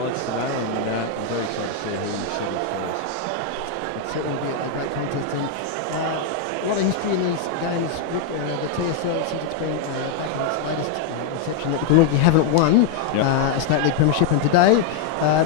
sides today, and I'm very excited to see who we see first. It's certainly be a great contest, and a lot of history in these games. The TSL, since it's been back in its latest reception, that the Glenorchy haven't won a State League Premiership, and today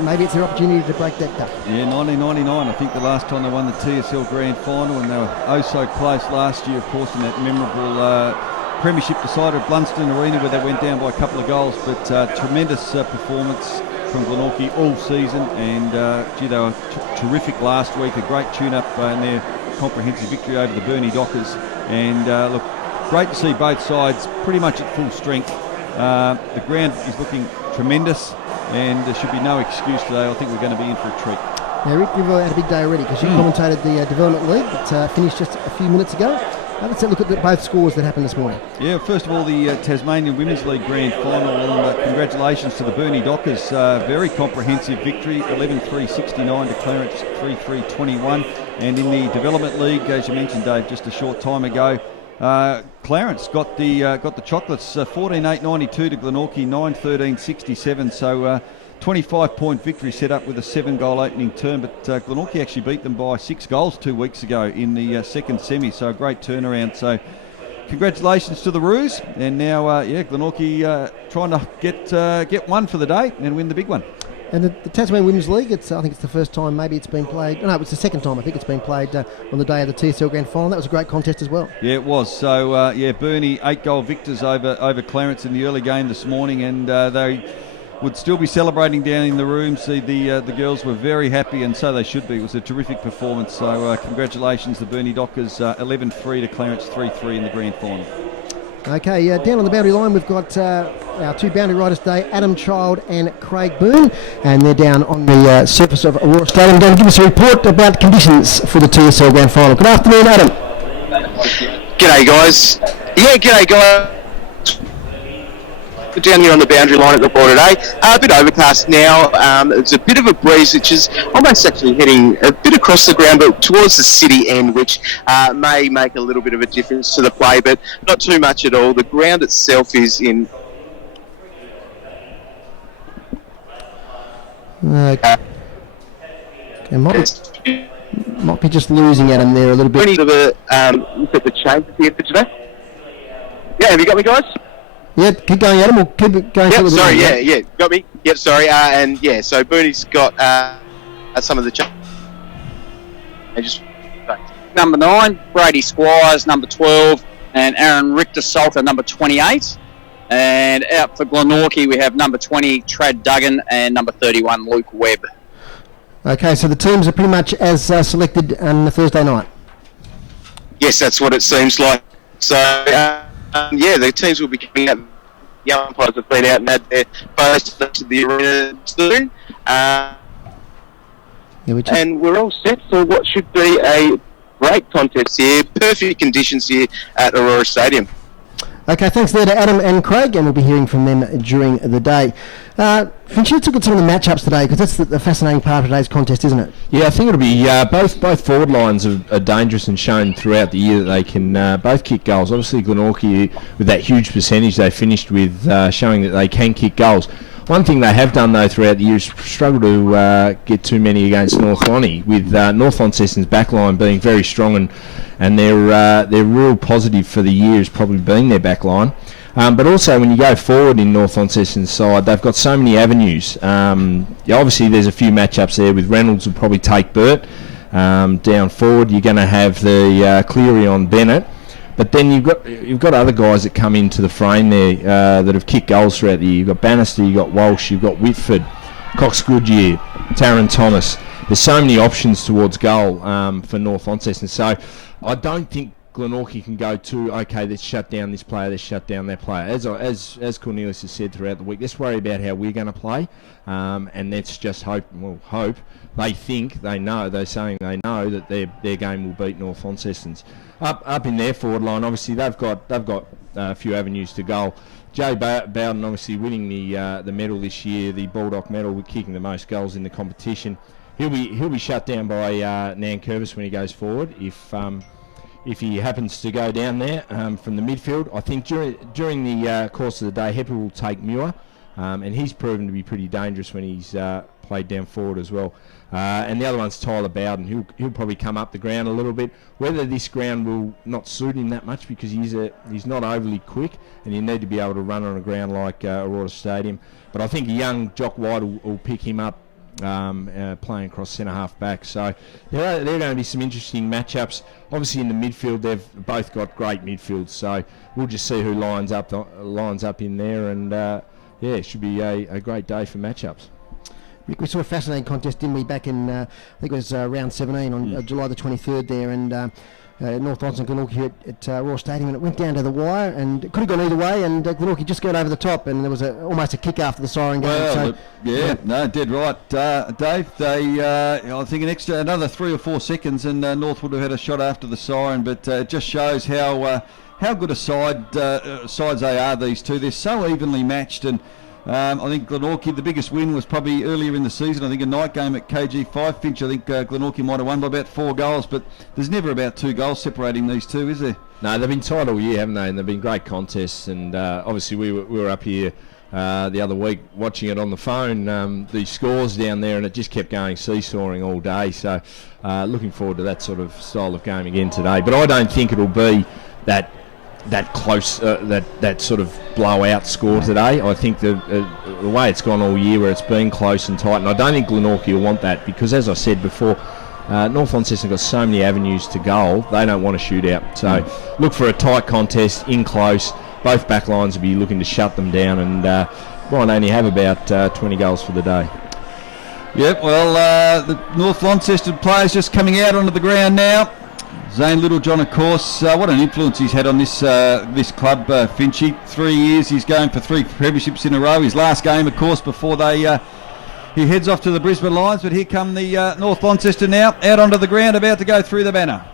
maybe it's their opportunity to break that duck. Yeah, 1999, I think the last time they won the TSL Grand Final, and they were oh so close last year, of course, in that memorable Premiership decided at Launceston Arena where they went down by a couple of goals, but tremendous performance from Glenorchy all season, and they were terrific last week, a great tune-up in their comprehensive victory over the Burnie Dockers, and look, great to see both sides pretty much at full strength. The ground is looking tremendous, and there should be no excuse today. I think we're going to be in for a treat. Now, Rick, you've had a big day already because you commentated the Development League that finished just a few minutes ago. Let's have a look at both scores that happened this morning. Yeah, first of all, the Tasmanian Women's League Grand Final, and congratulations to the Burnie Dockers. Very comprehensive victory, 11-3-69 to Clarence 3-3-21. And in the Development League, as you mentioned, Dave, just a short time ago, Clarence got the chocolates, 14-8-92 to Glenorchy, 9-13-67. So 25-point victory set up with a 7-goal opening term, but Glenorchy actually beat them by 6 goals 2 weeks ago in the second semi, so a great turnaround. So congratulations to the Roos, and now Glenorchy trying to get one for the day and win the big one. And the Tasmanian Women's League, I think it's the first time maybe it's been played. No, it's the second time I think it's been played on the day of the TSL Grand Final. That was a great contest as well. Yeah, it was. So, Burnie 8-goal victors over Clarence in the early game this morning, and they would still be celebrating down in the rooms. The girls were very happy, and so they should be. It was a terrific performance. So congratulations, the Burnie Dockers, 11-3 to Clarence 3-3 in the grand final. Okay, down on the boundary line we've got our two boundary riders today, Adam Child and Craig Boone, and they're down on the surface of Aurora Stadium. Going to give us a report about conditions for the TSL Grand Final. Good afternoon, Adam. G'day, guys. Yeah, g'day, guys. Down here on the boundary line at the border today. A bit overcast now. It's a bit of a breeze, which is almost actually heading a bit across the ground, but towards the city end, which may make a little bit of a difference to the play, but not too much at all. The ground itself is in... Okay, might be just losing Adam there a little bit. Look at the changes here for today. Yeah, have you got me, guys? Yeah, keep going, Adam. We'll keep it going. Yep, sorry, yeah, got me. Yep, sorry. So Burnie's got some of the changes. Number 9, Brady Squires, number 12, and Aaron Richter Salter, number 28. And out for Glenorchy, we have number 20, Trad Duggan, and number 31, Luke Webb. Okay, so the teams are pretty much as selected on the Thursday night. Yes, that's what it seems like. So, the teams will be coming out. The umpires have been out and had their post to the arena soon. And we're all set for what should be a great contest here. Perfect conditions here at Aurora Stadium. Okay, thanks there to Adam and Craig, and we'll be hearing from them during the day. Finch, let's look at some of the matchups today, because that's the fascinating part of today's contest, isn't it? Yeah, I think it'll be both forward lines are dangerous and shown throughout the year that they can both kick goals. Obviously, Glenorchy, with that huge percentage they finished with, showing that they can kick goals. One thing they have done, though, throughout the year is struggle to get too many against North Lonnie, with North Launceston's backline being very strong, and their real positive for the year has probably been their backline. But also, when you go forward in North Launceston's side, they've got so many avenues. Obviously, there's a few matchups there with Reynolds will probably take Burt. Down forward, you're going to have the Cleary on Bennett. But then you've got other guys that come into the frame there that have kicked goals throughout the year. You've got Bannister, you've got Walsh, you've got Whitford, Cox Goodyear, Taron Thomas. There's so many options towards goal for North Launceston. So I don't think Glenorchy can go to, okay, let's shut down this player, let's shut down that player. As Cornelius has said throughout the week, let's worry about how we're going to play, and let's just hope. They're saying they know that their game will beat North Launceston's. Up in their forward line, obviously they've got a few avenues to goal. Joe Bowden obviously winning the medal this year, the Baldock medal, with kicking the most goals in the competition. He'll be shut down by Nan Curvis when he goes forward. If he happens to go down there from the midfield, I think during the course of the day, Hepper will take Muir and he's proven to be pretty dangerous when he's played down forward as well. And the other one's Tyler Bowden. He'll probably come up the ground a little bit. Whether this ground will not suit him that much because he's not overly quick, and you need to be able to run on a ground like Aurora Stadium. But I think a young Jock White will pick him up playing across centre half back. So there are going to be some interesting matchups. Obviously in the midfield they've both got great midfields. So we'll just see who lines up in there, and it should be a great day for matchups. Rick, we saw a fascinating contest, didn't we, back in, I think it was round 17 on July the 23rd there, and North Launceston Glenorchy at Royal Stadium, and it went down to the wire, and it could have gone either way, and Glenorchy just got over the top, and there was almost a kick after the siren game. Well, dead right, Dave. They, I think another 3 or 4 seconds, and North would have had a shot after the siren, but it just shows how good a sides they are, these two. They're so evenly matched, and I think Glenorchy, the biggest win was probably earlier in the season. I think a night game at KG5 Finch. I think Glenorchy might have won by about 4 goals, but there's never about 2 goals separating these two, is there? No, they've been tight all year, haven't they? And they've been great contests. And obviously we were up here the other week watching it on the phone, the scores down there, and it just kept going seesawing all day. So looking forward to that sort of style of game again today. But I don't think it'll be that close, that sort of blowout score today. I think the way it's gone all year, where it's been close and tight, and I don't think Glenorchy will want that, because as I said before, North Launceston got so many avenues to goal, they don't want to shoot out. So look for a tight contest, in close. Both back lines will be looking to shut them down, and might only have about 20 goals for the day. Yep, well, the North Launceston players just coming out onto the ground now. Zane Littlejohn, of course, what an influence he's had on this club, Finchy. 3 years, he's going for 3 premierships in a row. His last game, of course, before he heads off to the Brisbane Lions. But here come the North Launceston now, out onto the ground, about to go through the banner.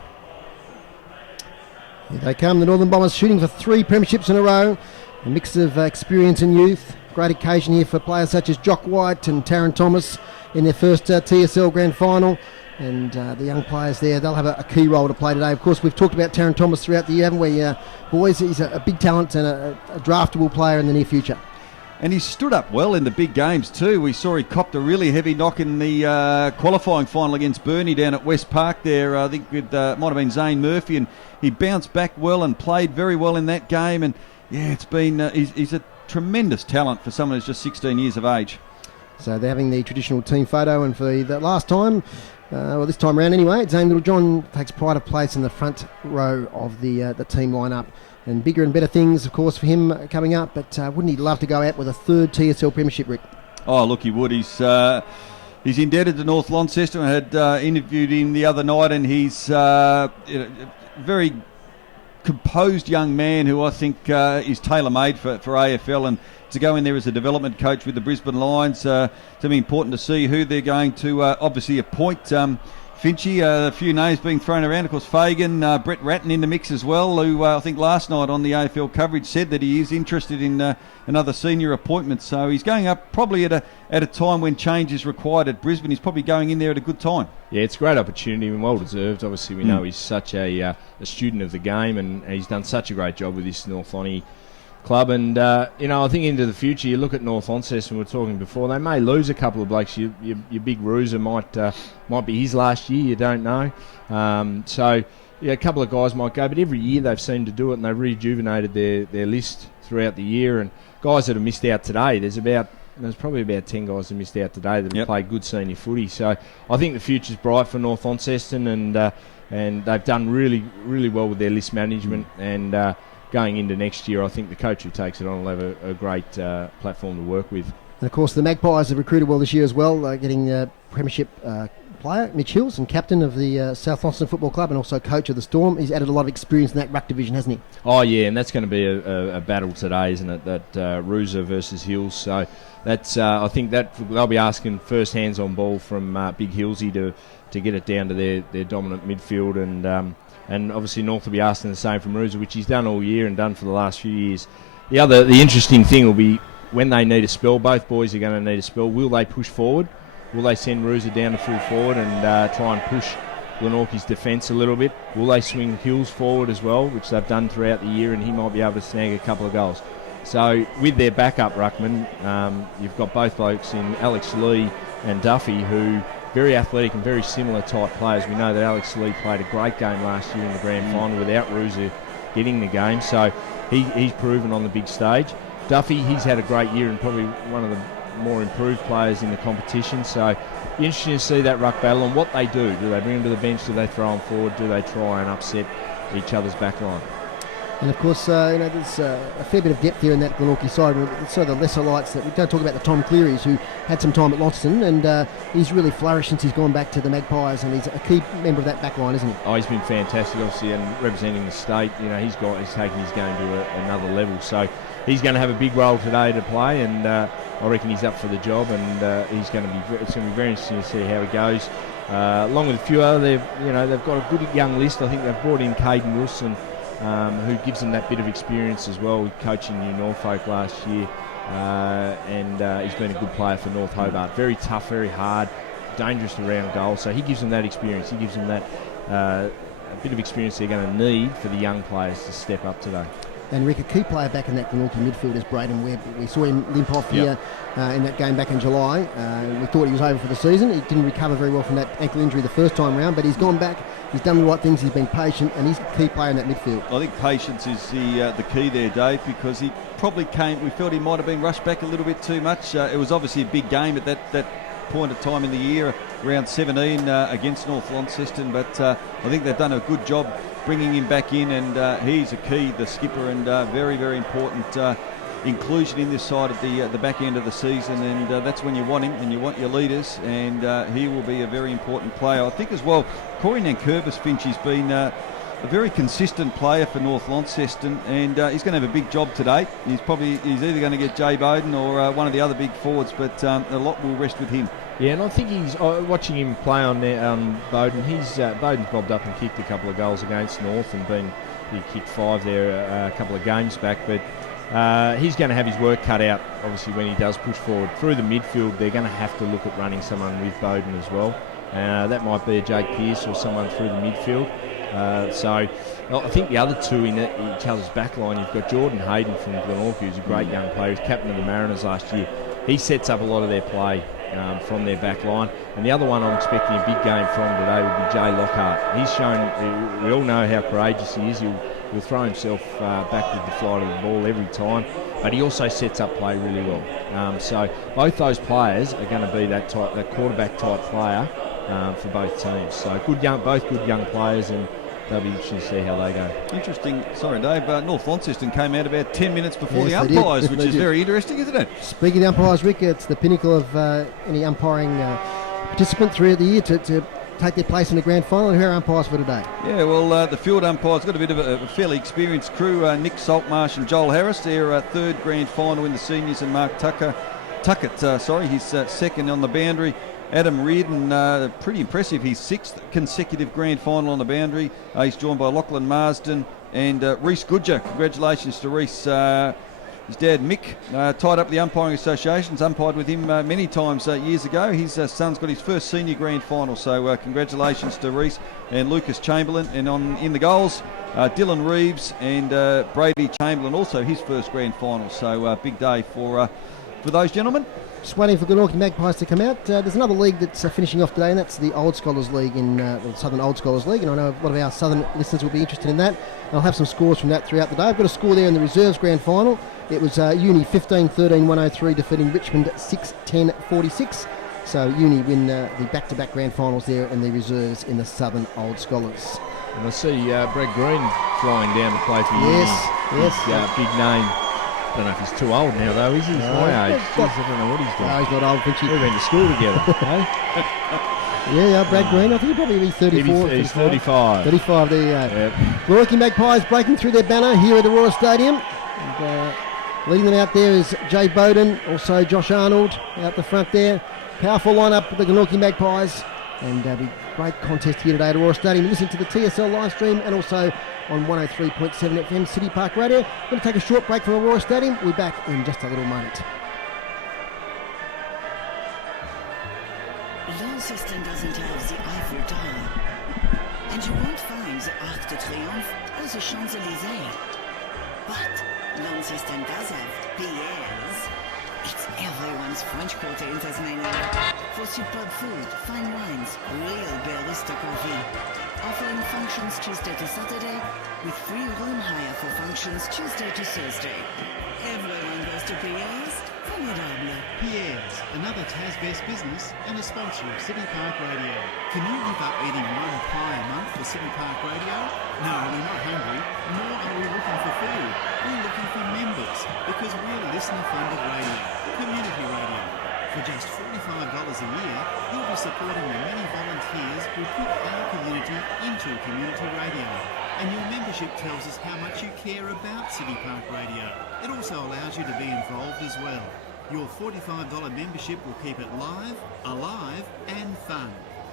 Here they come, the Northern Bombers, shooting for 3 premierships in a row. A mix of experience and youth. Great occasion here for players such as Jock White and Taron Thomas in their first TSL Grand Final. And the young players there, they'll have a key role to play today. Of course, we've talked about Taron Thomas throughout the year, haven't we, boys? He's a big talent and a draftable player in the near future. And he stood up well in the big games too. We saw he copped a really heavy knock in the qualifying final against Burnie down at West Park there. I think it might have been Zane Murphy, and he bounced back well and played very well in that game. And yeah, it's been he's a tremendous talent for someone who's just 16 years of age. So they're having the traditional team photo, and for the last time, this time round anyway, Zane Littlejohn takes pride of place in the front row of the team lineup. And bigger and better things, of course, for him coming up. But wouldn't he love to go out with a 3rd TSL premiership, Rick? Oh, look, he would. He's indebted to North Launceston. I had interviewed him the other night, and he's a very composed young man who I think is tailor-made for AFL, and to go in there as a development coach with the Brisbane Lions. It's going to be important to see who they're going to obviously appoint. Finchy, a few names being thrown around. Of course, Fagan, Brett Ratton in the mix as well, who I think last night on the AFL coverage said that he is interested in another senior appointment. So he's going up probably at a time when change is required at Brisbane. He's probably going in there at a good time. Yeah, it's a great opportunity and well deserved. Obviously, we know he's such a student of the game, and he's done such a great job with this North Lonnie club. And I think into the future, you look at North Launceston, we were talking before, they may lose a couple of blokes. Your big Ruser might be his last year, you don't know. So a couple of guys might go, but every year they've seemed to do it, and they've rejuvenated their list throughout the year. And guys that have missed out today, there's probably about 10 guys that missed out today that have played good senior footy. So I think the future's bright for North Launceston, and they've done really, really well with their list management. And going into next year, I think the coach who takes it on will have a great platform to work with. And of course, the Magpies have recruited well this year as well, getting premiership player Mitch Hills, and captain of the South Launceston Football Club, and also coach of the Storm. He's added a lot of experience in that ruck division, hasn't he? Oh yeah, and that's going to be a battle today, isn't it? That Ruser versus Hills. So that's I think that they'll be asking first hands on ball from Big Hillsy to get it down to their dominant midfield, and obviously North will be asking the same from Ruser, which he's done all year and done for the last few years. The interesting thing will be when they need a spell. Both boys are going to need a spell. Will they push forward? Will they send Ruser down to full forward and try and push Glenorchy's defence a little bit? Will they swing Hills forward as well, which they've done throughout the year, and he might be able to snag a couple of goals? So with their backup ruckman, you've got both blokes in Alex Lee and Duffy, who very athletic and very similar type players. We know that Alex Lee played a great game last year in the grand final without Ruza getting the game, so he's proven on the big stage. Duffy, he's had a great year and probably one of the more improved players in the competition, so interesting to see that ruck battle and what they do. Do they bring them to the bench? Do they throw them forward? Do they try and upset each other's back line? And of course, there's a fair bit of depth here in that Glenorchy side. It's sort of the lesser lights that we don't talk about, the Tom Clearys, who had some time at Launceston, and he's really flourished since he's gone back to the Magpies, and he's a key member of that back line, isn't he? Oh, he's been fantastic, obviously, and representing the state. He's taken his game to another level. So he's going to have a big role today to play, and I reckon he's up for the job, and it's going to be very interesting to see how he goes. Along with a few other, they've got a good young list. I think they've brought in Caden Wilson, who gives them that bit of experience as well, with coaching New Norfolk last year, and he's been a good player for North Hobart. Very tough, very hard, dangerous around goal, so he gives them that experience. He gives them that a bit of experience they're going to need for the young players to step up today. And Rick, a key player back in that Glenorchy midfield is Braden Webb. We saw him limp off here in that game back in July. We thought he was over for the season. He didn't recover very well from that ankle injury the first time round, but he's gone back. He's done the right things. He's been patient, and he's a key player in that midfield. I think patience is the key there, Dave, because he probably we felt he might have been rushed back a little bit too much. It was obviously a big game at that point of time in the year, round 17 against North Launceston, but I think they've done a good job bringing him back in, and he's a key, the skipper, and very, very important inclusion in this side at the back end of the season, and that's when you want him and you want your leaders, and he will be a very important player. I think as well, Corey Nankervis-Finch has been a very consistent player for North Launceston, and he's going to have a big job today. He's either going to get Jay Bowden or one of the other big forwards, but a lot will rest with him. Yeah, and I think he's watching him play on Bowden. Bowden's bobbed up and kicked a couple of goals against North, and he kicked 5 there a couple of games back. But he's going to have his work cut out. Obviously, when he does push forward through the midfield, they're going to have to look at running someone with Bowden as well. That might be a Jake Pearce or someone through the midfield. So I think the other two in each other's back line, you've got Jordan Hayden from Glenorchy, who's a great young player. He was captain of the Mariners last year. He sets up a lot of their play from their back line. And the other one I'm expecting a big game from today would be Jay Lockhart. He's shown, we all know how courageous he is. He'll throw himself back with the flight of the ball every time, but he also sets up play really well. So both those players are going to be that quarterback type player for both teams. So both good young players, and they'll be interesting to see how they go. Interesting. Sorry, Dave. North Launceston came out about 10 minutes before the umpires, which is very interesting, isn't it? Speaking of umpires, Rick, it's the pinnacle of any umpiring participant throughout the year to take their place in the grand final. And who are umpires for today? Yeah, well, the field umpires got a bit of a fairly experienced crew. Nick Saltmarsh and Joel Harris, their third grand final in the seniors, and Mark Tuckett, he's second on the boundary. Adam Reardon, pretty impressive. His 6th consecutive grand final on the boundary. He's joined by Lachlan Marsden and Reece Goodger. Congratulations to Reece. His dad, Mick, tied up the umpiring associations, umpired with him many times years ago. His son's got his first senior grand final, so congratulations to Reece and Lucas Chamberlain. And in the goals, Dylan Reeves and Brady Chamberlain, also his first grand final. So big day for those gentlemen. Just waiting for Glenorchy Magpies to come out. There's another league that's finishing off today, and that's the Old Scholars League in the Southern Old Scholars League, and I know a lot of our Southern listeners will be interested in that. I'll have some scores from that throughout the day. I've got a score there in the Reserves Grand Final. It was Uni 15-13-103 defeating Richmond 6-10-46. So Uni win the back-to-back Grand Finals there in the Reserves in the Southern Old Scholars. And I see Brad Green flying down to play for Uni. Yes. Big name. I don't know if he's too old now, though, is he? He's my age. Jeez, I don't know what he's doing. No, he's not old, Finchy. We've been to school together. Yeah, Brad Green. I think he'll probably be 34. He's 35. 35, there you go. Yep. Glenorchy Magpies breaking through their banner here at Aurora Stadium. And, leading them out there is Jay Bowden, also Josh Arnold out the front there. Powerful lineup for the Glenorchy Magpies. And a great contest here today at Aurora Stadium. Listen to the TSL live stream and also on 103.7 FM City Park Radio. We're going to take a short break from Aurora Stadium. We'll be back in just a little moment. Launceston doesn't have the Eiffel Tower, and you won't find the Arc de Triomphe or the Champs-Élysées. But Launceston does have beers. It's everyone's French Quarter in Tasmania. For superb food, fine wines, real barista coffee. Offering functions Tuesday to Saturday with free room hire for functions Tuesday to Thursday. Everyone goes to Pierre's. Formidable. Pierre's, another Tas-based business and a sponsor of City Park Radio. Can you give up eating one pie a month for City Park Radio? No, we're not hungry, nor are we looking for food. We're looking for members because we're listener-funded radio, community radio. For just $45 a year, you'll be supporting the many volunteers who put our community into community radio. And your membership tells us how much you care about City Park Radio. It also allows you to be involved as well. Your $45 membership will keep it live, alive and fun.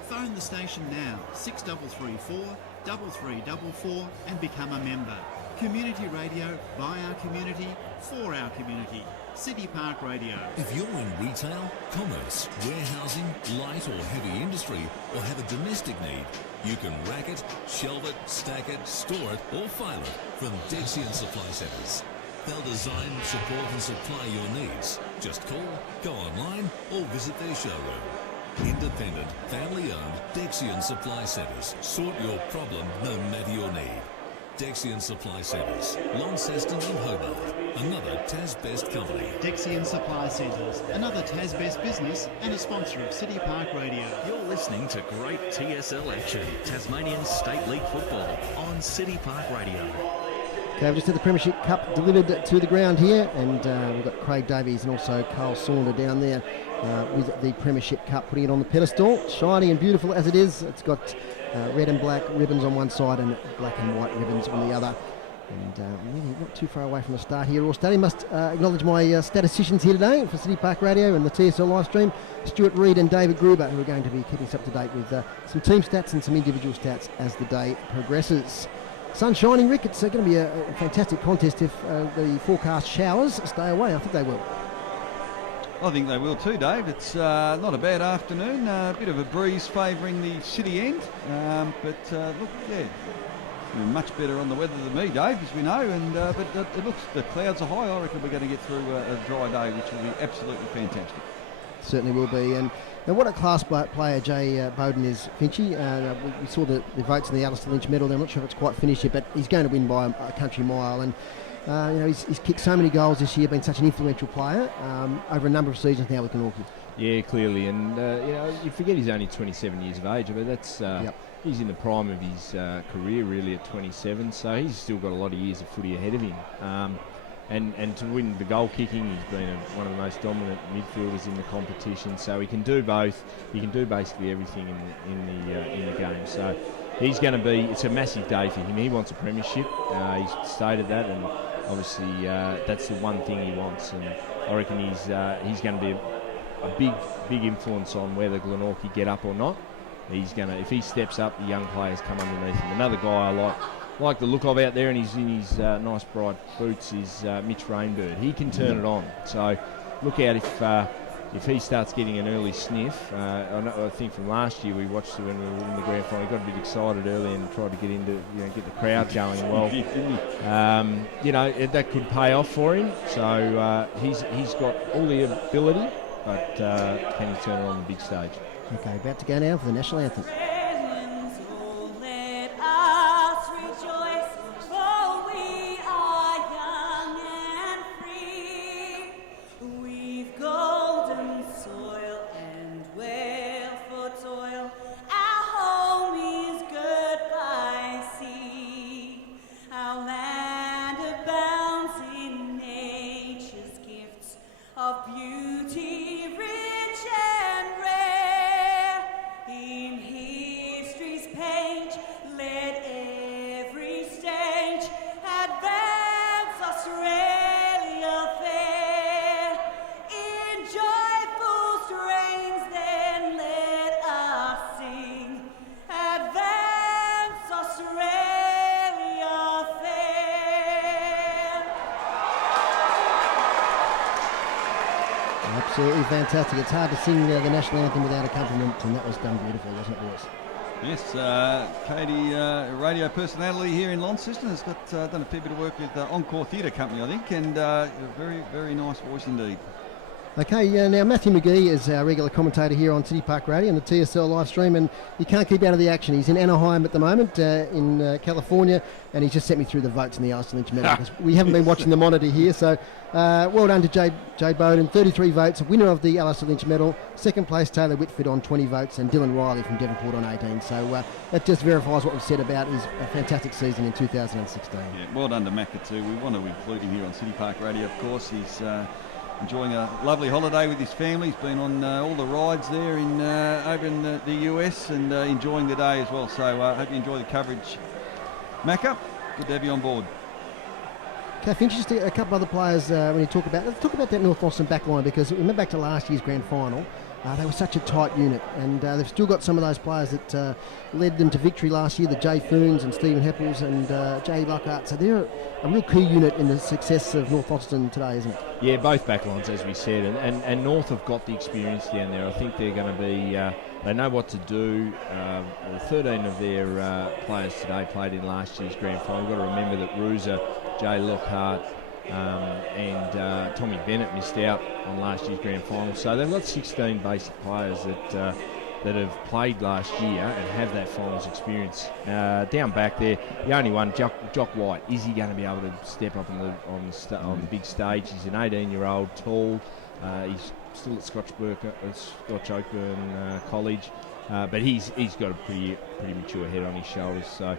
Phone the station now, 6334 3344 and become a member. Community radio, by our community, for our community. City Park Radio. If you're in retail, commerce, warehousing, light or heavy industry, or have a domestic need, you can rack it, shelve it, stack it, store it, or file it from Dexy and Supply Centres. They'll design, support and supply your needs. Just call, go online, or visit their showroom. Independent, family-owned Dexy and Supply Centres. Sort your problem no matter your need. Dexy and Supply Centres, Launceston and Hobart. Another Tas-Best company. Dexy and Supply Centres, another Tas-Best business and a sponsor of City Park Radio. You're listening to great TSL action, Tasmanian State League football on City Park Radio. Okay, we've just had the Premiership Cup delivered to the ground here, and we've got Craig Davies and also Carl Saunder down there with the Premiership Cup, putting it on the pedestal. Shiny and beautiful as it is. It's got red and black ribbons on one side and black and white ribbons on the other. And really not too far away from the start here. Royal Stadium. Must acknowledge my statisticians here today for City Park Radio and the TSL live stream, Stuart Reid and David Gruber, who are going to be keeping us up to date with some team stats and some individual stats as the day progresses. Sun shining, Rick. It's going to be a fantastic contest if the forecast showers stay away. I think they will. I think they will too, Dave. It's not a bad afternoon. A bit of a breeze favouring the city end. But look, yeah, you're much better on the weather than me, Dave, as we know. And but it looks, the clouds are high. I reckon we're going to get through a dry day, which will be absolutely fantastic. Certainly will be. And what a class player Jay Bowden is, Finchy. We saw the votes in the Alistair Lynch medal. I'm not sure if it's quite finished yet, but he's going to win by a country mile. And he's kicked so many goals this year, been such an influential player over a number of seasons now with Glenorchy. Yeah, clearly. And you forget he's only 27 years of age, but that's he's in the prime of his career really at 27, so he's still got a lot of years of footy ahead of him. And to win the goal kicking, he's been one of the most dominant midfielders in the competition. So he can do both. He can do basically everything in the game. So he's going to be. It's a massive day for him. He wants a premiership. He's stated that, and obviously that's the one thing he wants. And I reckon he's going to be a big influence on whether Glenorchy get up or not. He's going to, if he steps up, the young players come underneath him. Another guy I like the look of out there, and he's in his nice bright boots, is Mitch Rainbird. He can turn it on. So look out if he starts getting an early sniff. I think from last year we watched it when we were in the grand final. He got a bit excited early and tried to get into, get the crowd going. Well, that could pay off for him. So he's got all the ability, but can he turn it on the big stage? Okay, about to go now for the national anthem. Of beauty rich and rare, in history's page, let every stage advance Australia fair. In joyful strains then let us sing, advance Australia fair. Absolutely fantastic. It's hard to sing the national anthem without accompaniment, and that was done beautifully, wasn't it, boys? Yes, Katie, radio personality here in Launceston, has got done a fair bit of work with Encore Theatre Company, I think, and a very, very nice voice indeed. Okay, now Matthew McGee is our regular commentator here on City Park Radio and the TSL live stream, and he can't keep out of the action. He's in Anaheim at the moment, in California, and he's just sent me through the votes in the Alistair Lynch medal because we haven't been watching the monitor here. So, well done to Jay Bowden, 33 votes, winner of the Alistair Lynch medal. Second place, Taylor Whitford on 20 votes, and Dylan Riley from Devonport on 18. So that just verifies what we've said about his fantastic season in 2016. Yeah, well done to Macca too. We want to include him here on City Park Radio, of course. He's enjoying a lovely holiday with his family. He's been on all the rides there in over in the US and enjoying the day as well. So I hope you enjoy the coverage. Macca, good to have you on board. Okay, Finch, just a couple other players when you talk about, let's talk about that North Launceston back line, because remember back to last year's grand final, they were such a tight unit, and they've still got some of those players that led them to victory last year, the Jay Foons and Stephen Heppels and Jay Lockhart. So they're a real key unit in the success of North Launceston today, isn't it? Yeah, both backlines, as we said, and North have got the experience down there. I think they're going to be, they know what to do. 13 of their players today played in last year's grand final. We've got to remember that Ruza, Jay Lockhart and Tommy Bennett missed out on last year's grand final. So they've got 16 basic players that have played last year and have that finals experience. Down back there, the only one, Jock White, is he going to be able to step up on the big stage? He's an 18-year-old, tall. He's still at Scotch Oakburn College, but he's got a pretty mature head on his shoulders. So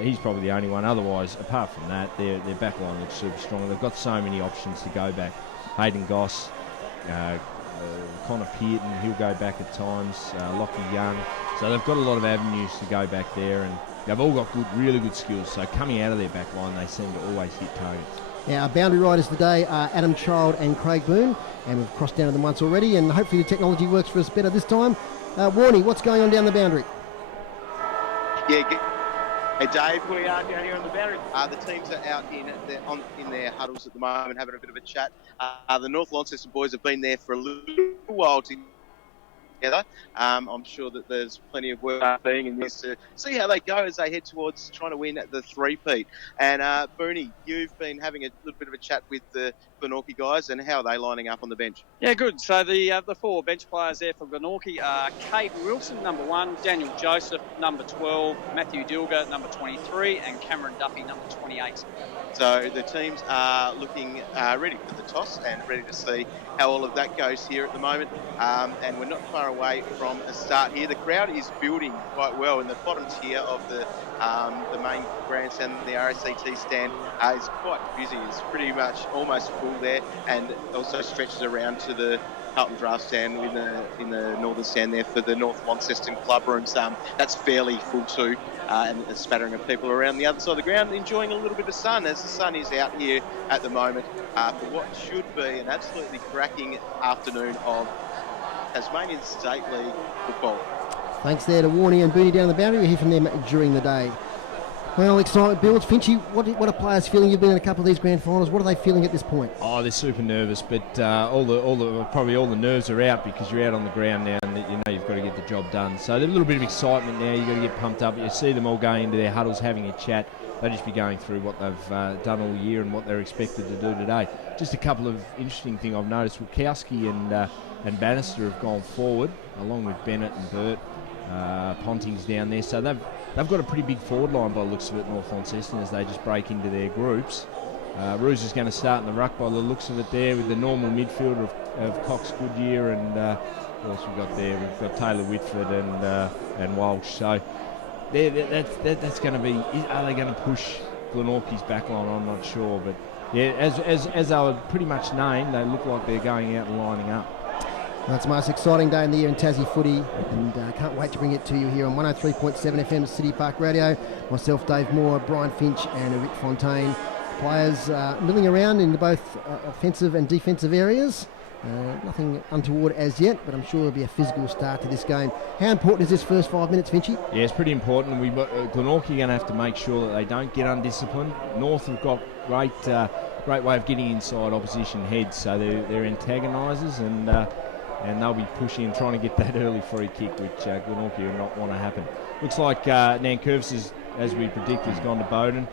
he's probably the only one. Otherwise, apart from that, their back line looks super strong. They've got so many options to go back. Hayden Goss, Connor Pearton, he'll go back at times, Lockie Young. So they've got a lot of avenues to go back there, and they've all got really good skills. So coming out of their back line, they seem to always hit targets. Now, our boundary riders today are Adam Child and Craig Boone, and we've crossed down to them once already, and hopefully the technology works for us better this time. Warnie, what's going on down the boundary? Yeah, hey Dave, we are down here on the boundary. The teams are out in their huddles at the moment, having a bit of a chat. The North Launceston boys have been there for a little while together. I'm sure that there's plenty of work being in this to see how they go as they head towards trying to win at the three-peat. And Booney, you've been having a little bit of a chat with the Glenorchy guys, and how are they lining up on the bench? Yeah, good. So the four bench players there for Glenorchy are Kate Wilson, number 1, Daniel Joseph, number 12, Matthew Dilger, number 23, and Cameron Duffy, number 28. So the teams are looking ready for the toss and ready to see how all of that goes here at the moment. And we're not far away from a start here. The crowd is building quite well in the bottom tier of the main grandstand. The RACT stand is quite busy. It's pretty much almost full there, and also stretches around to the Carlton Draft stand in the northern stand there for the North Launceston club rooms. That's fairly full too, and a spattering of people around the other side of the ground enjoying a little bit of sun, as the sun is out here at the moment for what should be an absolutely cracking afternoon of Tasmanian State League football. Thanks there to Warnie and Booney down the boundary. We'll hear from them during the day. Well, excitement builds. Finchy, what are players feeling? You've been in a couple of these grand finals. What are they feeling at this point? Oh, they're super nervous, but probably all the nerves are out because you're out on the ground now, and you know you've got to get the job done. So there's a little bit of excitement now. You've got to get pumped up. You see them all going into their huddles, having a chat. They just be going through what they've done all year and what they're expected to do today. Just a couple of interesting things I've noticed. Wachowski and Bannister have gone forward, along with Bennett and Burt. Ponting's down there, so they've got a pretty big forward line by the looks of it, North Launceston, as they just break into their groups. Ruse is going to start in the ruck by the looks of it there, with the normal midfielder of Cox, Goodyear, and what else we've got there? We've got Taylor Whitford and Walsh. So that's going to be. Are they going to push Glenorchy's back line? I'm not sure, but yeah, as they were pretty much named, they look like they're going out and lining up. Well, it's the most exciting day in the year in Tassie footy, and can't wait to bring it to you here on 103.7 FM City Park Radio. Myself, Dave Moore, Brian Finch and Rick Fontaine. Players milling around in both offensive and defensive areas. Nothing untoward as yet, but I'm sure it'll be a physical start to this game. How important is this first 5 minutes, Finchy? Yeah, it's pretty important. Glenorchy are going to have to make sure that they don't get undisciplined. North have got great way of getting inside opposition heads, so they're antagonisers, and they'll be pushing and trying to get that early free kick, which Glenorchy will not want to happen. looks like Nankervis, as we predicted, has gone to Bowden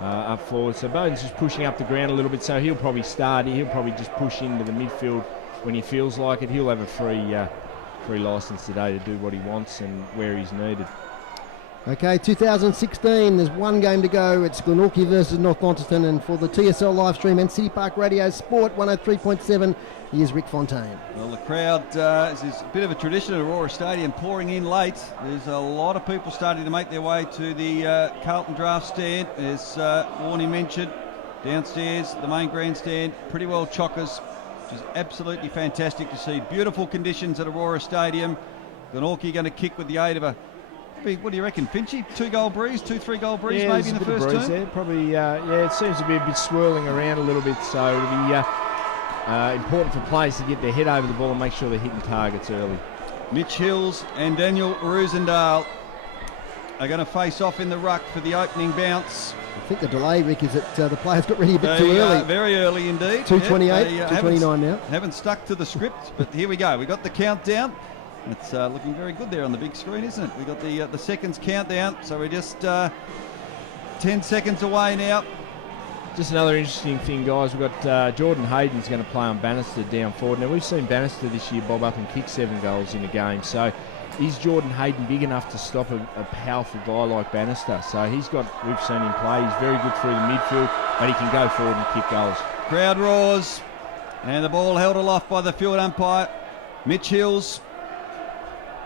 up forward. So Bowden's just pushing up the ground a little bit, so he'll probably start. He'll probably just push into the midfield when he feels like it. He'll have a free licence today to do what he wants and where he's needed. Okay, 2016, there's one game to go. It's Glenorchy versus North Launceston, and for the TSL live stream and City Park Radio Sport 103.7, here's Rick Fontaine. Well, the crowd is a bit of a tradition at Aurora Stadium, pouring in late. There's a lot of people starting to make their way to the Carlton Draft stand. As Warnie mentioned, downstairs, the main grandstand, pretty well chockers, which is absolutely fantastic to see. Beautiful conditions at Aurora Stadium. Glenorchy going to kick with the aid of a... What do you reckon, Finchy? 2-goal breeze, 2-3-goal breeze maybe in the first turn? There. Probably, it seems to be a bit swirling around a little bit, so it'll be important for players to get their head over the ball and make sure they're hitting targets early. Mitch Hills and Daniel Roosendahl are going to face off in the ruck for the opening bounce. I think the delay, Rick, is that the players got ready a bit too early. Very early indeed. 2:28, 2:29 now. Haven't stuck to the script, but here we go. We got the countdown. It's looking very good there on the big screen, isn't it? We got the seconds countdown, so we're just 10 seconds away now. Just another interesting thing, guys. We've got Jordan Hayden's going to play on Bannister down forward. Now, we've seen Bannister this year bob up and kick 7 goals in a game. So, is Jordan Hayden big enough to stop a powerful guy like Bannister? So, we've seen him play. He's very good through the midfield, but he can go forward and kick goals. Crowd roars, and the ball held aloft by the field umpire. Mitch Hills.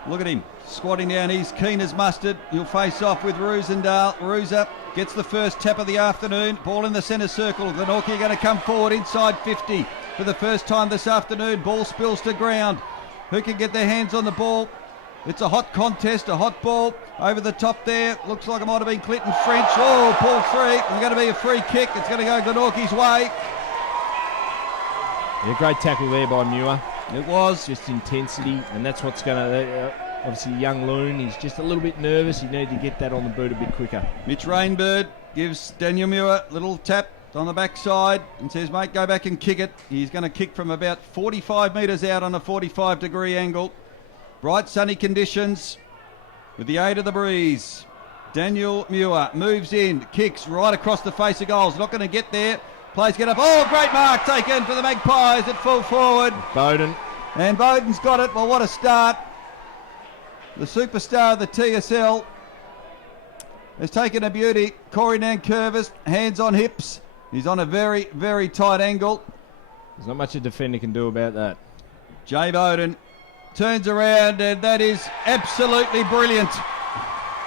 Look at him, squatting down. He's keen as mustard. He'll face off with Roosendahl. Rooser gets the first tap of the afternoon. Ball in the centre circle. Glenorchy going to come forward inside 50 for the first time this afternoon. Ball spills to ground. Who can get their hands on the ball? It's a hot contest, a hot ball over the top there. Looks like it might have been Clinton French. Oh, pull free. It's going to be a free kick. It's going to go Glenorchy's way. Yeah, great tackle there by Muir. It was. Just intensity, and that's what's going to... obviously, young Loon, he's just a little bit nervous. He needed to get that on the boot a bit quicker. Mitch Rainbird gives Daniel Muir a little tap on the backside and says, mate, go back and kick it. He's going to kick from about 45 metres out on a 45-degree angle. Bright sunny conditions with the aid of the breeze. Daniel Muir moves in, kicks right across the face of goals. Not going to get there. Plays get up. Oh, great mark taken for the Magpies at full forward. Bowden. And Bowden's got it. Well, what a start. The superstar of the TSL has taken a beauty. Corey Nankervis, hands on hips. He's on a very, very tight angle. There's not much a defender can do about that. Jay Bowden turns around, and that is absolutely brilliant.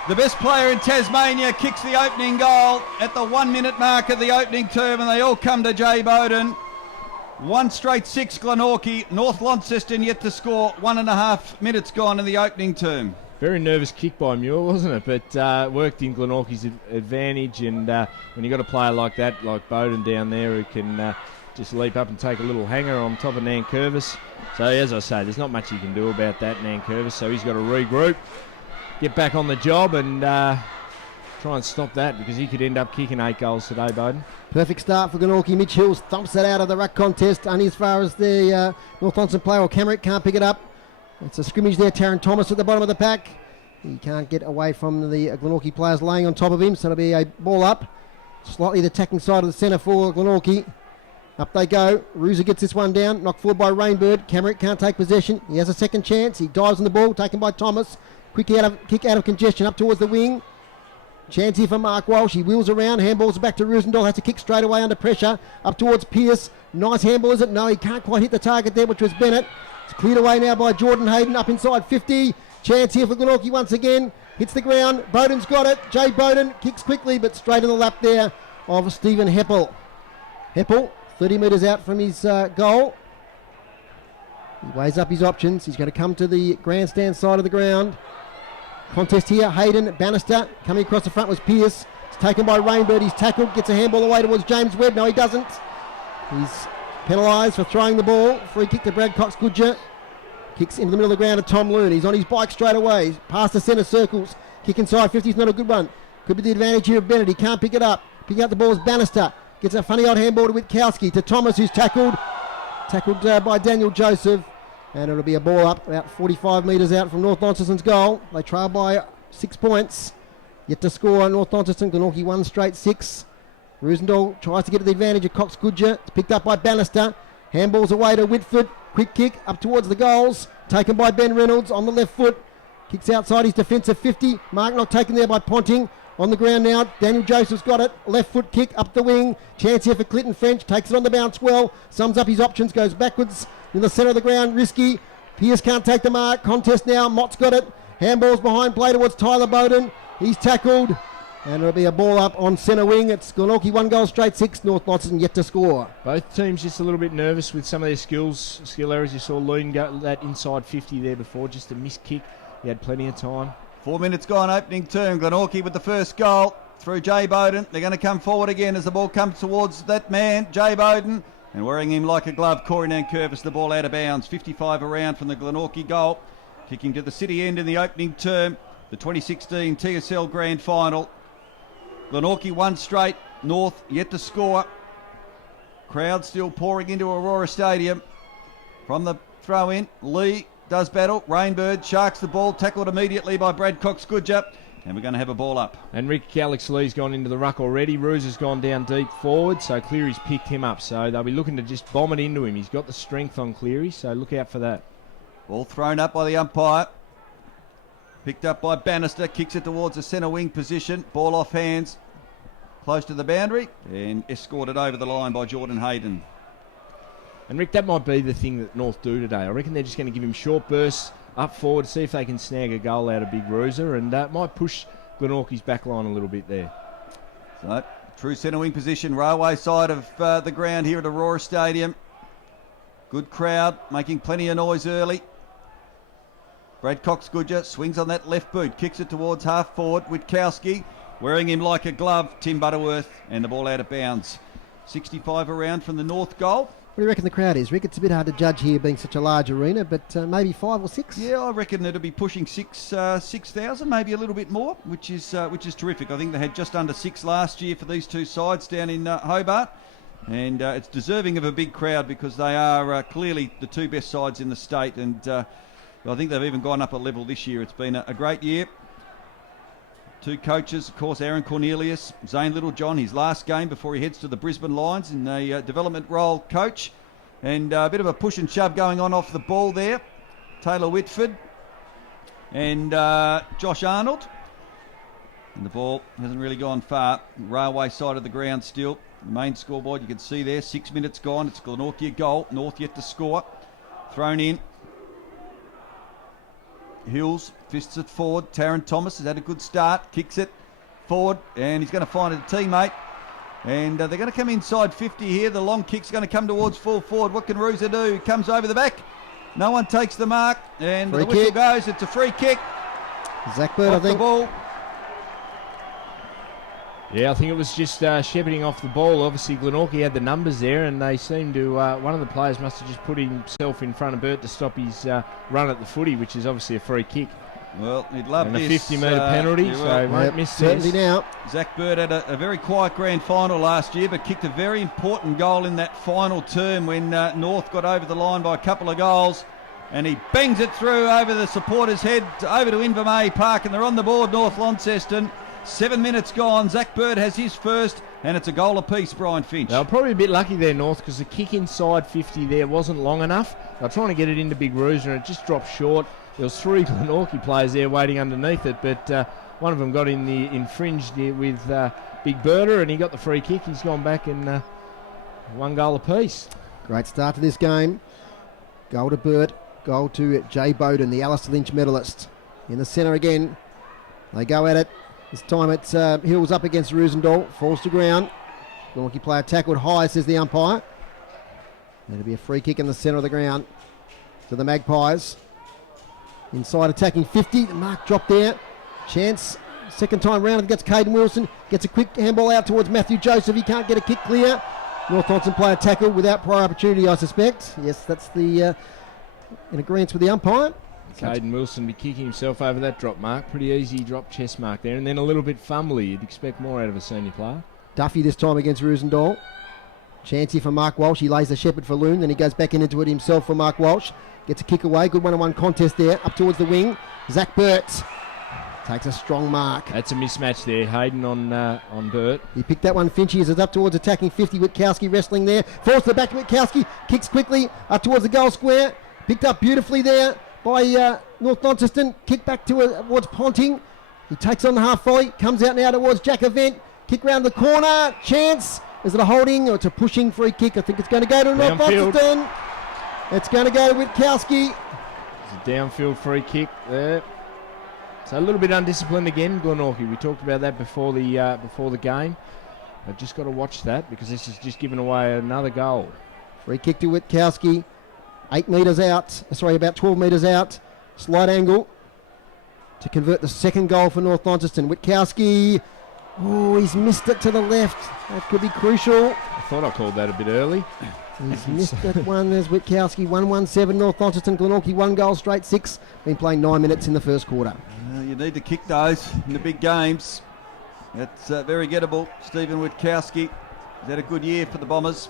The best player in Tasmania kicks the opening goal at the 1 minute mark of the opening term, and they all come to Jay Bowden. 1 straight 6 Glenorchy. North Launceston yet to score. 1.5 minutes gone in the opening term. Very nervous kick by Muir, wasn't it? But worked in Glenorchy's advantage, and when you got a player like that, like Bowden down there, who can just leap up and take a little hanger on top of Nankervis. So as I say, there's not much you can do about that, Nankervis. So he's got to regroup, get back on the job, and try and stop that, because he could end up kicking 8 goals today, Bowden. Perfect start for Glenorchy. Mitch Hills thumps that out of the ruck contest, only as far as the North Launceston player, or Camerick can't pick it up. It's a scrimmage there. Taron Thomas at the bottom of the pack. He can't get away from the Glenorchy players laying on top of him, so it'll be a ball up. Slightly the attacking side of the centre for Glenorchy. Up they go. Rooser gets this one down. Knocked forward by Rainbird. Camerick can't take possession. He has a second chance. He dives on the ball, taken by Thomas. Quick kick out of congestion up towards the wing. Chance here for Mark Walsh. He wheels around. Handballs back to Roosendahl. Has to kick straight away under pressure. Up towards Pearce. Nice handball, is it? No, he can't quite hit the target there, which was Bennett. It's cleared away now by Jordan Hayden up inside 50. Chance here for Glenorchy once again. Hits the ground. Bowden's got it. Jay Bowden kicks quickly, but straight in the lap there of Stephen Heppel. Heppel, 30 metres out from his goal. He weighs up his options. He's going to come to the grandstand side of the ground. Contest here. Hayden, Bannister. Coming across the front was Pearce. It's taken by Rainbird. He's tackled. Gets a handball away towards James Webb. No, he doesn't. He's penalised for throwing the ball. Free kick to Brad Cox-Goodger. Kicks into the middle of the ground to Tom Loon. He's on his bike straight away. Past the centre circles. Kick inside 50 is not a good one. Could be the advantage here of Bennett. He can't pick it up. Picking up the ball is Bannister. Gets a funny old handball to Witkowski. To Thomas, who's tackled. Tackled by Daniel Joseph. And it'll be a ball up about 45 metres out from North Launceston's goal. They trail by 6 points. Yet to score North Launceston. Glenorchy 1 straight 6. Roosendahl tries to get to the advantage of Cox Goodger. It's picked up by Bannister. Handballs away to Whitford. Quick kick up towards the goals. Taken by Ben Reynolds on the left foot. Kicks outside his defensive 50. Mark not taken there by Ponting. On the ground now. Daniel Joseph's got it. Left foot kick up the wing. Chance here for Clinton French. Takes it on the bounce well. Sums up his options. Goes backwards in the centre of the ground. Risky. Pierce can't take the mark. Contest now. Mott's got it. Handballs behind play towards Tyler Bowden. He's tackled. And it'll be a ball up on centre wing. It's Glenorchy 1 goal straight 6. North Launceston yet to score. Both teams just a little bit nervous with some of their skill errors. You saw Loon go that inside 50 there before, just a missed kick. He had plenty of time. 4 minutes gone, opening term. Glenorchy with the first goal through Jay Bowden. They're going to come forward again as the ball comes towards that man, Jay Bowden. And wearing him like a glove, Corey Nankervis, the ball out of bounds. 55 around from the Glenorchy goal. Kicking to the city end in the opening term. The 2016 TSL Grand Final. Glenorchy 1 straight, North yet to score. Crowd still pouring into Aurora Stadium. From the throw in, Lee does battle. Rainbird sharks the ball, tackled immediately by Brad Cox Goodger. And we're going to have a ball up. And Alex Lee's gone into the ruck already. Roos has gone down deep forward, so Cleary's picked him up. So they'll be looking to just bomb it into him. He's got the strength on Cleary, so look out for that. Ball thrown up by the umpire. Picked up by Bannister, kicks it towards the centre wing position. Ball off hands, close to the boundary, and escorted over the line by Jordan Hayden. And Rick, that might be the thing that North do today. I reckon they're just going to give him short bursts up forward, see if they can snag a goal out of Big Rooser, and might push Glenorchy's back line a little bit there. So, true centre wing position, railway side of the ground here at Aurora Stadium. Good crowd, making plenty of noise early. Brad Cox Goodger swings on that left boot, kicks it towards half forward. Witkowski wearing him like a glove, Tim Butterworth, and the ball out of bounds. 65 around from the North goal. What do you reckon the crowd is, Rick? It's a bit hard to judge here being such a large arena, but maybe 5 or 6? Yeah, I reckon it'll be pushing 6,000, maybe a little bit more, which is terrific. I think they had just under 6 last year for these two sides down in Hobart. And it's deserving of a big crowd because they are clearly the two best sides in the state, and I think they've even gone up a level this year. It's been a great year. Two coaches, of course, Aaron Cornelius, Zane Littlejohn, his last game before he heads to the Brisbane Lions in a development role coach. And a bit of a push and shove going on off the ball there. Taylor Whitford and Josh Arnold. And the ball hasn't really gone far. Railway side of the ground still. The main scoreboard you can see there, 6 minutes gone. It's Glenorchy a goal, North yet to score. Thrown in. Hills fists it forward. Taron Thomas has had a good start, kicks it forward, and he's going to find a teammate. And they're going to come inside 50 here. The long kick's going to come towards full forward. What can Rooser do? He comes over the back. No one takes the mark, and free the whistle kick goes. It's a free kick. Zach Bird, I think. The ball. Yeah, I think it was just shepherding off the ball. Obviously, Glenorchy had the numbers there, and they seemed to... one of the players must have just put himself in front of Bert to stop his run at the footy, which is obviously a free kick. Well, he'd love and this. And a 50-metre penalty, so won't miss certainly this. Now. Zach Bird had a very quiet grand final last year, but kicked a very important goal in that final term when North got over the line by a couple of goals. And he bangs it through over the supporter's head, over to Invermay Park, and they're on the board, North Launceston. 7 minutes gone. Zach Bird has his first, and it's a goal apiece, Brian Finch. They were probably a bit lucky there, North, because the kick inside 50 there wasn't long enough. They were trying to get it into Big Rooser, and it just dropped short. There was 3 Glenorchy players there waiting underneath it, but one of them got in the infringed with Big Birder, and he got the free kick. He's gone back and 1 goal apiece. Great start to this game. Goal to Burt, goal to Jay Bowden, the Alistair Lynch medalist. In the centre again. They go at it. This time it's Hills up against Roosendahl, falls to ground. Glenorchy player tackled high, says the umpire. It'll be a free kick in the centre of the ground to the Magpies. Inside attacking 50, the mark dropped there. Chance, second time round, gets Caden Wilson, gets a quick handball out towards Matthew Joseph. He can't get a kick clear. North Launceston player tackle without prior opportunity, I suspect. Yes, that's the in agreement with the umpire. Caden Wilson be kicking himself over that drop mark. Pretty easy drop chest mark there, and then a little bit fumbly. You'd expect more out of a senior player. Duffy this time against Roosendahl. Chance here for Mark Walsh. He lays the shepherd for Loon, then he goes back into it himself for Mark Walsh. Gets a kick away. Good one-on-one contest there. Up towards the wing. Zach Burt. Takes a strong mark. That's a mismatch there. Hayden on Burt. He picked that one. Finchy is up towards attacking 50. Witkowski wrestling there. Falls to the back to Witkowski. Kicks quickly up towards the goal square. Picked up beautifully there by North Launceston. Kick back towards Ponting. He takes on the half volley. Comes out now towards Jack Event. Kick round the corner. Chance. Is it a holding or it's a pushing free kick? I think it's going to go to North Launceston. It's going to go to Witkowski. It's a downfield free kick there. So a little bit undisciplined again, Glenorchy. We talked about that before the game. I've just got to watch that because this is just giving away another goal. Free kick to Witkowski. 8 metres out. Sorry, about 12 metres out. Slight angle to convert the second goal for North Launceston. Witkowski. Oh, he's missed it to the left. That could be crucial. I thought I called that a bit early. He's missed that one. There's Witkowski. 1-1-7. North Launceston. Glenorchy 1 goal straight 6. Been playing 9 minutes in the first quarter. You need to kick those in the big games. That's very gettable. Stephen Witkowski has had a good year for the Bombers.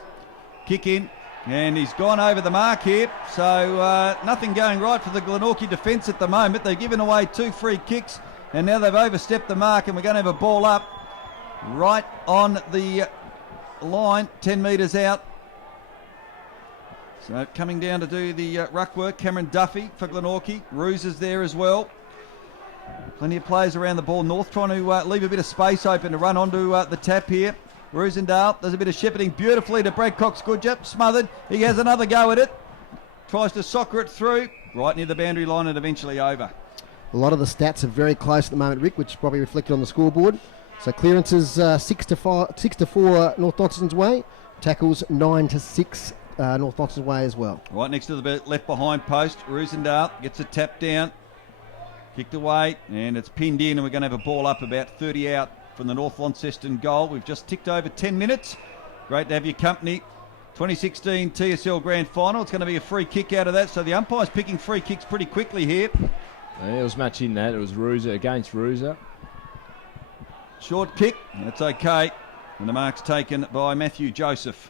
Kick in, and he's gone over the mark here. So nothing going right for the Glenorchy defence at the moment. They've given away 2 free kicks, and now they've overstepped the mark, and we're going to have a ball up right on the line, 10 metres out. So coming down to do the ruck work, Cameron Duffy for Glenorchy. Roos is there as well. Plenty of players around the ball. North trying to leave a bit of space open to run onto the tap here. Roosendale does a bit of shepherding beautifully to Brad Cox-Goodger. Smothered. He has another go at it. Tries to soccer it through. Right near the boundary line and eventually over. A lot of the stats are very close at the moment, Rick, which is probably reflected on the scoreboard. So clearances 6-4 North Launceston's way. Tackles 9-6 North Launceston's way as well. Right next to the left behind post. Roosendale gets a tap down. Kicked away, and it's pinned in, and we're going to have a ball up about 30 out from the North Launceston goal. We've just ticked over 10 minutes. Great to have your company. 2016 TSL Grand Final. It's going to be a free kick out of that, so the umpire's picking free kicks pretty quickly here. There was much in that. It was Rooser against Rooser. Short kick, that's okay. And the mark's taken by Matthew Joseph.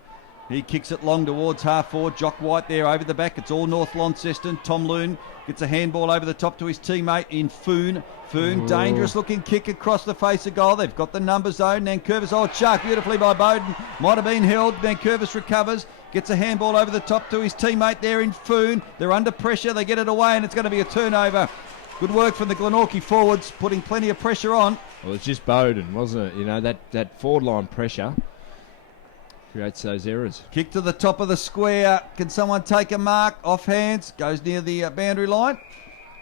He kicks it long towards half forward. Jock White there over the back. It's all North Launceston. Tom Loon gets a handball over the top to his teammate in Foon. Foon, dangerous looking kick across the face of goal. They've got the number zone. Nankervis, oh, chuck beautifully by Bowden. Might have been held. Nankervis recovers. Gets a handball over the top to his teammate there in Foon. They're under pressure. They get it away and it's going to be a turnover. Good work from the Glenorchy forwards, putting plenty of pressure on. Well, it's just Bowden, wasn't it? You know, that forward line pressure creates those errors. Kick to the top of the square. Can someone take a mark? Off hands. Goes near the boundary line.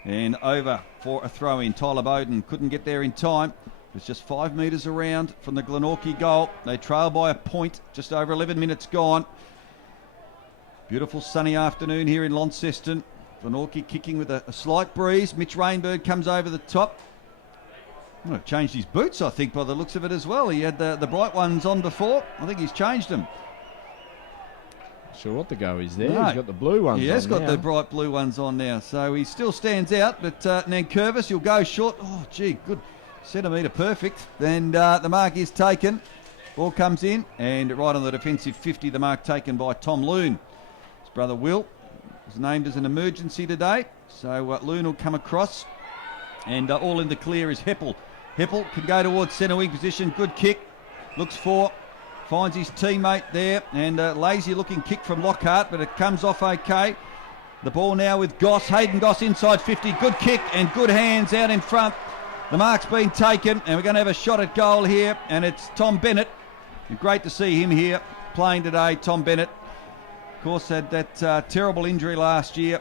And over for a throw-in. Tyler Bowden couldn't get there in time. It's just 5 metres around from the Glenorchy goal. They trail by a point. Just over 11 minutes gone. Beautiful sunny afternoon here in Launceston. Glenorchy kicking with a slight breeze. Mitch Rainbird comes over the top. Well, changed his boots, I think, by the looks of it as well. He had the bright ones on before. I think he's changed them. Sure what the go is there. No. He's got the blue ones on. He has got now. the bright blue ones on now. So he still stands out, but Nankervis, he'll go short. Oh, gee, good centimetre perfect. And the mark is taken. Ball comes in, and right on the defensive 50, the mark taken by Tom Loon. His brother Will was named as an emergency today. So Loon will come across. And all in the clear is Heppel. Heppel can go towards centre wing position. Good kick. Looks for. Finds his teammate there. And a lazy looking kick from Lockhart, but it comes off okay. The ball now with Goss. Hayden Goss inside 50. Good kick and good hands out in front. The mark's been taken and we're going to have a shot at goal here. And it's Tom Bennett. And great to see him here playing today. Tom Bennett, of course, had that terrible injury last year.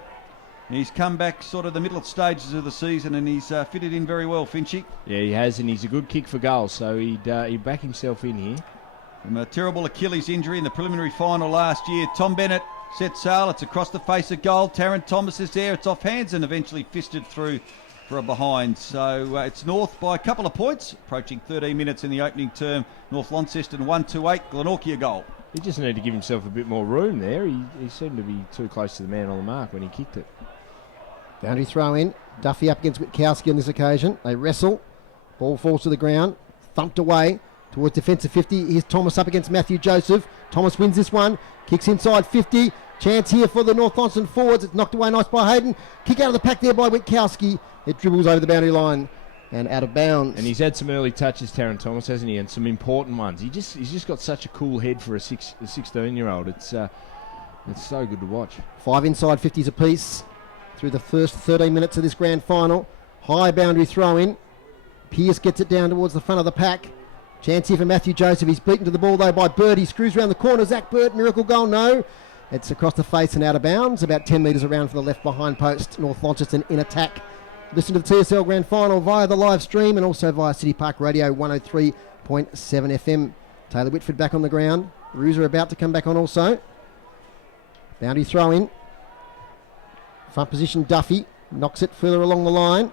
He's come back sort of the middle stages of the season and he's fitted in very well, Finchy. Yeah, he has, and he's a good kick for goal, so he'd back himself in here. From a terrible Achilles injury in the preliminary final last year, Tom Bennett set sail. It's across the face of goal. Tarrant Thomas is there. It's off hands and eventually fisted through for a behind. So it's North by a couple of points, approaching 13 minutes in the opening term. North Launceston 1-8, Glenorchy a goal. He just needed to give himself a bit more room there. He seemed to be too close to the man on the mark when he kicked it. Boundary throw in. Duffy up against Witkowski on this occasion. They wrestle. Ball falls to the ground. Thumped away towards defensive 50. Here's Thomas up against Matthew Joseph. Thomas wins this one. Kicks inside 50. Chance here for the North Launceston forwards. It's knocked away nice by Hayden. Kick out of the pack there by Witkowski. It dribbles over the boundary line. and out of bounds. And he's had some early touches, Taron Thomas, hasn't he? And some important ones. He's just got such a cool head for a 16-year-old. It's so good to watch. 5 inside 50s apiece through the first 13 minutes of this grand final. High boundary throw in. Pearce gets it down towards the front of the pack. Chance here for Matthew Joseph. He's beaten to the ball though by Bird. He screws around the corner. Zach Bird, miracle goal, no. It's across the face and out of bounds. About 10 metres around for the left behind post. North Launceston in attack. Listen to the TSL Grand Final via the live stream and also via City Park Radio 103.7 FM. Taylor Whitford back on the ground. Rooser about to come back on also. Boundary throw in. Front position Duffy. Knocks it further along the line.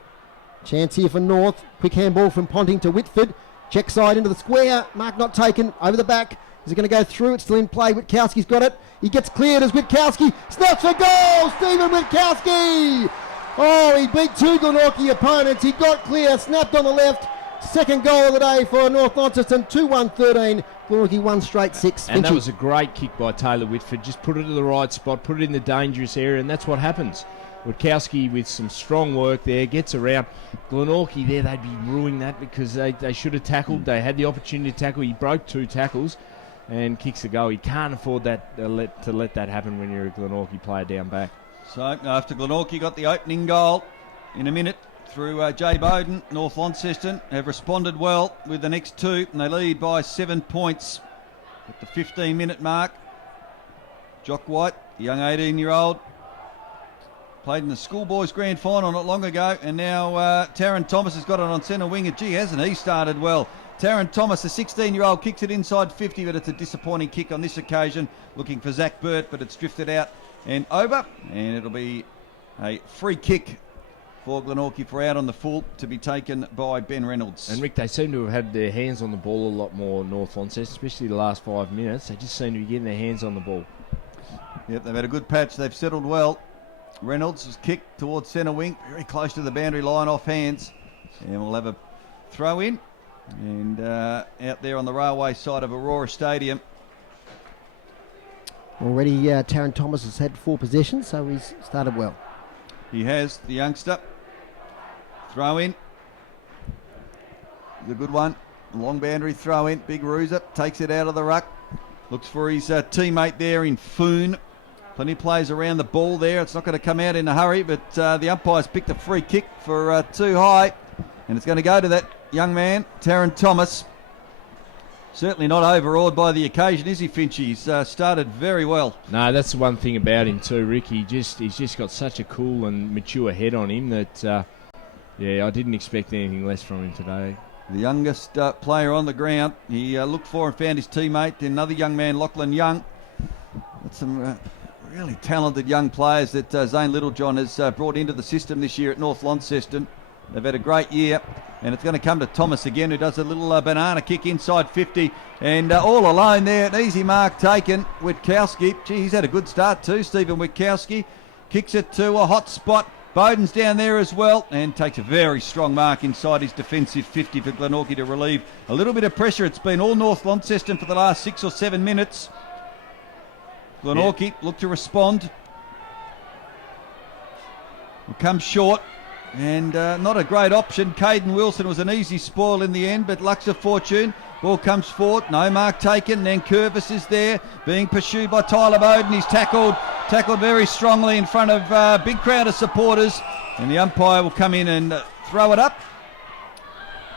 Chance here for North. Quick handball from Ponting to Whitford. Check side into the square. Mark not taken. Over the back. Is it going to go through? It's still in play. Witkowski's got it. He gets cleared as Witkowski snaps for goal. Stephen Witkowski. Oh, he beat 2 Glenorchy opponents. He got clear. Snapped on the left. Second goal of the day for North Launceston. 2-1-13. Glenorchy 1 straight 6. And that was a great kick by Taylor Whitford. Just put it to the right spot. Put it in the dangerous area. And that's what happens. Witkowski with some strong work there, gets around. Glenorchy there, they'd be ruining that because they should have tackled. They had the opportunity to tackle. He broke 2 tackles and kicks the goal. He can't afford that to let that happen when you're a Glenorchy player down back. So after Glenorchy got the opening goal in a minute through Jay Bowden, North Launceston have responded well with the next 2 and they lead by 7 points at the 15-minute mark. Jock White, the young 18-year-old, played in the schoolboys grand final not long ago, and now Taron Thomas has got it on centre wing. And gee, hasn't he started well? Taron Thomas, the 16-year-old, kicks it inside 50, but it's a disappointing kick on this occasion. Looking for Zach Burt, but it's drifted out and over, and it'll be a free kick for Glenorchy for out on the full to be taken by Ben Reynolds. And Rick, they seem to have had their hands on the ball a lot more, North Launceston, especially the last 5 minutes. They just seem to be getting their hands on the ball. Yep, they've had a good patch. They've settled well. Reynolds has kicked towards centre wing, very close to the boundary line, off hands. And we'll have a throw in. And out there on the railway side of Aurora Stadium. Already Taron Thomas has had 4 possessions, so he's started well. He has, the youngster. Throw in. The good one. Long boundary throw in. Big Rooser takes it out of the ruck. Looks for his teammate there in Foon. Plenty of players around the ball there. It's not going to come out in a hurry, but the umpire's picked a free kick for too high. And it's going to go to that young man, Taron Thomas. Certainly not overawed by the occasion, is he, Finch? He's started very well. No, that's the one thing about him too, Rick. He's just got such a cool and mature head on him that, I didn't expect anything less from him today. The youngest player on the ground. He looked for and found his teammate, another young man, Lachlan Young. That's some really talented young players that Zane Littlejohn has brought into the system this year at North Launceston. They've had a great year, and it's going to come to Thomas again, who does a little banana kick inside 50, and all alone there, an easy mark taken. Witkowski, gee, he's had a good start too, Stephen Witkowski, kicks it to a hot spot. Bowden's down there as well, and takes a very strong mark inside his defensive 50 for Glenorchy to relieve a little bit of pressure. It's been all North Launceston for the last 6 or 7 minutes. Glenorchy look to respond. Will come short. And not a great option. Caden Wilson was an easy spoil in the end, but luck's of fortune. Ball comes forward, no mark taken. Nankervis is there, being pursued by Tyler Bowden. He's tackled very strongly in front of a big crowd of supporters. And the umpire will come in and throw it up.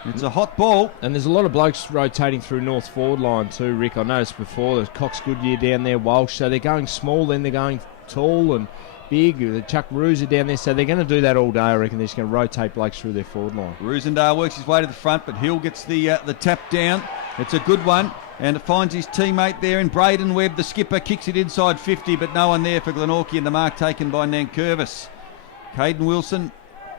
It's a hot ball. And there's a lot of blokes rotating through North forward line too, Rick. I noticed before, there's Cox Goodyear down there, Walsh. So they're going small, then they're going tall and big. Chuck Rooser down there, so they're going to do that all day. I reckon they're just going to rotate blokes through their forward line. Roosendale works his way to the front, but Hill gets the tap down. It's a good one, and it finds his teammate there in Braden Webb. The skipper kicks it inside 50, but no one there for Glenorchy, and the mark taken by Nankervis. Caden Wilson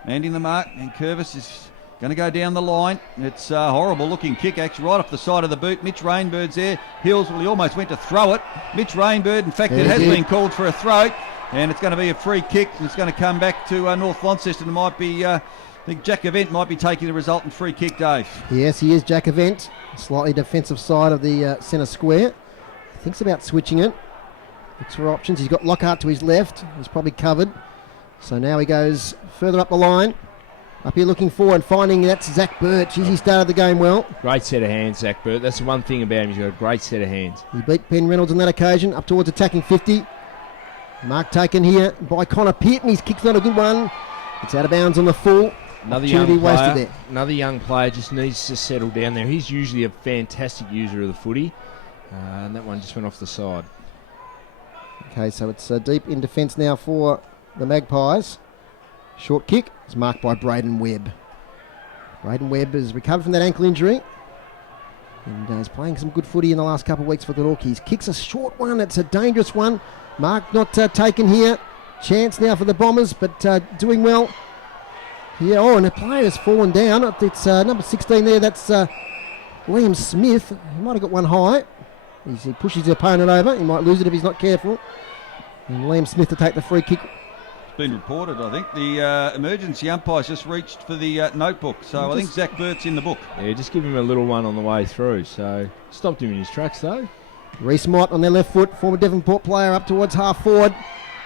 manding the mark. Nankervis is going to go down the line. It's a horrible looking kick, actually, right off the side of the boot. Mitch Rainbird's there. Hills, well, he almost went to throw it. Mitch Rainbird, in fact, it has been called for a throw. And it's going to be a free kick. And it's going to come back to North Launceston. It might be, I think Jack Event might be taking the resultant free kick, Dave. Yes, he is, Jack Event. Slightly defensive side of the centre square. Thinks about switching it. Looks for options. He's got Lockhart to his left. He's probably covered. So now he goes further up the line. Up here looking forward, finding that's Zach Burt. Jeez, he started the game well. Great set of hands, Zach Burt. That's the one thing about him. He's got a great set of hands. He beat Ben Reynolds on that occasion, up towards attacking 50. Mark taken here by Connor Pearton. His kick's not a good one. It's out of bounds on the full. Another young player just needs to settle down there. He's usually a fantastic user of the footy. And that one just went off the side. Okay, so it's deep in defence now for the Magpies. Short kick is marked by Braden Webb. Braden Webb has recovered from that ankle injury and is playing some good footy in the last couple of weeks for Glenorchy. His kick's a short one. It's a dangerous one. Mark not taken here. Chance now for the Bombers, but doing well. Yeah, and a player has fallen down. It's number 16 there. That's Liam Smith. He might have got one high. He pushes the opponent over. He might lose it if he's not careful. And Liam Smith to take the free kick. It's been reported, I think. The emergency umpires just reached for the notebook. So I think Zach Burt's in the book. Yeah, just give him a little one on the way through. So stopped him in his tracks, though. Reece Mott on their left foot. Former Devonport player up towards half forward.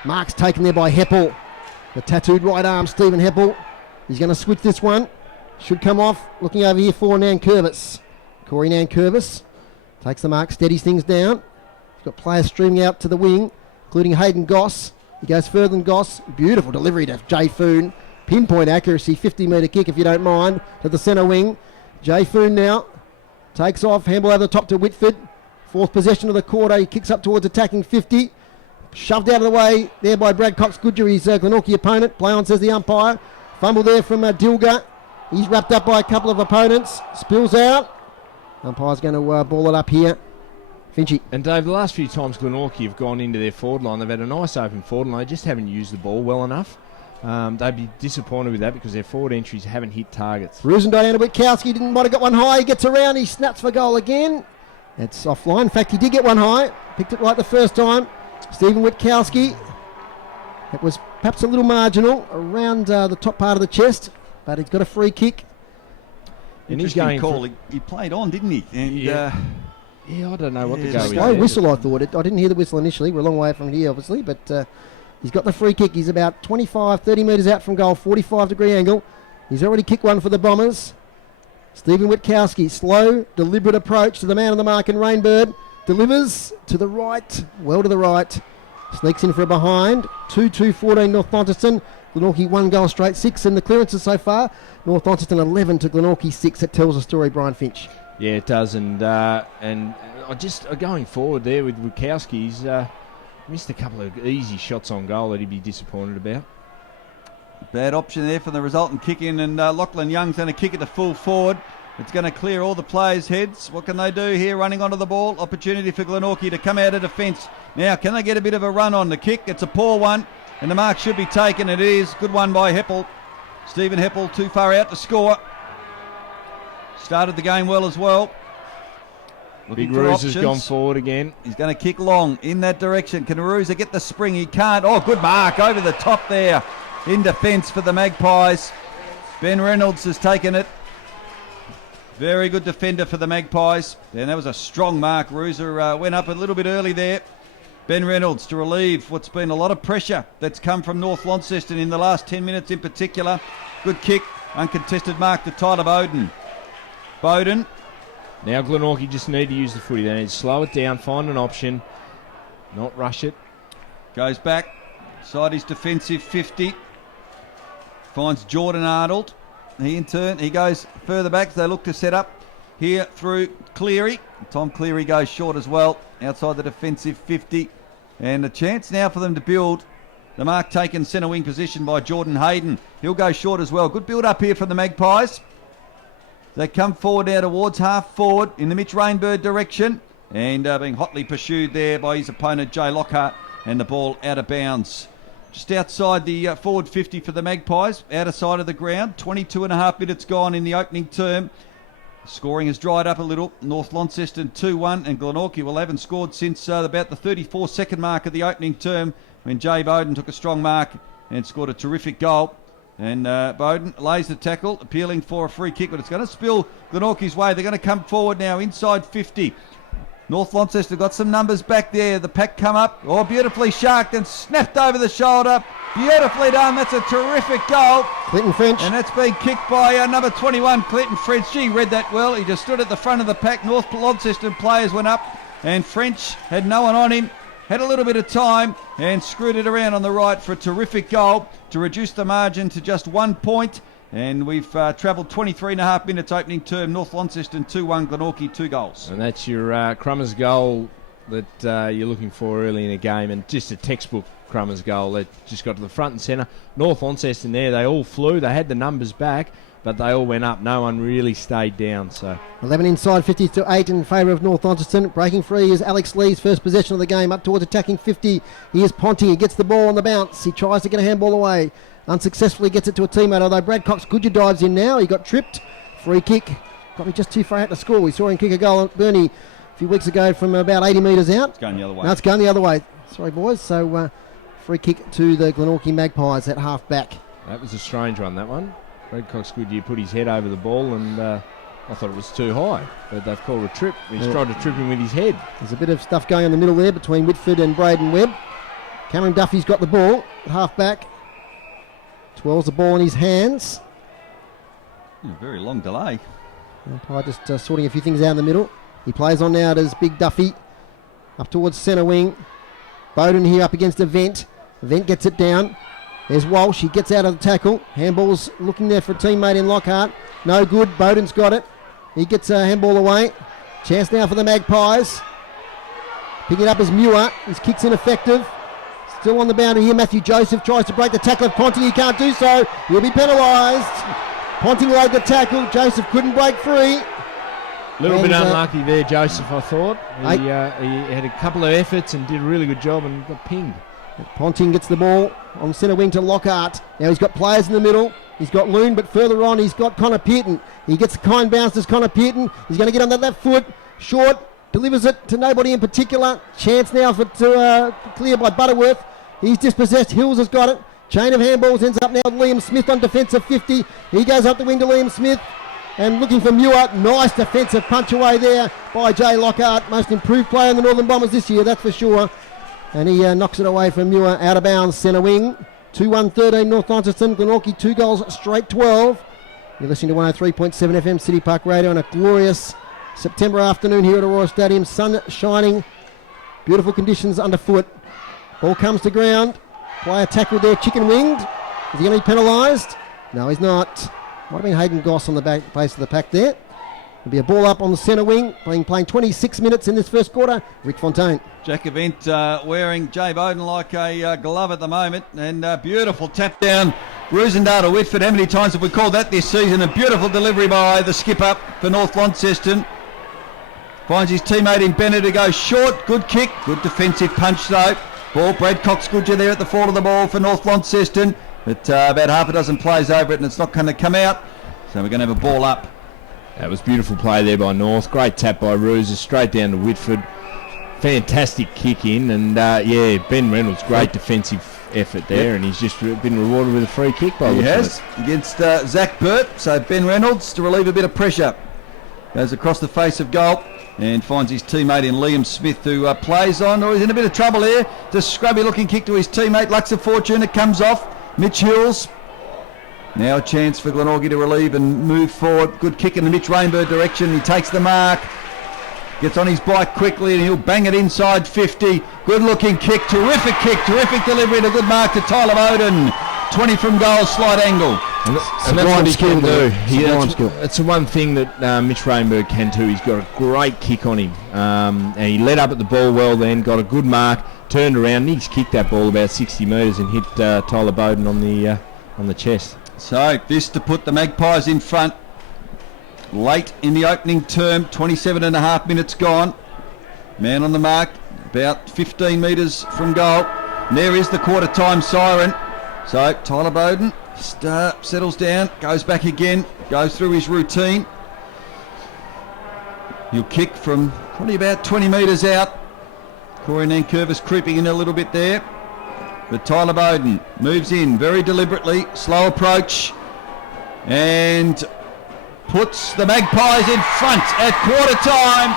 Mark's taken there by Heppel. The tattooed right arm, Stephen Heppel. He's going to switch this one. Should come off. Looking over here for Nankervis. Corey Nankervis takes the mark, steadies things down. He's got players streaming out to the wing, including Hayden Goss. He goes further than Goss. Beautiful delivery to Jay Foon. Pinpoint accuracy, 50-metre kick if you don't mind, to the centre wing. Jay Foon now takes off, handball over the top to Whitford. Fourth possession of the quarter. He kicks up towards attacking 50. Shoved out of the way there by Brad Cox-Goodger, his Glenorchy opponent. Play on, says the umpire. Fumble there from Dilger. He's wrapped up by a couple of opponents. Spills out. Umpire's going to ball it up here. Finchy. And Dave, the last few times Glenorchy have gone into their forward line, they've had a nice open forward line. They just haven't used the ball well enough. They'd be disappointed with that because their forward entries haven't hit targets. Rusen Diana Witkowski might have got one high. He gets around. He snaps for goal again. That's offline. In fact, he did get one high. Picked it right the first time. Stephen Witkowski. It was perhaps a little marginal around the top part of the chest, but he's got a free kick. Interesting call. He played on, didn't he? And yeah, I don't know what to go with. Slow whistle, I thought. I didn't hear the whistle initially. We're a long way from here, obviously, but he's got the free kick. He's about 25, 30 metres out from goal, 45-degree angle. He's already kicked one for the Bombers. Stephen Witkowski, slow, deliberate approach to the man on the mark in Rainbird. Delivers to the right, well to the right. Sneaks in for a behind. 2-2-14 North Launceston. Glenorchy 1 goal straight, 6 in the clearances so far. North Launceston 11 to Glenorchy 6. That tells a story, Brian Finch. Yeah, it does. And I just going forward there with Witkowski, he's missed a couple of easy shots on goal that he'd be disappointed about. Bad option there for the resultant kick in, and Lachlan Young's going to kick it to full forward. It's going to clear all the players' heads. What can they do here? Running onto the ball. Opportunity for Glenorchy to come out of defence. Now, can they get a bit of a run on the kick? It's a poor one, and the mark should be taken. It is. Good one by Heppel. Stephen Heppel too far out to score. Started the game well as well. Big Ruse has gone forward again. He's going to kick long in that direction. Can Ruse get the spring? He can't. Oh, good mark over the top there in defence for the Magpies. Ben Reynolds has taken it. Very good defender for the Magpies. And that was a strong mark. Rooser went up a little bit early there. Ben Reynolds to relieve what's been a lot of pressure that's come from North Launceston in the last 10 minutes in particular. Good kick. Uncontested mark to Tyler Bowden. Bowden. Now Glenorchy just need to use the footy. They need to slow it down, find an option, not rush it. Goes back. Side his defensive 50. Finds Jordan Arnold. He in turn, he goes further back. So they look to set up here through Cleary. Tom Cleary goes short as well, outside the defensive 50. And a chance now for them to build. The mark taken centre wing position by Jordan Hayden. He'll go short as well. Good build up here from the Magpies. They come forward now towards half forward in the Mitch Rainbird direction. And being hotly pursued there by his opponent Jay Lockhart. And the ball out of bounds. Just outside the forward 50 for the Magpies, outer side of the ground. 22.5 minutes gone in the opening term. Scoring has dried up a little. North Launceston 2-1, and Glenorchy haven't scored since about the 34-second mark of the opening term when Jay Bowden took a strong mark and scored a terrific goal. And Bowden lays the tackle, appealing for a free kick, but it's going to spill Glenorchy's way. They're going to come forward now inside 50. North Launceston got some numbers back there. The pack come up. Oh, beautifully sharked and snapped over the shoulder. Beautifully done. That's a terrific goal. Clinton French. And that's been kicked by number 21, Clinton French. Gee, read that well. He just stood at the front of the pack. North Launceston players went up, and French had no one on him. Had a little bit of time and screwed it around on the right for a terrific goal to reduce the margin to just 1 point. And we've travelled 23 and a half minutes opening term. North Launceston 2-1, Glenorchy 2 goals. And that's your Crummers goal that you're looking for early in a game, and just a textbook Crummers goal. They just got to the front and centre. North Launceston there, they all flew. They had the numbers back, but they all went up. No one really stayed down. So 11 inside, 50-8 in favour of North Launceston. Breaking free is Alex Lee's first possession of the game, up towards attacking 50. Here's Ponting. He gets the ball on the bounce. He tries to get a handball away. Unsuccessfully gets it to a teammate, although Brad Cox-Goodger dives in now. He got tripped. Free kick. Probably just too far out to score. We saw him kick a goal at Burnie a few weeks ago from about 80 metres out. It's going the other way. No, it's going the other way. Sorry, boys. So free kick to the Glenorchy Magpies at half back. that was a strange one, that one. Brad Cox-Goodyear put his head over the ball, and I thought it was too high, but they've called a trip. He's tried to trip him with his head. There's a bit of stuff going in the middle there between Whitford and Braden Webb. Cameron Duffy's got the ball at half back. Twirls the ball in his hands. Very long delay. Umpire just sorting a few things out in the middle. He plays on now as Big Duffy up towards centre wing. Bowden here up against Event. Event gets it down. There's Walsh. He gets out of the tackle. Handball's looking there for a teammate in Lockhart. No good. Bowden's got it. He gets a handball away. Chance now for the Magpies. Picking it up as Muir. His kick's ineffective. Still on the boundary here. Matthew Joseph tries to break the tackle of Ponting. He can't do so. He'll be penalised. Ponting laid the tackle. Joseph couldn't break free. A little bit unlucky there, Joseph, I thought. He had a couple of efforts and did a really good job and got pinged. Ponting gets the ball on centre wing to Lockhart. Now he's got players in the middle. He's got Loon, but further on he's got Connor Pearton. He gets a kind bounce as Connor Pearton. He's going to get on that left foot. Short, delivers it to nobody in particular. Chance now to clear by Butterworth. He's dispossessed. Hills has got it. Chain of handballs ends up now with Liam Smith on defensive 50. He goes up the wing to Liam Smith. And looking for Muir. Nice defensive punch away there by Jay Lockhart. Most improved player in the Northern Bombers this year, that's for sure. And he knocks it away from Muir out of bounds, centre wing. 2-1-13 North Launceston. Glenorchy 2 goals straight 12. You're listening to 103.7 FM City Park Radio on a glorious September afternoon here at Aurora Stadium. Sun shining. Beautiful conditions underfoot. Ball comes to ground. Player tackled there, chicken winged. Is he going to be penalised? No, he's not. Might have been Hayden Goss on the back base of the pack there. There'll be a ball up on the centre wing, playing 26 minutes in this first quarter. Rick Fontaine. Jack Event wearing Jay Bowden like a glove at the moment. And beautiful tap down. Rosendale to Whitford. How many times have we called that this season? A beautiful delivery by the skipper for North Launceston. Finds his teammate in Bennett to go short. Good kick. Good defensive punch though. Ball, Brad Cox-Goodyer there at the fall of the ball for North Launceston. But about half a dozen plays over it and it's not going to come out. So we're going to have a ball up. That was beautiful play there by North. Great tap by Ruse, straight down to Whitford. Fantastic kick in. And Ben Reynolds, great defensive effort there. And he's just been rewarded with a free kick by He has, against Zach Burt. So Ben Reynolds to relieve a bit of pressure. Goes across the face of goal. And finds his teammate in Liam Smith, who plays on. Or he's in a bit of trouble here. Just scrubby looking kick to his teammate. Lux of Fortune. It comes off. Mitch Hills. Now a chance for Glenorchy to relieve and move forward. Good kick in the Mitch Rainbird direction. He takes the mark. Gets on his bike quickly and he'll bang it inside 50. Good looking kick. Terrific delivery and a good mark to Tyler Bowden. 20 from goal, slight angle. And that's what he can do. It's the one thing that Mitch Rainbird can do. He's got a great kick on him. And he led up at the ball well then, got a good mark, turned around, and he's kicked that ball about 60 metres and hit Tyler Bowden on the chest. So this to put the Magpies in front. Late in the opening term, 27 and a half minutes gone. Man on the mark, about 15 metres from goal. And there is the quarter time siren. So Tyler Bowden settles down, goes back again, goes through his routine. He'll kick from probably about 20 metres out. Corey Nankervis creeping in a little bit there. But Tyler Bowden moves in very deliberately, slow approach, and puts the Magpies in front at quarter time.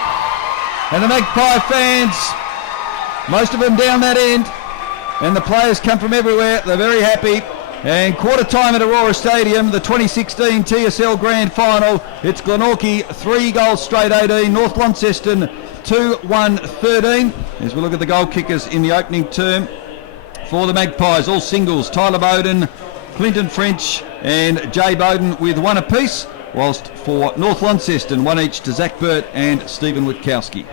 And the Magpie fans, most of them down that end, and the players come from everywhere. They're very happy. And quarter time at Aurora Stadium, the 2016 TSL Grand Final. It's Glenorchy 3 goals straight 18, North Launceston 2-1-13. As we look at the goal kickers in the opening term for the Magpies, all singles, Tyler Bowden, Clinton French and Jay Bowden with 1 apiece, whilst for North Launceston, 1 each to Zach Burt and Stephen Witkowski.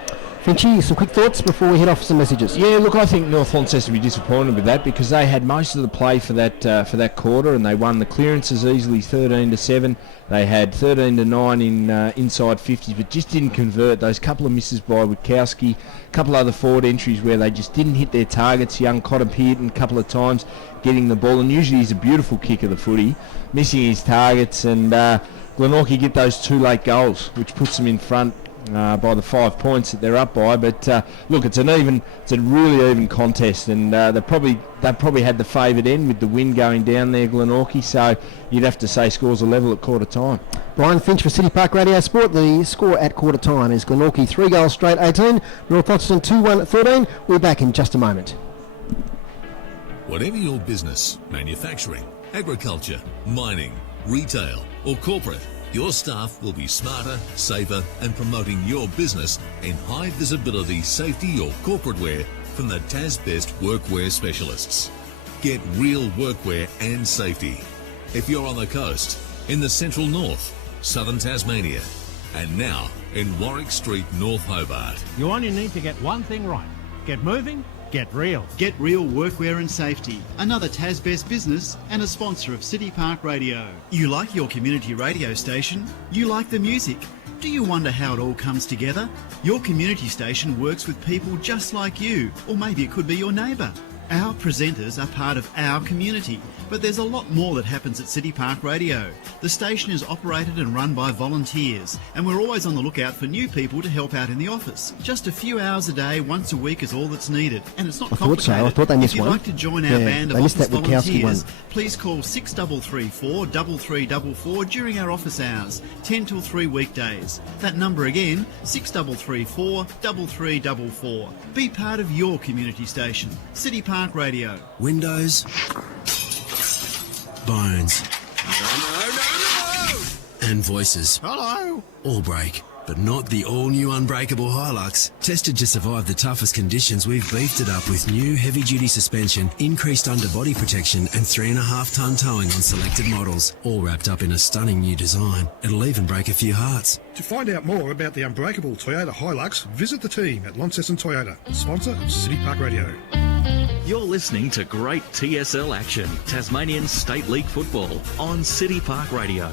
Finchy, some quick thoughts before we head off some messages. Yeah, look, I think North Launceston will be disappointed with that because they had most of the play for that quarter, and they won the clearances easily, 13-7. They had 13-9 in inside 50s, but just didn't convert. Those couple of misses by Witkowski, a couple other forward entries where they just didn't hit their targets. Young Cotton Pearton a couple of times getting the ball, and usually he's a beautiful kicker, the footy, missing his targets, and Glenorchy get those 2 late goals, which puts them in front by the 5 points that they're up by. But look, it's a really even contest, and they probably had the favoured end with the wind going down there, Glenorchy. So you'd have to say scores are level at quarter time. Brian Finch for City Park Radio Sport. The score at quarter time is Glenorchy 3 goals straight 18, North Launceston 2-1-13. We're back in just a moment. Whatever your business, manufacturing, agriculture, mining, retail or corporate, your staff will be smarter, safer and promoting your business in high visibility safety or corporate wear from the TasBest Workwear specialists. Get real workwear and safety. If you're on the coast, in the central north, southern Tasmania, and now in Warwick Street, North Hobart. You only need to get one thing right. Get moving, get real. Get Real Workwear and Safety, another TasBest business and a sponsor of City Park Radio. You like your community radio station? You like the music? Do you wonder how it all comes together? Your community station works with people just like you, or maybe it could be your neighbour. Our presenters are part of our community, but there's a lot more that happens at City Park Radio. The station is operated and run by volunteers, and we're always on the lookout for new people to help out in the office. Just a few hours a day, once a week is all that's needed, and it's not complicated. I thought they missed if you'd one. like to join our band of they missed office that Witkowski volunteers, one. please call 6334 3344 during our office hours, 10 till 3 weekdays. That number again, 6334 3344. Be part of your community station. City Park Radio. Windows, bones, and voices. Hello. All break, but not the all-new unbreakable Hilux. Tested to survive the toughest conditions, we've beefed it up with new heavy-duty suspension, increased underbody protection, and 3.5-ton towing on selected models, all wrapped up in a stunning new design. It'll even break a few hearts. To find out more about the unbreakable Toyota Hilux, visit the team at Launceston Toyota, sponsor of City Park Radio. You're listening to great TSL action, Tasmanian State League football on City Park Radio.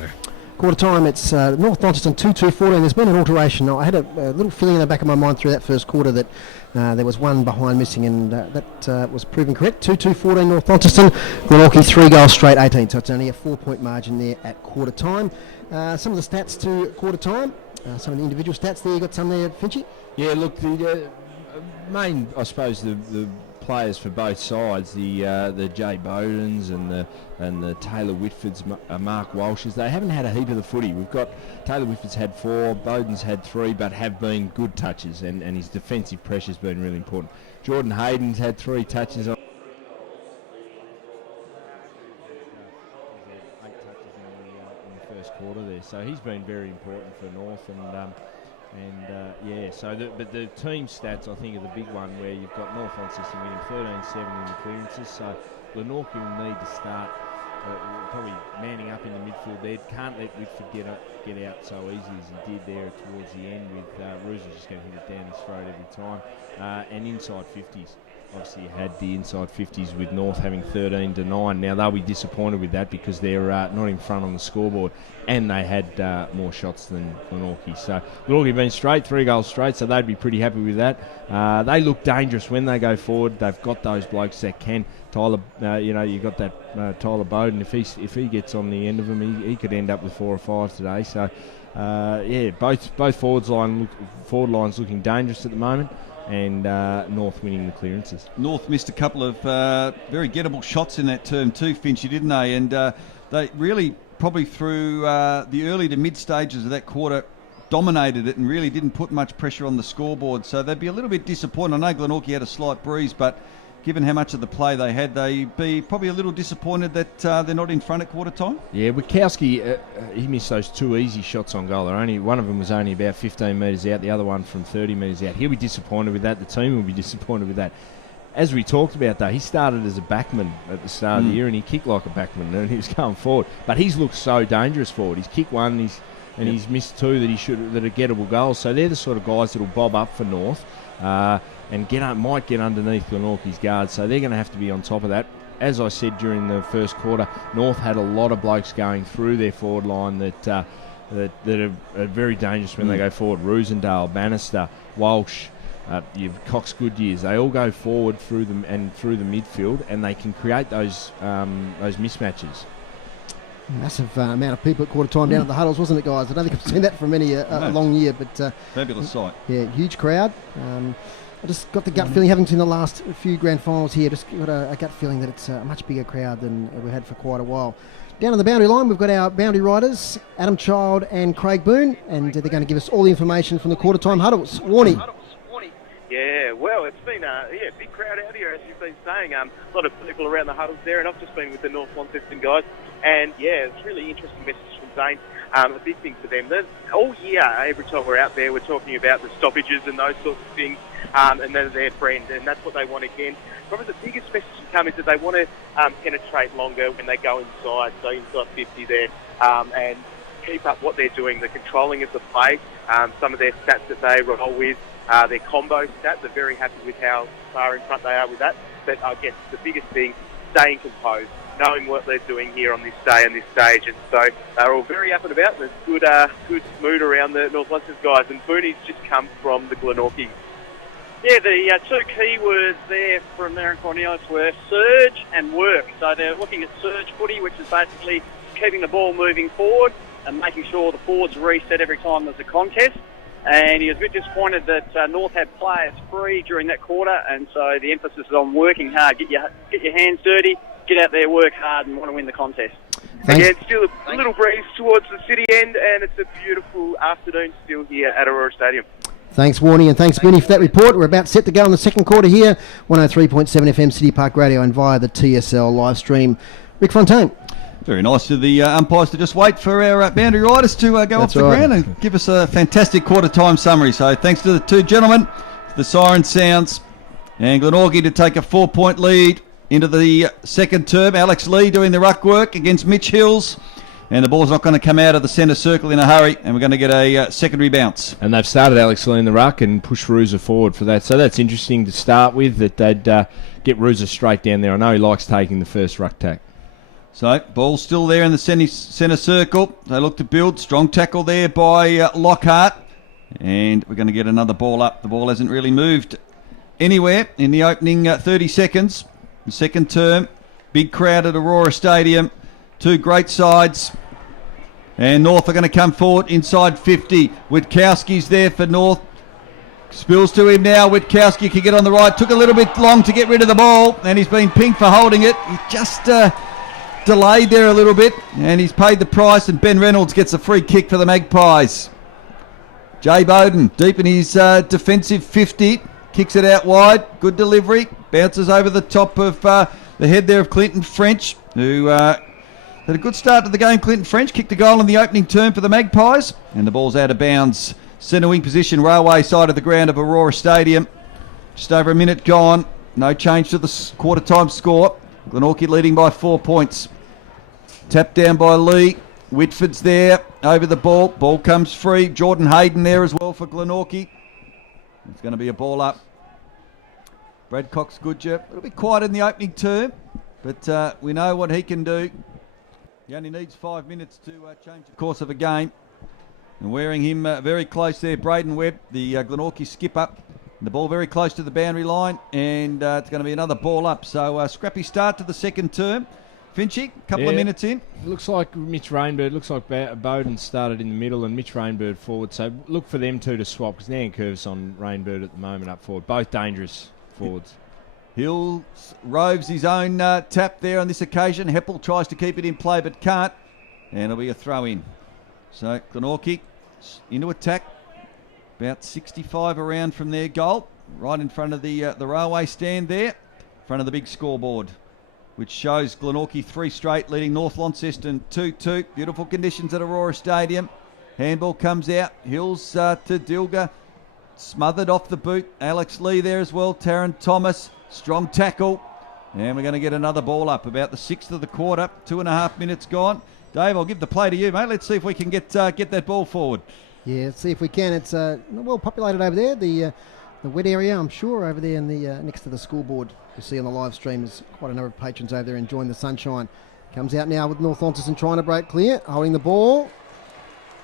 Quarter time, it's North Launceston 2-2-14. There's been an alteration. I had a little feeling in the back of my mind through that first quarter that there was one behind missing, and that was proven correct. 2-2-14 North Launceston. Glenorchy 3 goals straight 18, so it's only a 4-point margin there at quarter time. Some of the stats to quarter time, some of the individual stats there. You got some there, Finchy? Yeah, look, the main, I suppose, the players for both sides, the Jay Bowdens and the Taylor Whitfords, Mark Walshes, they haven't had a heap of the footy. We've got Taylor Whitford's had 4, Bowden's had 3, but have been good touches, and his defensive pressure's been really important. Jordan Hayden's had 3 touches on. 8 touches in the first quarter there, so he's been very important for North, but the team stats, I think, are the big one, where you've got North Launceston winning 13-7 in the clearances, so Glenorchy will need to start probably manning up in the midfield there. Can't let Whitford get out so easy as he did there towards the end, with Rooser just going to hit it down his throat every time. And inside 50s. Obviously, you had the inside 50s with North having 13-9. Now, they'll be disappointed with that because they're not in front on the scoreboard, and they had more shots than Glenorchy. So, Glenorchy been straight, 3 goals straight, so they'd be pretty happy with that. They look dangerous when they go forward. They've got those blokes that can. Tyler, you've got that Tyler Bowden. If he gets on the end of them, he could end up with 4 or 5 today. So, both forward lines looking dangerous at the moment. And North winning the clearances. North missed a couple of very gettable shots in that term too, Finchy, didn't they? And they really, probably through the early to mid stages of that quarter, dominated it and really didn't put much pressure on the scoreboard. So they'd be a little bit disappointed. I know Glenorchy had a slight breeze, but given how much of the play they had, they'd be probably a little disappointed that they're not in front at quarter time. Yeah, Witkowski, he missed those 2 easy shots on goal. One of them was only about 15 metres out, the other one from 30 metres out. He'll be disappointed with that. The team will be disappointed with that. As we talked about, though, he started as a backman at the start of the year, and he kicked like a backman, and he was going forward. But he's looked so dangerous forward. He's kicked one, he's missed 2 that are gettable goals. So they're the sort of guys that will bob up for North. And might get underneath Glenorchy's guard, so they're going to have to be on top of that. As I said during the first quarter, North had a lot of blokes going through their forward line that are very dangerous when they go forward. Roosendale, Bannister, Walsh, you've Cox Goodyears, they all go forward through them and through the midfield, and they can create those mismatches. Massive amount of people at quarter time down at the huddles, wasn't it, guys? I don't think I've seen that for many a long year, but fabulous sight. Yeah, huge crowd. I just got the gut feeling, having seen the last few grand finals here, just got a gut feeling that it's a much bigger crowd than we had for quite a while. Down on the boundary line, we've got our boundary riders, Adam Child and Craig Boone, and they're going to give us all the information from the quarter time huddles. Warnie. Yeah, well, it's been a big crowd out here, as you've been saying. A lot of people around the huddles there, and I've just been with the North Launceston guys. And, yeah, it's really interesting message from Zane. A big thing for them. All year, every time we're out there, we're talking about the stoppages and those sorts of things, and they're their friend, and that's what they want again. Probably the biggest message to come is that they want to penetrate longer when they go inside, so inside 50 there, and keep up what they're doing, the controlling of the play, some of their stats that they roll with, their combo stats. They're very happy with how far in front they are with that. But I guess the biggest thing, staying composed, knowing what they're doing here on this day and this stage. And so they're all very up and about. There's good mood around the North Launceston guys. And Booney's just come from the Glenorchy. Yeah, the 2 key words there from Aaron Cornelius were surge and work. So they're looking at surge footy, which is basically keeping the ball moving forward and making sure the forwards reset every time there's a contest. And he was a bit disappointed that North had players free during that quarter, and so the emphasis is on working hard. Get your hands dirty, get out there, work hard, and want to win the contest. Again, still a little breeze towards the city end, and it's a beautiful afternoon still here at Aurora Stadium. Thanks, Warnie, and thanks, Benny, for that report. We're about set to go in the second quarter here, 103.7 FM City Park Radio and via the TSL live stream. Rick Fontaine. Very nice of the umpires to just wait for our boundary riders to go off the ground and give us a fantastic quarter-time summary. So thanks to the 2 gentlemen, the siren sounds, and Glenorchy to take a 4-point lead into the second term. Alex Lee doing the ruck work against Mitch Hills, and the ball's not going to come out of the centre circle in a hurry, and we're going to get a secondary bounce. And they've started Alex Lee in the ruck and pushed Rooser forward for that. So that's interesting to start with, that they'd get Rooser straight down there. I know he likes taking the first ruck tack. So, ball still there in the centre circle. They look to build. Strong tackle there by Lockhart. And we're going to get another ball up. The ball hasn't really moved anywhere in the opening 30 seconds. The second term. Big crowd at Aurora Stadium. 2 great sides. And North are going to come forward inside 50. Witkowski's there for North. Spills to him now. Witkowski can get on the right. Took a little bit long to get rid of the ball. And he's been pinged for holding it. He just delayed there a little bit, and he's paid the price, and Ben Reynolds gets a free kick for the Magpies. Jay Bowden deep in his defensive 50, kicks it out wide, good delivery, bounces over the top of the head there of Clinton French, who had a good start to the game. Clinton French kicked a goal in the opening term for the Magpies, and the ball's out of bounds. Centre wing position, railway side of the ground of Aurora Stadium. Just over a minute gone, no change to the quarter time score. Glenorchy leading by 4 points. Tapped down by Lee. Whitford's there over the ball. Ball comes free. Jordan Hayden there as well for Glenorchy. It's going to be a ball up. Brad Cox Goodyear. A little bit quiet in the opening term, but we know what he can do. He only needs 5 minutes to change the course of a game. And wearing him very close there, Braden Webb, the Glenorchy skipper. The ball very close to the boundary line, and it's going to be another ball up. So a scrappy start to the second term. Finchy, couple of minutes in. It looks like Mitch Rainbird, looks like Bowden started in the middle and Mitch Rainbird forward. So look for them 2 to swap, because Nan Curve's on Rainbird at the moment up forward. Both dangerous forwards. Hills roves his own tap there on this occasion. Heppel tries to keep it in play but can't. And it'll be a throw in. So Glenorchy into attack. About 65 around from their goal. Right in front of the railway stand there. in front of the big scoreboard, which shows Glenorchy 3 straight, leading North Launceston 2-2. Beautiful conditions at Aurora Stadium. Handball comes out. Hills to Dilger. Smothered off the boot. Alex Lee there as well. Taryn Thomas. Strong tackle. And we're going to get another ball up about the 6th of the quarter. 2.5 minutes gone. Dave, I'll give the play to you, mate. Let's see if we can get that ball forward. Yeah, let's see if we can. It's well populated over there. The wet area, I'm sure, over there in the next to the scoreboard. You see on the live stream, there's quite a number of patrons over there enjoying the sunshine. Comes out now with North Launceston trying to break clear, holding the ball.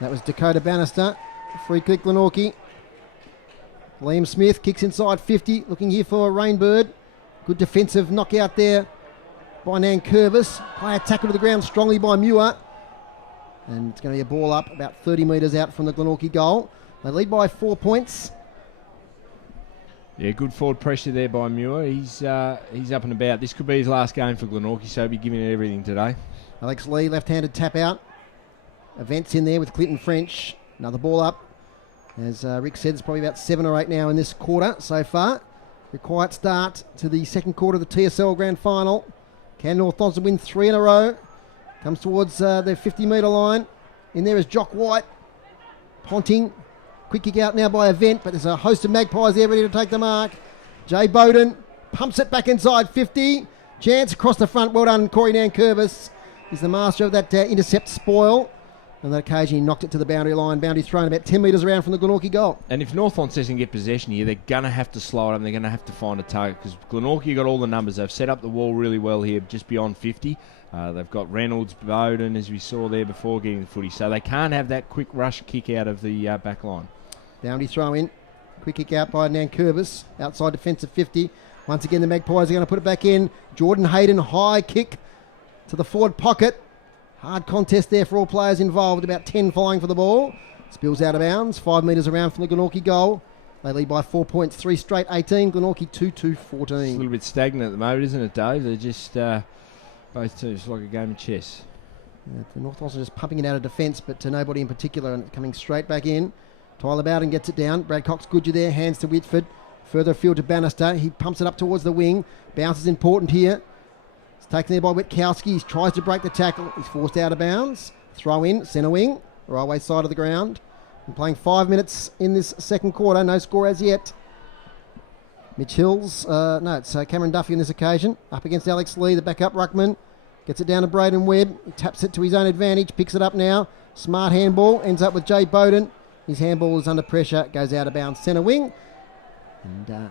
That was Dakota Bannister. Free kick, Glenorchy. Liam Smith kicks inside 50, looking here for Rainbird. Good defensive knockout there by Nan Curvis. Player tackle to the ground strongly by Muir. And it's going to be a ball up about 30 metres out from the Glenorchy goal. They lead by 4 points. Yeah, good forward pressure there by Muir. He's up and about. This could be his last game for Glenorchy, so he'll be giving it everything today. Alex Lee, left-handed tap out. Events in there with Clinton French. Another ball up. As Rick said, there's probably about 7 or 8 now in this quarter so far. A quiet start to the second quarter of the TSL Grand Final. Can North Launceston win 3 in a row? Comes towards their 50-metre line. In there is Jock White. Ponting. Quick kick out now by Event, but there's a host of Magpies there ready to take the mark. Jay Bowden pumps it back inside 50. Chance across the front. Well done, Corey Nankervis. He's the master of that intercept spoil. On that occasion, he knocked it to the boundary line. Boundary thrown about 10 metres around from the Glenorchy goal. And if North Launceston get possession here, they're going to have to slow it up. They're going to have to find a target because Glenorchy got all the numbers. They've set up the wall really well here, just beyond 50. They've got Reynolds, Bowden, as we saw there before getting the footy. So they can't have that quick rush kick out of the back line. Boundary throw in. Quick kick out by Nankervis. Outside defensive 50. Once again, the Magpies are going to put it back in. Jordan Hayden, high kick to the forward pocket. Hard contest there for all players involved. About 10 flying for the ball. Spills out of bounds. 5 metres around from the Glenorchy goal. They lead by 4 points. 3 straight 18. Glenorchy 2-2-14. It's a little bit stagnant at the moment, isn't it, Dave? They're just both teams like a game of chess. Yeah, the North Launceston just pumping it out of defence, but to nobody in particular, and coming straight back in. Tyler Bowden gets it down. Brad Cox-Goodger there. Hands to Whitford. Further afield to Bannister. He pumps it up towards the wing. Bounce is important here. It's taken there by Witkowski. He tries to break the tackle. He's forced out of bounds. Throw in, centre wing, right side of the ground. And playing 5 minutes in this second quarter. No score as yet. Mitch Hills, it's Cameron Duffy on this occasion. Up against Alex Lee, the backup ruckman. Gets it down to Braden Webb. He taps it to his own advantage. Picks it up now. Smart handball. Ends up with Jay Bowden. His handball is under pressure. Goes out of bounds centre wing. And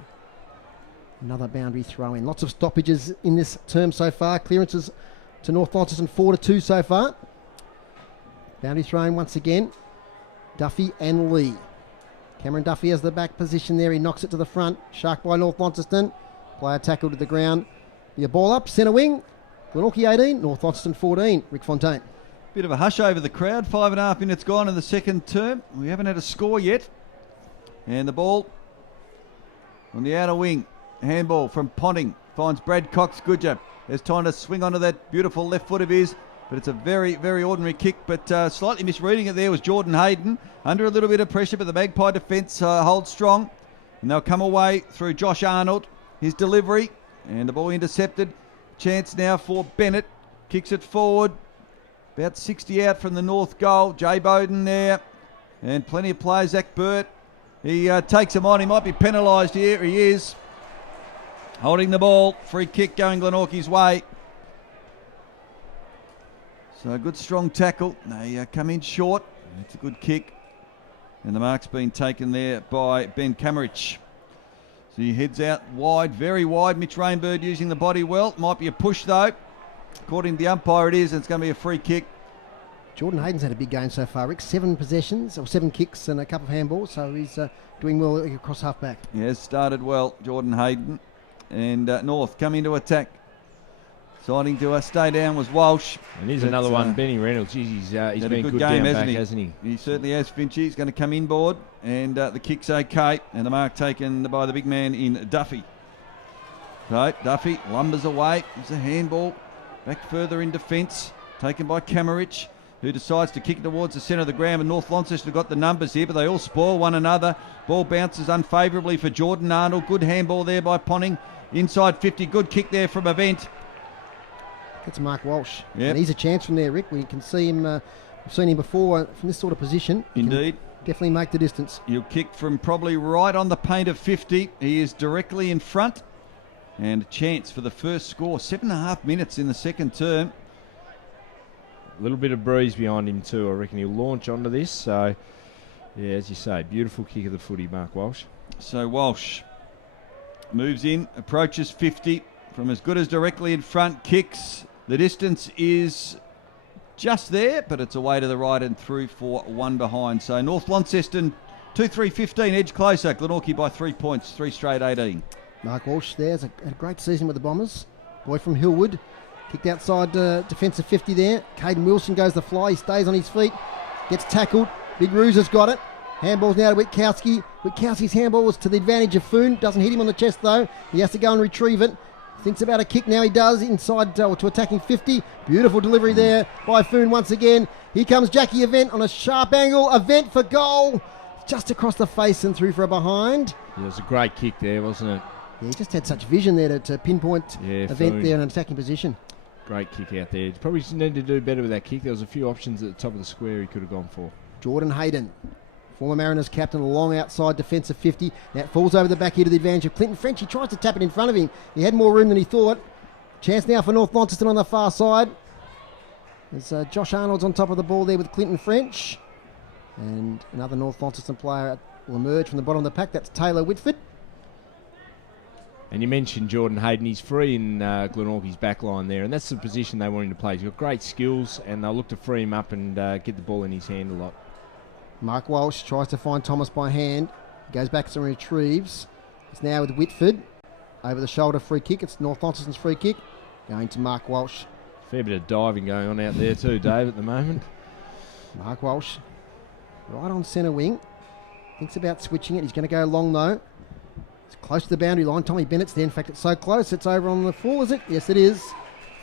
another boundary throw in. Lots of stoppages in this term so far. Clearances to North Launceston 4-2 so far. Boundary throw in once again. Duffy and Lee. Cameron Duffy has the back position there. He knocks it to the front. Shark by North Launceston. Player tackled to the ground. The ball up. Centre wing. Glenorchy 18. North Launceston 14. Rick Fontaine. Bit of a hush over the crowd. 5.5 minutes gone in the second term. We haven't had a score yet. And the ball on the outer wing. Handball from Ponting. Finds Brad Cox-Goodger. There's time to swing onto that beautiful left foot of his. But it's a very, very ordinary kick. But slightly misreading it there was Jordan Hayden. Under a little bit of pressure, but the Magpie defence holds strong. And they'll come away through Josh Arnold. His delivery. And the ball intercepted. Chance now for Bennett. Kicks it forward. About 60 out from the north goal. Jay Bowden there. And plenty of play. Zach Burt. He takes him on. He might be penalised here. He is. Holding the ball. Free kick going Glenorchy's way. So a good strong tackle. They come in short. It's a good kick. And the mark's been taken there by Ben Kamarich. So he heads out wide, very wide. Mitch Rainbird using the body well. Might be a push though. According to the umpire it is, and it's going to be a free kick. Jordan Hayden's had a big game so far, Rick. 7 possessions, or 7 kicks and a couple of handballs, so he's doing well across half-back. He has started well, Jordan Hayden. And North come into attack. Deciding to stay down was Walsh. And here's another one, Benny Reynolds. He's been a good down game, back, hasn't he? He certainly has, Finchy. He's going to come inboard, and the kick's okay. And the mark taken by the big man in Duffy. So Duffy lumbers away. It's a handball. Back further in defence. Taken by Kamarich. who decides to kick it towards the centre of the ground. And North Launceston have got the numbers here, but they all spoil one another. Ball bounces unfavourably for Jordan Arnold. Good handball there by Ponting. Inside 50, good kick there from Event. That's Mark Walsh. Yep. And he's a chance from there, Rick. We can see him. We've seen him before from this sort of position. He Indeed. can definitely make the distance. He'll kick from probably right on the paint of 50. He is directly in front. And a chance for the first score. 7.5 minutes in the second term. A little bit of breeze behind him too. I reckon he'll launch onto this. So, yeah, as you say, beautiful kick of the footy, Mark Walsh. So Walsh moves in, approaches 50 from as good as directly in front, kicks. The distance is just there, but it's away to the right and through for one behind. So North Launceston 2-3-15, edge closer. Glenorchy by 3 points, 3 straight 18. Mark Walsh there's a great season with the Bombers. Boy from Hillwood. Kicked outside defensive 50 there. Caden Wilson goes the fly. He stays on his feet. Gets tackled. Big Ruse has got it. Handball's now to Witkowski. Witkowski's handball was to the advantage of Foon. Doesn't hit him on the chest though. He has to go and retrieve it. Thinks about a kick now. He does inside to attacking 50. Beautiful delivery there by Foon once again. Here comes Jackie Event on a sharp angle. Event for goal. Just across the face and through for a behind. Yeah, it was a great kick there, wasn't it? Yeah, he just had such vision there to pinpoint Event Foon. there in an attacking position. Great kick out there. Probably needed to do better with that kick. There was a few options at the top of the square he could have gone for. Jordan Hayden, former Mariners captain, along outside defensive 50. Now it falls over the back here to the advantage of Clinton French. He tries to tap it in front of him. He had more room than he thought. Chance now for North Launceston on the far side. There's Josh Arnold's on top of the ball there with Clinton French. And another North Launceston player will emerge from the bottom of the pack. That's Taylor Whitford. And you mentioned Jordan Hayden. He's free in Glenorchy's back line there, and that's the position they want him to play. He's got great skills, and they'll look to free him up and get the ball in his hand a lot. Mark Walsh tries to find Thomas by hand. Goes back and retrieves. It's now with Whitford. Over the shoulder free kick. It's North Launceston's free kick. Going to Mark Walsh. Fair bit of diving going on out there too, Dave, at the moment. Mark Walsh, right on centre wing. Thinks about switching it. He's going to go long though. It's close to the boundary line. Tommy Bennett's there. In fact, it's so close. It's over on the full, is it? Yes, it is.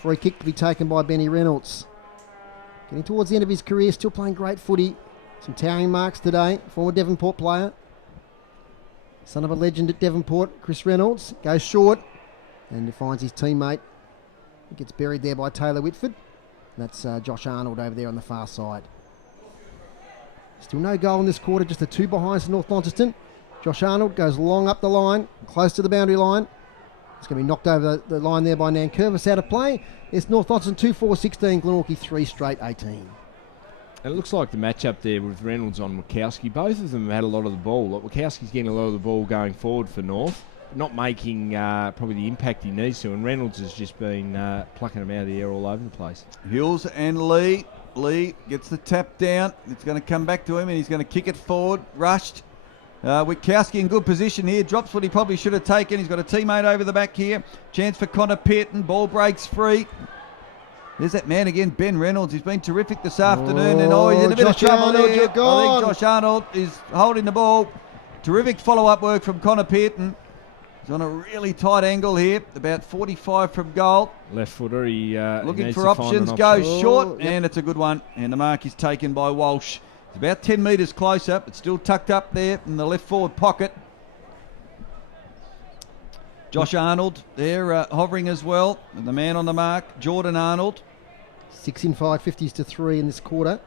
Free kick to be taken by Benny Reynolds. Getting towards the end of his career, still playing great footy. Some towering marks today. Former Devonport player. Son of a legend at Devonport, Chris Reynolds. Goes short and finds his teammate. He gets buried there by Taylor Whitford. That's Josh Arnold over there on the far side. Still no goal in this quarter, just the 2 behinds to North Launceston. Josh Arnold goes long up the line, close to the boundary line. It's going to be knocked over the line there by Nankervis out of play. It's North Launceston 2-4-16, Glenorchy 3 straight 18. And it looks like the matchup there with Reynolds on Witkowski. Both of them had a lot of the ball. Like Witkowski's getting a lot of the ball going forward for North, not making probably the impact he needs to. And Reynolds has just been plucking them out of the air all over the place. Hills and Lee. Lee gets the tap down. It's going to come back to him and he's going to kick it forward. Rushed. Witkowski in good position here. Drops what he probably should have taken. He's got a teammate over the back here. Chance for Connor Pearton. Ball breaks free. There's that man again, Ben Reynolds. He's been terrific this afternoon. And he's in a bit of trouble Arnold, there. you're gone. I think Josh Arnold is holding the ball. Terrific follow-up work from Connor Pearton. He's on a really tight angle here. About 45 from goal. Left footer. He looking needs for to find options. an Goes option. short. Yep. And it's a good one. And the mark is taken by Walsh. It's about 10 metres closer, but still tucked up there in the left forward pocket. Josh Arnold there hovering as well. And the man on the mark, Jordan Arnold. 6 in 5, 50s to 3 in this quarter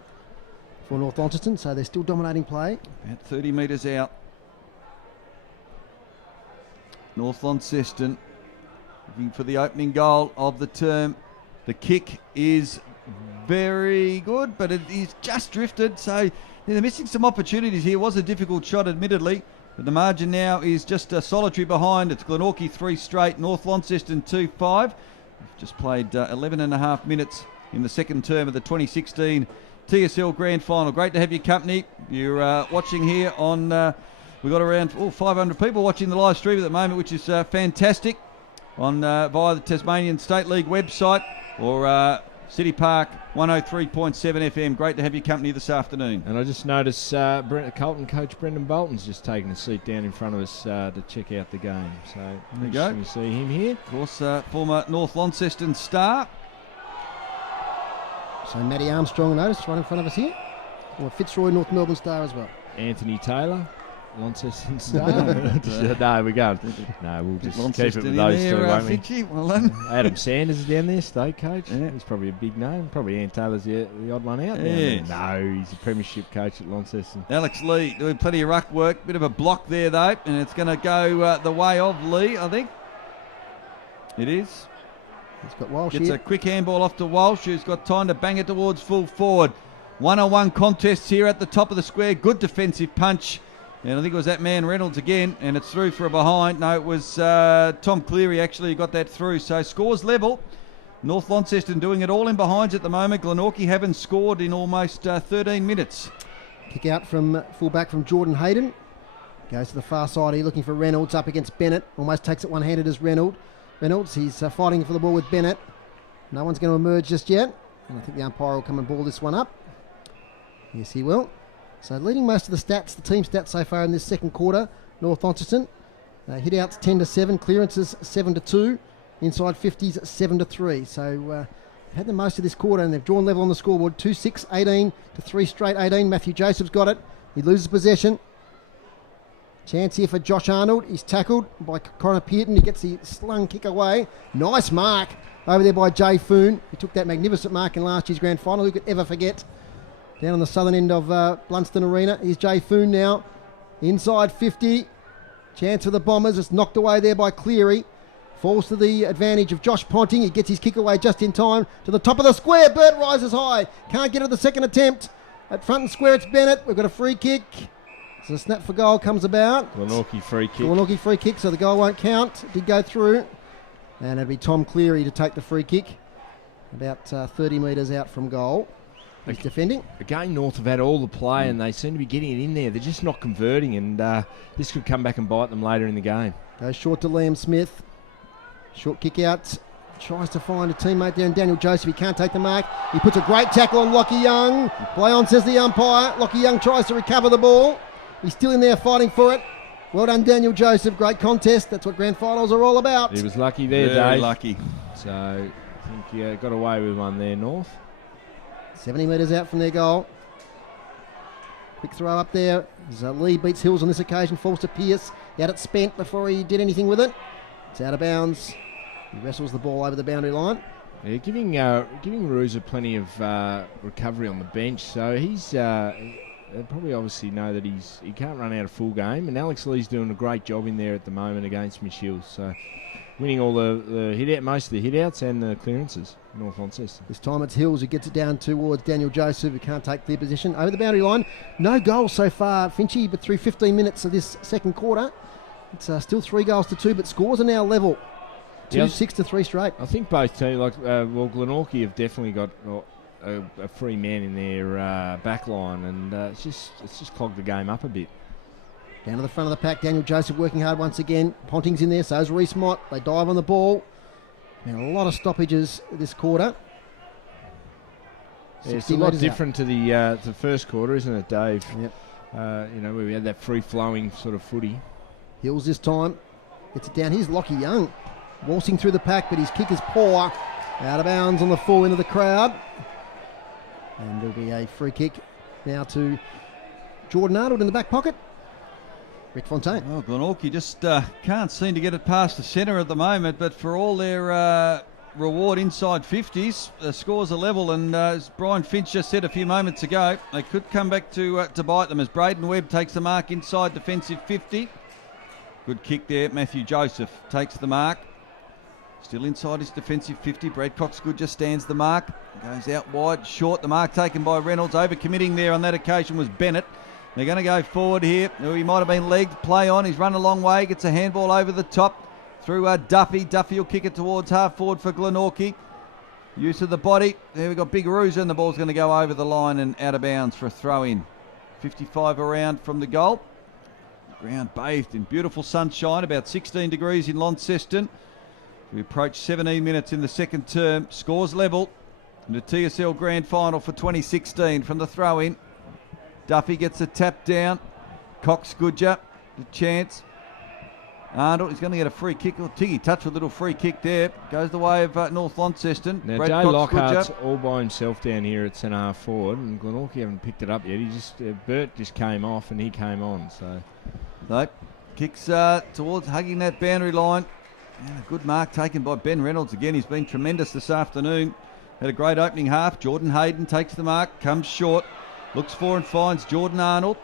for North Launceston, so they're still dominating play. About 30 metres out. North Launceston looking for the opening goal of the term. The kick is very good, but it is just drifted, so they're missing some opportunities here. It was a difficult shot, admittedly, but the margin now is just solitary behind. It's Glenorchy 3 straight, North Launceston 2-5. We've just played 11 and a half minutes in the second term of the 2016 TSL Grand Final. Great to have your company. You're watching here on, we've got around 500 people watching the live stream at the moment, which is fantastic, on via the Tasmanian State League website or City Park 103.7 FM. Great to have your company this afternoon. And I just noticed Carlton coach Brendan Bolton's just taken a seat down in front of us to check out the game. So there you go. We see him here. Of course, former North Launceston star. So Matty Armstrong, notice, right in front of us here. Or Fitzroy, North Melbourne Star as well. Anthony Taylor, Launceston Star. No, we're going. No, we'll just Launceston keep it with those two, won't we? Finchie, well done. Adam Sanders is down there, state coach. Yeah. He's probably a big name. Probably Ant Taylor's the odd one out. Yes. No, he's a premiership coach at Launceston. Alex Lee doing plenty of ruck work. Bit of a block there, though, and it's going to go the way of Lee, I think. It is. He's got Walsh Gets here. a quick handball off to Walsh, who's got time to bang it towards full forward. 1-on-1 contest here at the top of the square. Good defensive punch. And I think it was that man Reynolds again, and it's through for a behind. No, it was Tom Cleary actually who got that through. So scores level. North Launceston doing it all in behinds at the moment. Glenorchy haven't scored in almost 13 minutes. Kick out from fullback from Jordan Hayden. Goes to the far side here looking for Reynolds up against Bennett. Almost takes it one-handed as Reynolds. He's fighting for the ball with Bennett. No one's going to emerge just yet. And I think the umpire will come and ball this one up. Yes, he will. So leading most of the stats, the team stats so far in this second quarter, North Launceston. Hit-outs 10-7, clearances 7-2, inside 50s 7-3. So had the most of this quarter and they've drawn level on the scoreboard. 2-6, 18 to 3 straight 18. Matthew Joseph's got it. He loses possession. Chance here for Josh Arnold. He's tackled by Connor Pearton. He gets the slung kick away. Nice mark over there by Jay Foon. He took that magnificent mark in last year's grand final. Who could ever forget? Down on the southern end of Blunston Arena. Here's Jay Foon now. Inside 50. Chance for the Bombers. It's knocked away there by Cleary. Falls to the advantage of Josh Ponting. He gets his kick away just in time to the top of the square. Burt rises high. Can't get it the second attempt. At front and square it's Bennett. We've got a free kick. So the snap for goal comes about. Glenorchy free kick. Glenorchy free kick, so the goal won't count. It did go through. And it'll be Tom Cleary to take the free kick. About 30 metres out from goal. He's defending. Again, North have had all the play and they seem to be getting it in there. They're just not converting, and this could come back and bite them later in the game. Goes short to Liam Smith. Short kick out. Tries to find a teammate there, and Daniel Joseph. He can't take the mark. He puts a great tackle on Lockie Young. Play on, says the umpire. Lockie Young tries to recover the ball. He's still in there fighting for it. Well done, Daniel Joseph. Great contest. That's what grand finals are all about. He was lucky there, Very Dave. lucky. So I think you got away with one there, North. 70 metres out from their goal. Quick throw up there. Lee beats Hills on this occasion. Falls to Pearce. He had it spent before he did anything with it. It's out of bounds. He wrestles the ball over the boundary line. Yeah, giving Ruza plenty of recovery on the bench. So he's they probably obviously know that he can't run out a full game. And Alex Lee's doing a great job in there at the moment against Mitch Hills. So winning all the hit out, most of the hit-outs and the clearances, North Launceston. This time it's Hills who gets it down towards Daniel Joseph, who can't take clear position. Over the boundary line. No goals so far, Finchy, but through 15 minutes of this second quarter. It's still 3 goals to 2, but scores are now level. 2-6 to 3 straight. I think both teams, Glenorchy have definitely got a free man in their back line, and it's just clogged the game up a bit. Down to the front of the pack, Daniel Joseph working hard once again. Ponting's in there, so is Reece Mott. They dive on the ball. And a lot of stoppages this quarter. Yeah, it's a lot different to the first quarter, isn't it, Dave? Yep. Where we had that free-flowing sort of footy. Hills this time. Gets it down. Here's Lockie Young. Waltzing through the pack, but his kick is poor. Out of bounds on the full end of the crowd. And there'll be a free kick now to Jordan Arnold in the back pocket. Rick Fontaine. Well, Glenorchy just can't seem to get it past the centre at the moment, but for all their reward inside 50s, the scores are level, and as Brian Finch just said a few moments ago, they could come back to bite them as Braden Webb takes the mark inside defensive 50. Good kick there. Matthew Joseph takes the mark. Still inside his defensive 50. Brad Coxgood just stands the mark. Goes out wide, short. The mark taken by Reynolds. Overcommitting there on that occasion was Bennett. They're going to go forward here. He might have been legged. Play on. He's run a long way. Gets a handball over the top through Duffy. Duffy will kick it towards half forward for Glenorchy. Use of the body. There we've got Big Ruza, and the ball's going to go over the line and out of bounds for a throw in. 55 around from the goal. Ground bathed in beautiful sunshine, about 16 degrees in Launceston. We approach 17 minutes in the second term. Scores level in the TSL Grand Final for 2016 from the throw-in. Duffy gets a tap down. Cox Goodger, the chance. Arnold, he's going to get a free kick. Oh, Tiggy touch with a little free kick there. Goes the way of North Launceston. Now, Brad Jay Cox, Lockhart's Goodger. all by himself down here at centre half forward, and Glenorchy haven't picked it up yet. Bert just came off and he came on. So kicks towards hugging that boundary line. And a good mark taken by Ben Reynolds again. He's been tremendous this afternoon. Had a great opening half. Jordan Hayden takes the mark, comes short, looks for and finds Jordan Arnold,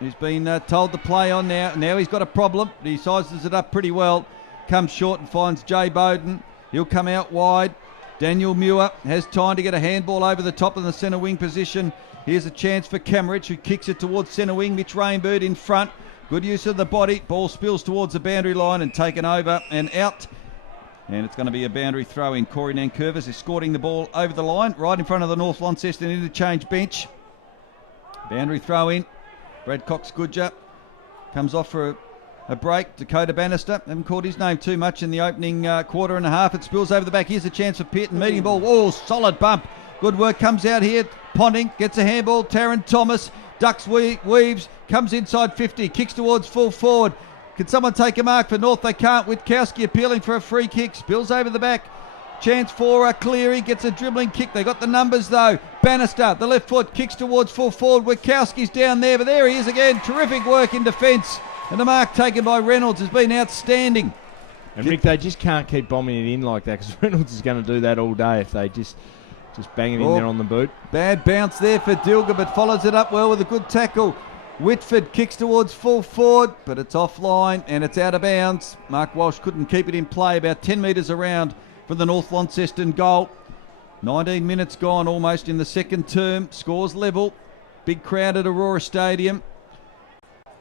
who's been told to play on now. Now he's got a problem, but he sizes it up pretty well. Comes short and finds Jay Bowden. He'll come out wide. Daniel Muir has time to get a handball over the top in the centre wing position. Here's a chance for Cameridge, who kicks it towards centre wing. Mitch Rainbird in front. Good use of the body. Ball spills towards the boundary line and taken over and out. And it's going to be a boundary throw in. Corey Nankervis is escorting the ball over the line, right in front of the North Launceston interchange bench. Boundary throw in. Brad Cox Goodger comes off for a break. Dakota Bannister, haven't called his name too much in the opening quarter and a half. It spills over the back. Here's a chance for Pitt and meeting ball. Oh, solid bump. Good work comes out here. Ponting gets a handball. Taryn Thomas ducks, weaves, comes inside 50, kicks towards full forward. Can someone take a mark for North? They can't. Witkowski appealing for a free kick. Spills over the back. Chance for Cleary. Gets a dribbling kick. They got the numbers though. Bannister, the left foot, kicks towards full forward. Witkowski's down there, but there he is again. Terrific work in defence. And the mark taken by Reynolds has been outstanding. And Rick, they just can't keep bombing it in like that, because Reynolds is going to do that all day if they just bang it in there on the boot. Bad bounce there for Dilger, but follows it up well with a good tackle. Whitford kicks towards full forward, but it's offline and it's out of bounds. Mark Walsh couldn't keep it in play, about 10 metres around from the North Launceston goal. 19 minutes gone almost in the second term. Scores level. Big crowd at Aurora Stadium.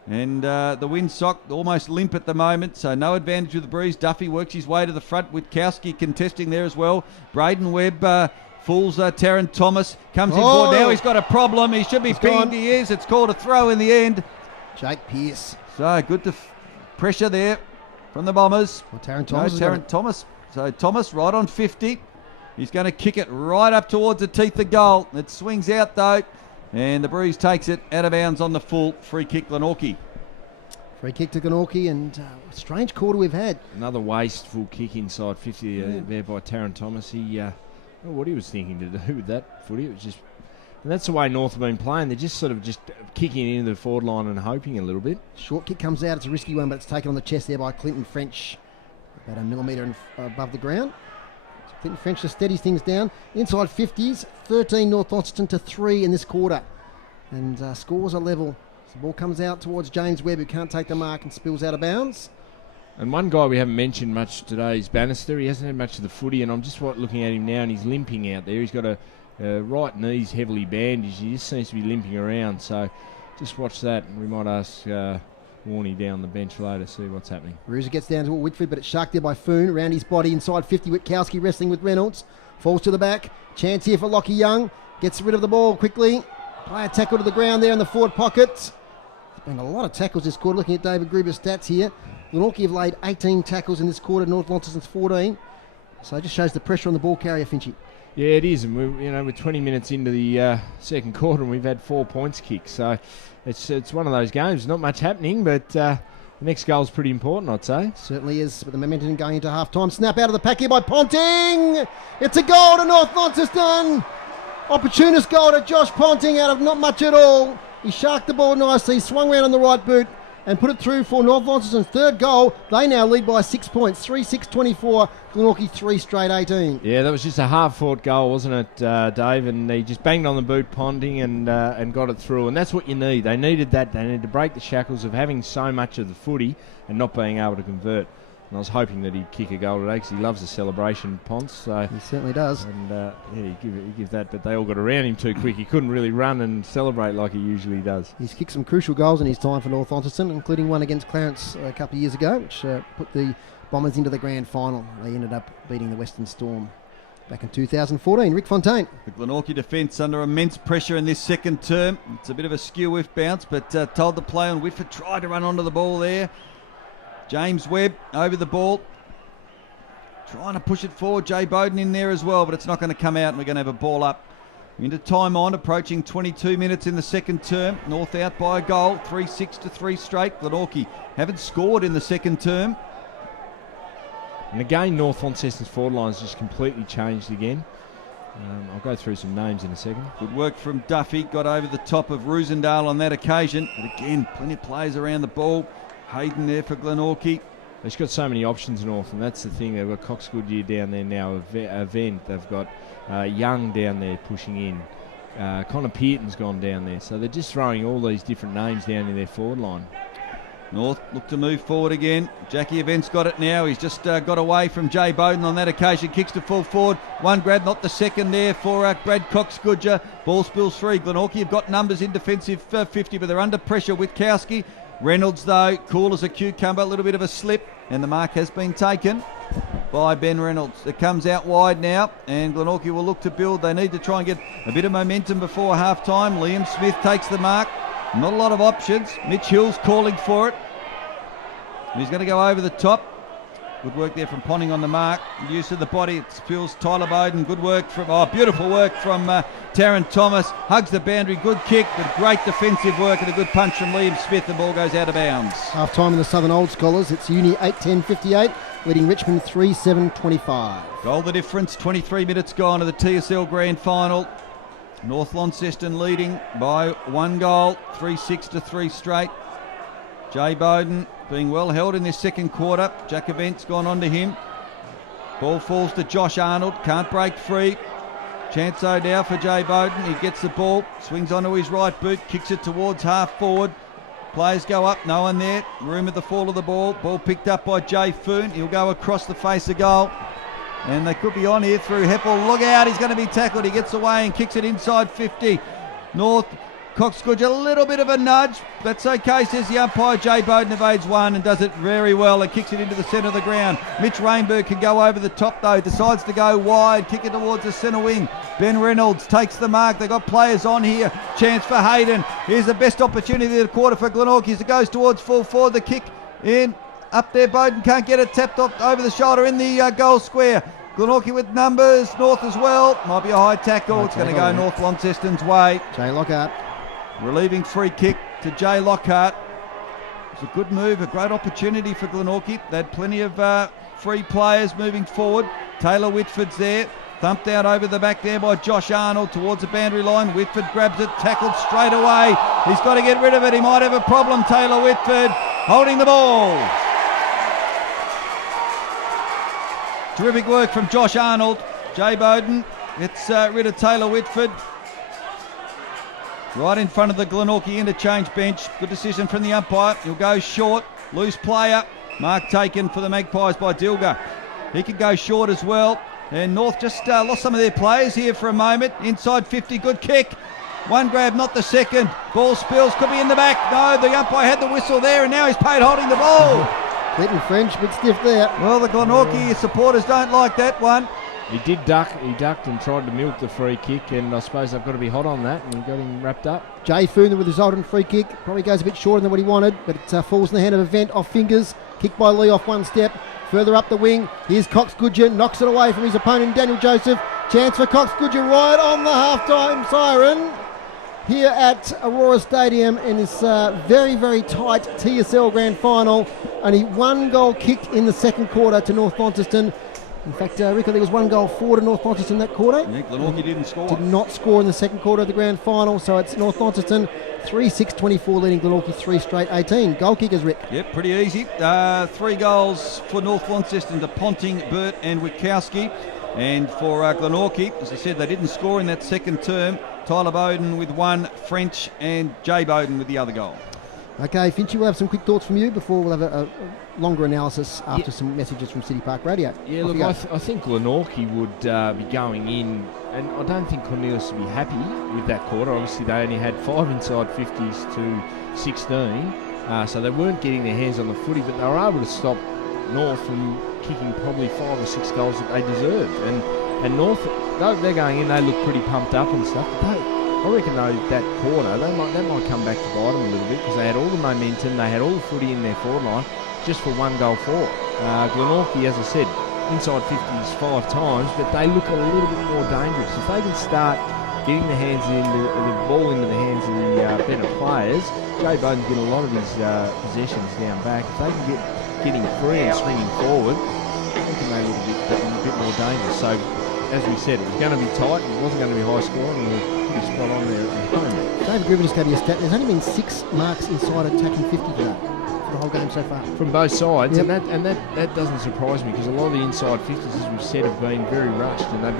And the Windsock almost limp at the moment, so no advantage with the breeze. Duffy works his way to the front. Witkowski contesting there as well. Braden Webb fools Taryn Thomas. Comes in forward. Now he's got a problem. He should be pinged. He is. It's called a throw in the end. Jake Pearce. So good pressure there from the Bombers. Well, Taryn Thomas. Taryn Thomas. So Thomas right on 50. He's going to kick it right up towards the teeth of goal. It swings out though. And the Breeze takes it out of bounds on the full. Free kick, Glenorchy. Free kick to Glenorchy, and strange quarter we've had. Another wasteful kick inside 50 there by Taryn Thomas. He, what he was thinking to do with that footy, it was just, and that's the way North have been playing. They're just sort of just kicking into the forward line and hoping a little bit. Short kick comes out. It's a risky one, but it's taken on the chest there by Clinton French, about a millimetre above the ground. Clinton French just steadies things down. Inside 50s, 13 North Launceston to 3 in this quarter. And scores are level. So the ball comes out towards James Webb, who can't take the mark and spills out of bounds. And one guy we haven't mentioned much today is Bannister. He hasn't had much of the footy, and I'm just looking at him now, and he's limping out there. He's got a right knee's heavily bandaged. He just seems to be limping around. So just watch that, and we might ask Warney down the bench later, see what's happening. Ruza gets down to Whitford, but it's sharked there by Foon. Around his body, inside 50, Witkowski wrestling with Reynolds. Falls to the back. Chance here for Lockie Young. Gets rid of the ball quickly. Player tackle to the ground there in the forward pocket. There's been a lot of tackles this quarter. Looking at David Gruber's stats here. Glenorchy have laid 18 tackles in this quarter. North Launceston's 14. So it just shows the pressure on the ball carrier, Finchy. Yeah, it is. And we're 20 minutes into the second quarter, and we've had 4 points kicked. So it's one of those games. Not much happening, but the next goal's pretty important, I'd say. Certainly is, with the momentum going into half-time. Snap out of the pack here by Ponting. It's a goal to North Launceston. Opportunist goal to Josh Ponting out of not much at all. He sharked the ball nicely, swung round on the right boot and put it through for North Launceston's third goal. They now lead by 6 points, 3-6-24. Glenorchy 3 straight 18. Yeah, that was just a hard-fought goal, wasn't it, Dave? And he just banged on the boot, Ponting, and got it through. And that's what you need. They needed that. They needed to break the shackles of having so much of the footy and not being able to convert. And I was hoping that he'd kick a goal today because he loves the celebration, Ponce. So he certainly does. And you give that, but they all got around him too quick. He couldn't really run and celebrate like he usually does. He's kicked some crucial goals in his time for North Launceston, including one against Clarence a couple of years ago, which put the Bombers into the grand final. They ended up beating the Western Storm back in 2014. Rick Fontaine. The Glenorchy defence under immense pressure in this second term. It's a bit of a skew whiff bounce, but told to play on. Whitford tried to run onto the ball there. James Webb over the ball. Trying to push it forward. Jay Bowden in there as well, but it's not going to come out, and we're going to have a ball up Into time on, approaching 22 minutes in the second term. North out by a goal, 3-6 to 3 straight. Glenorchy haven't scored in the second term. And again, North Launceston's forward line's just completely changed again. I'll go through some names in a second. Good work from Duffy. Got over the top of Roosendahl on that occasion. But again, plenty of players around the ball. Hayden there for Glenorchy. They've got so many options, North, and that's the thing. They've got Cox Goodyear down there now, Event. They've got Young down there pushing in. Connor Pearton's gone down there. So they're just throwing all these different names down in their forward line. North look to move forward again. Jackie Event's got it now. He's just got away from Jay Bowden on that occasion. Kicks to full forward. One grab, not the second there for Brad Cox-Goodger. Ball spills free. Glenorchy have got numbers in defensive 50, but they're under pressure. Witkowski. Reynolds, though, cool as a cucumber. A little bit of a slip, and the mark has been taken by Ben Reynolds. It comes out wide now, and Glenorchy will look to build. They need to try and get a bit of momentum before half-time. Liam Smith takes the mark. Not a lot of options. Mitch Hill's calling for it. He's going to go over the top. Good work there from Ponting on the mark. Use of the body. It spills Tyler Bowden. Good work from, beautiful work from Taron Thomas. Hugs the boundary. Good kick, but great defensive work and a good punch from Liam Smith. The ball goes out of bounds. Half time in the Southern Old Scholars. It's Uni 8-10-58, leading Richmond 3-7-25. Goal the difference. 23 minutes gone to the TSL Grand Final. North Launceston leading by 1 goal, 3-6 to 3 straight. Jay Bowden being well held in this second quarter. Jack Event's gone on to him. Ball falls to Josh Arnold, can't break free. Chance now for Jay Bowden. He gets the ball, swings onto his right boot, kicks it towards half forward. Players go up, no one there. Room at the fall of the ball. Ball picked up by Jay Foon. He'll go across the face of goal. And they could be on here through Heppel. Look out, he's going to be tackled. He gets away and kicks it inside 50. North, Cox-Goodger, a little bit of a nudge. That's okay, says the umpire. Jay Bowden evades one and does it very well and kicks it into the centre of the ground. Mitch Rainberg can go over the top though. Decides to go wide, kick it towards the centre wing. Ben Reynolds takes the mark. They've got players on here. Chance for Hayden. Here's the best opportunity of the quarter for Glenorchy as it goes towards full forward. The kick in. Up there, Bowden can't get it, tapped off over the shoulder in the goal square. Glenorchy with numbers, North as well. Might be a high tackle. It's going to go North Launceston's way. Jay Lockhart. Relieving free kick to Jay Lockhart. It's a good move, a great opportunity for Glenorchy. They had plenty of free players moving forward. Taylor Whitford's there. Thumped out over the back there by Josh Arnold towards the boundary line. Whitford grabs it, tackled straight away. He's got to get rid of it. He might have a problem, Taylor Whitford, holding the ball. Terrific work from Josh Arnold. Jay Bowden gets rid of Taylor Whitford. Right in front of the Glenorchy interchange bench. Good decision from the umpire. He'll go short. Loose player. Mark taken for the Magpies by Dilger. He can go short as well. And North just lost some of their players here for a moment. Inside 50. Good kick. One grab, not the second. Ball spills. Could be in the back. No, the umpire had the whistle there and now he's paid holding the ball. Clinton French, bit stiff there. Well, the Glenorchy supporters don't like that one. He did duck. He ducked and tried to milk the free kick, and I suppose they've got to be hot on that, and got him wrapped up. Jay Foon with the resultant free kick. Probably goes a bit shorter than what he wanted, but it falls in the hand of Event off fingers. Kick by Lee off one step. Further up the wing. Here's Cox-Goodger. Knocks it away from his opponent, Daniel Joseph. Chance for Cox-Goodger right on the half-time siren here at Aurora Stadium in this very, very tight TSL Grand Final. Only 1 goal kicked in the second quarter to North Launceston. In fact, Rico, there was 1 goal for to North Launceston that quarter. Yeah, Glenorchy didn't score. Did not score in the second quarter of the Grand Final, so it's North Launceston 3-6-24 leading Glenorchy 3 straight 18. Goal kickers, Rick. Yep, pretty easy. 3 goals for North Launceston to Ponting, Burt and Witkowski. And for Glenorchy, as I said, they didn't score in that second term. Tyler Bowden with 1, French and Jay Bowden with the other goal. Okay, Finchy, we'll have some quick thoughts from you before we'll have a longer analysis after some messages from City Park Radio. Yeah, look, I think Glenorchy would be going in, and I don't think Cornelius would be happy with that quarter. Obviously, they only had 5 inside 50s to 16, so they weren't getting their hands on the footy, but they were able to stop North from kicking probably 5 or 6 goals that they deserved. And North, they're going in, they look pretty pumped up and stuff, but I reckon though that quarter, they might come back to bite them a little bit because they had all the momentum, they had all the footy in their forward line just for 1 goal for. Glenorchy, as I said, inside 50s 5 times, but they look a little bit more dangerous. If they can start getting the ball into the hands of the better players. Jay Bowden's getting a lot of his possessions down back. If they can get getting free and swinging forward, they can make it a bit more dangerous. So, as we said, it was going to be tight, it wasn't going to be high scoring, and we're pretty spot on there at home. David Griffin just gave you a stat. There's only been 6 marks inside attacking 50 today for the whole game so far. From both sides, Yep. and that doesn't surprise me, because a lot of the inside 50s, as we've said, have been very rushed, and they're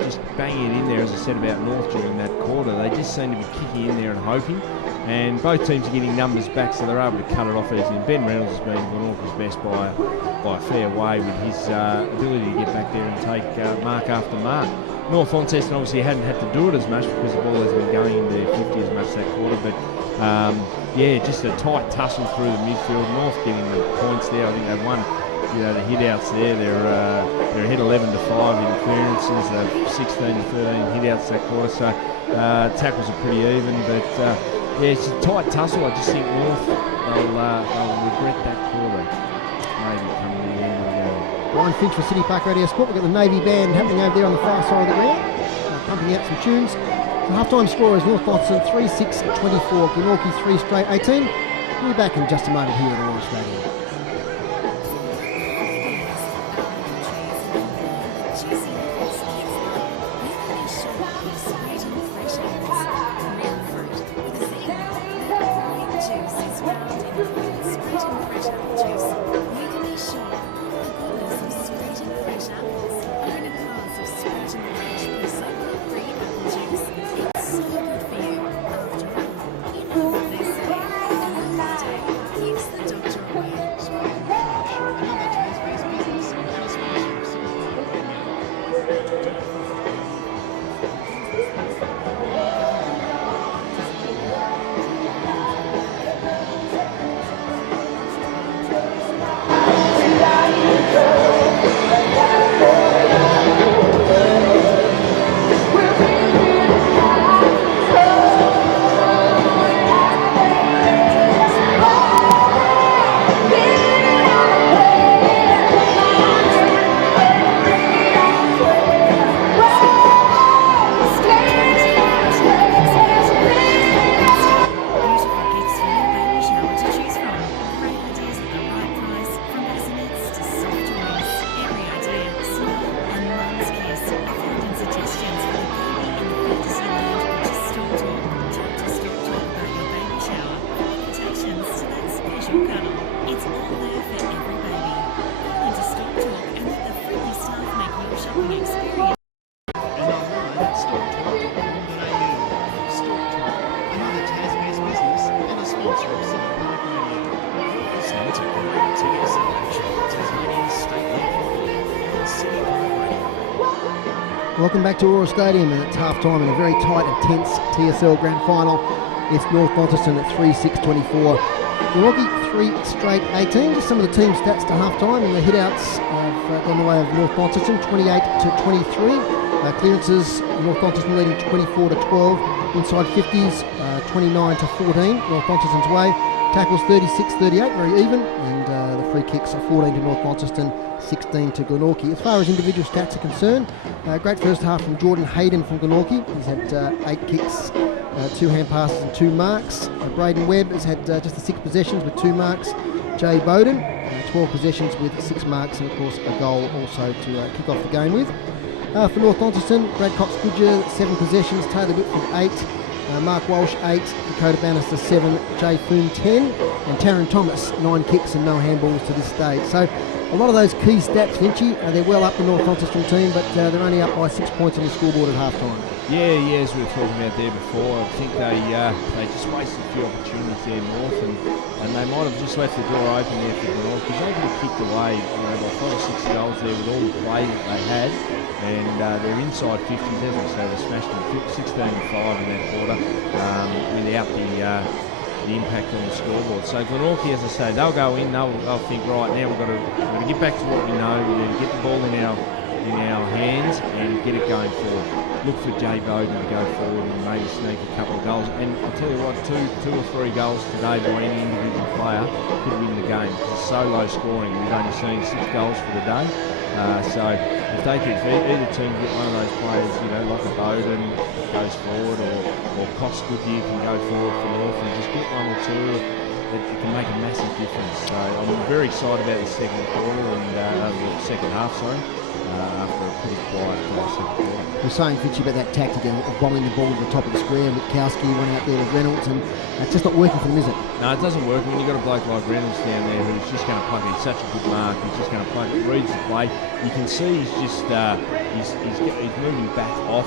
just banging it in there, as I said about North during that quarter. They just seem to be kicking in there and hoping. And both teams are getting numbers back, so they're able to cut it off easily. And Ben Reynolds has been Glenorchy's best by a fair way, with his ability to get back there and take mark after mark. North Launceston obviously hadn't had to do it as much, because the ball hasn't been going into 50 as much that quarter. But just a tight tussle through the midfield. North getting the points there. I think they've won. The hit-outs there. They're ahead 11-5 in clearances. They've 16-13 hit-outs that quarter. So tackles are pretty even, but. It's a tight tussle. I just think North, they'll regret that quarter. Maybe coming to the end of the game. Ryan Finch for City Park Radio Sport. We've got the Navy Band happening over there on the far side of the ground, pumping out some tunes. The half-time score is North Launceston 3-6-24, Glenorchy 3 straight 18. We'll be back in just a moment here at the Royal Stadium. Welcome back to Royal Stadium, and it's half-time in a very tight, intense TSL Grand Final. It's North Launceston at 3-6-24. Glenorchy 3 straight 18. Just some of the team stats to half-time, and the hit-outs have gone the way of North Launceston, 28-23. Clearances, North Launceston leading 24-12. Inside 50s, 29-14, North Launceston's way. Tackles 36-38, very even, and the free kicks are 14 to North Launceston, 16 to Glenorchy. As far as individual stats are concerned, great first half from Jordan Hayden from Glenorchy. He's had 8 kicks, 2 hand passes and 2 marks. Braden Webb has had just the 6 possessions with 2 marks. Jay Bowden, 12 possessions with 6 marks, and of course a goal also to kick off the game with. For North Launceston, Brad Cox-Goodger, 7 possessions, Taylor Whitfield 8, Mark Walsh 8, Dakota Bannister 7, Jay Foon 10, and Taryn Thomas 9 kicks and no handballs to this stage. So a lot of those key stats, Lynchy, they're well up the North Launceston team, but they're only up by 6 points on the scoreboard at half-time. Yeah, as we were talking about there before, I think they just wasted a few opportunities there North, and they might have just left the door open there for Glenorchy, because they could have kicked away about 5 or 6 goals there with all the play that they had, and their inside 50s, as we say, they smashed them 16-5 in that quarter without the impact on the scoreboard. So Glenorchy, as I say, they'll go in, they'll think, right, now we've got to get back to what we know, we need to get the ball in our hands and get it going forward. Look for Jay Bowden to go forward and maybe sneak a couple of goals. And I'll tell you what, two or three goals today by any individual player could win the game. It's so low scoring. We've only seen 6 goals for the day. So if they could, either team get one of those players, like a Bowden goes forward, or Cox Goodyear can go forward for North and just get one or two, it can make a massive difference. So I'm very excited about the second quarter and the second half, after a pretty quiet second quarter. We're saying, Fitchy, about that tactic of bombing the ball to the top of the square. Witkowski went out there with Reynolds, and it's just not working for them, is it? No, it doesn't work when you've got a bloke like Reynolds down there who's just going to plug it. He's such a good mark. He's just going to plug it, reads the play. You can see he's just he's moving back off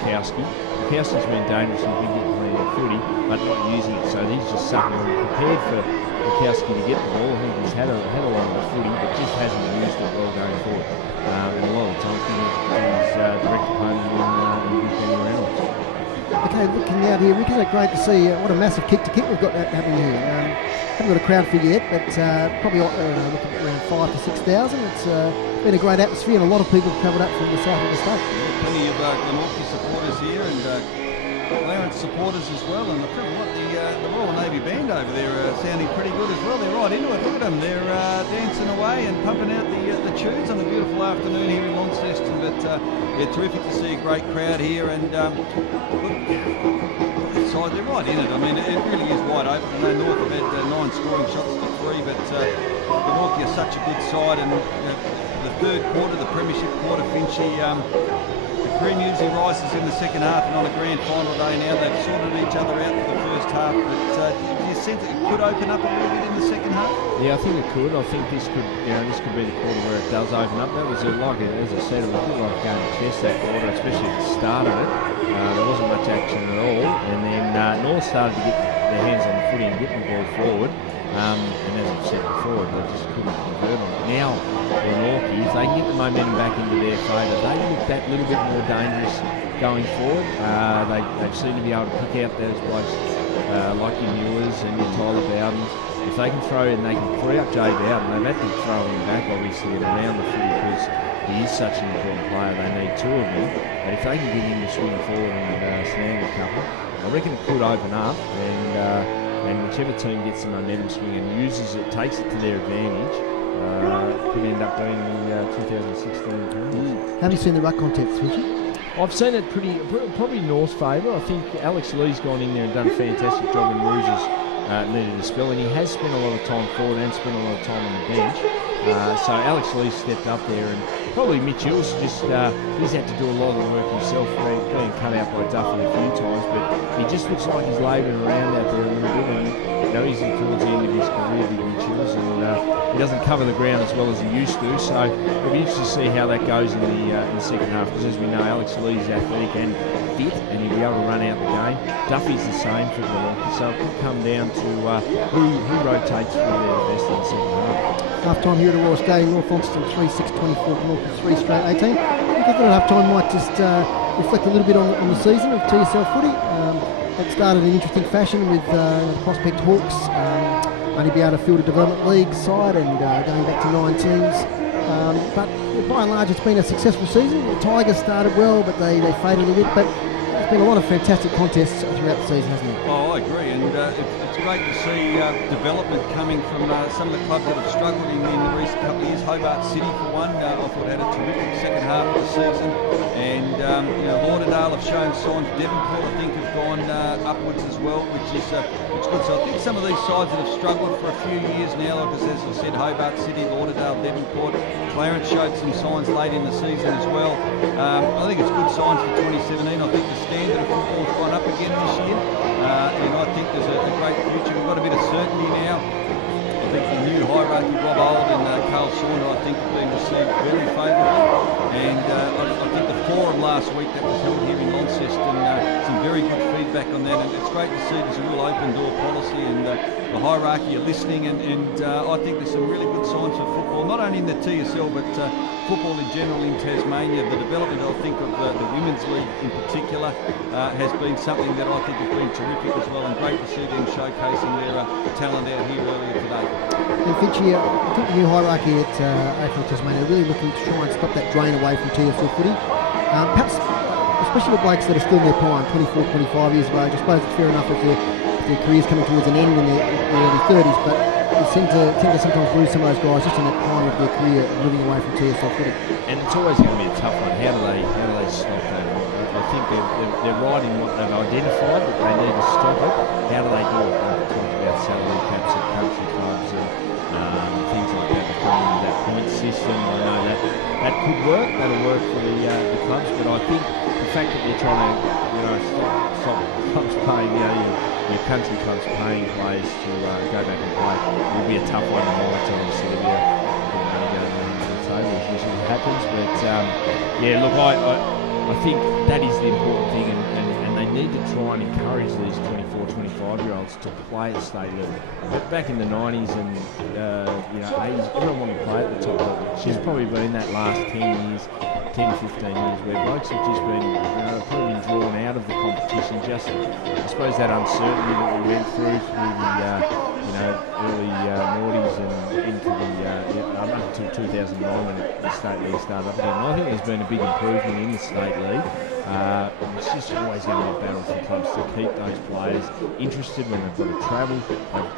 Witkowski. Witkowski's been dangerous and big at playing footy, but not using it. So he's just sucking on, prepared for Witkowski to get the ball. I think he's had a lot of the footy, but just hasn't used it well going forward. And a lot of the time he's direct opponent in Kenny Reynolds. Okay, looking out here, Rick, isn't it great to see what a massive kick-to-kick we've got happening here? Haven't got a crowd figure yet, but probably looking at around 5,000 to 6,000. It's been a great atmosphere, and a lot of people have travelled up from the south of the state. Plenty of Glenorchy supporters here, and Clarence supporters as well, and I tell you what, the Royal Navy Band over there are sounding pretty good as well. They're right into it. Look at them. They're dancing away and pumping out the tunes on a beautiful afternoon here in Launceston. But terrific to see a great crowd here, and look, both sides, they're right in it. I mean, it really is wide open. I know North have had 9 scoring shots to 3, but Glenorchy are such a good side, and the third quarter, the premiership quarter, Finchy, the cream usually rises in the second half, and on a grand final day now they've sorted each other out for the first half. But do you sense it could open up a little bit in the second half? Yeah, I think it could. I think this could be the quarter where it does open up. That was as I said, it was a bit like a game of chess that quarter, especially at the start of it. There wasn't much action at all, and then North started to get their hands on the footy and get the ball forward. And as I've said before, they just couldn't convert on it. Now, Glenorchy, if they can get the momentum back into their favour, they look that little bit more dangerous going forward. They seem to be able to pick out those blokes like your Newers and your Tyler Bowdens. If they can throw and they can free up Jay Bowden, they've had to throw him back obviously and around the footy because he is such an important player. They need 2 of them. But if they can get him to swing forward and snag a couple, I reckon it could open up, and whichever team gets the momentum swing and uses it, takes it to their advantage, could end up being the 2016 Premiers. Have you seen the ruck contest, Richard? I've seen it probably North's favour. I think Alex Lee's gone in there and done a fantastic job in Rouge's needed a spell, and he has spent a lot of time forward and spent a lot of time on the bench. So Alex Lee stepped up there, and probably Mitch Hills just he's had to do a lot of the work himself, being cut out by Duffy a few times, but he just looks like he's labouring around out there a little bit, and he's towards the end of his career, big Mitch Hills, and he doesn't cover the ground as well as he used to, so it'll be interesting to see how that goes in the second half, because as we know, Alex Lee's athletic and fit, and he'll be able to run out the game. Duffy's the same for Glenorchy, so it could come down to who rotates for their best in the second half. Half time here at the Royal Stadium, North Launceston 3-6-24, Glenorchy 3 straight 18. I think that half time might just reflect a little bit on the season of TSL footy. It started in interesting fashion with Prospect Hawks only be able to field a development league side and going back to 9 teams. But by and large, it's been a successful season. The Tigers started well, but they faded a little bit. But there's been a lot of fantastic contests throughout the season, hasn't it? Oh, I agree, and it's great to see development coming from some of the clubs that have struggled in the recent couple of years. Hobart City, for one, I thought had a terrific second half of the season, and Lauderdale have shown signs. Devonport, I think, have gone upwards as well, which is good. So I think some of these sides that have struggled for a few years now, like as I said, Hobart City, Lauderdale, Devonport, Clarence showed some signs late in the season as well. I think it's good signs for 2017. I think the standard of football's gone up again this year, and I think there's a great future. We've got a bit of certainty now. I think the new hierarchy, Rob Old and Carl Saunders, I think have been received very favourably. And I think the forum last week that was held here in Launceston, some very good feedback on that. And it's great to see there's a real open door policy, and the hierarchy are listening. And I think there's some really good signs for football, not only in the TSL, but football in general in Tasmania. The development, I think, of the Women's League in particular has been something that I think has been terrific as well, and great to see them showcasing their talent out here earlier today. And Fitchy, I think the new hierarchy at AFL Tasmania are really looking to try and stop that drain away from TSL footy. Perhaps, especially the blokes that are still in their prime, 24, 25 years of age. I suppose it's fair enough if their career's coming towards an end in their early 30s, but you tend to sometimes lose some of those guys just in that prime of their career, moving away from TSL footy. And it's always going to be a tough one. How do they stop that? I think they're right in what they've identified, that they need to stop it. How do they do it? They've talked about salary caps at country clubs and things like that. They're coming into that point system. I know that could work. That'll work for the clubs. But I think the fact that they're trying to stop clubs paying, your country clubs paying players to go back and play will be a tough one to monitor. Obviously, going on the table as usually happens. But look, I think that is the important thing, and they need to try and encourage these 24, 25-year-olds to play at state level. But back in the 90s and 80s, everyone wanted to play at the top level. She's probably been that last 10 years, 10, 15 years, where blokes have just been, probably been drawn out of the competition. Just, I suppose, that uncertainty that we went through the early noughties and into up until 2009 when the state league started up again. And I think there's been a big improvement in the state league. It's just always going to be a battle for clubs to keep those players interested when they've got to travel.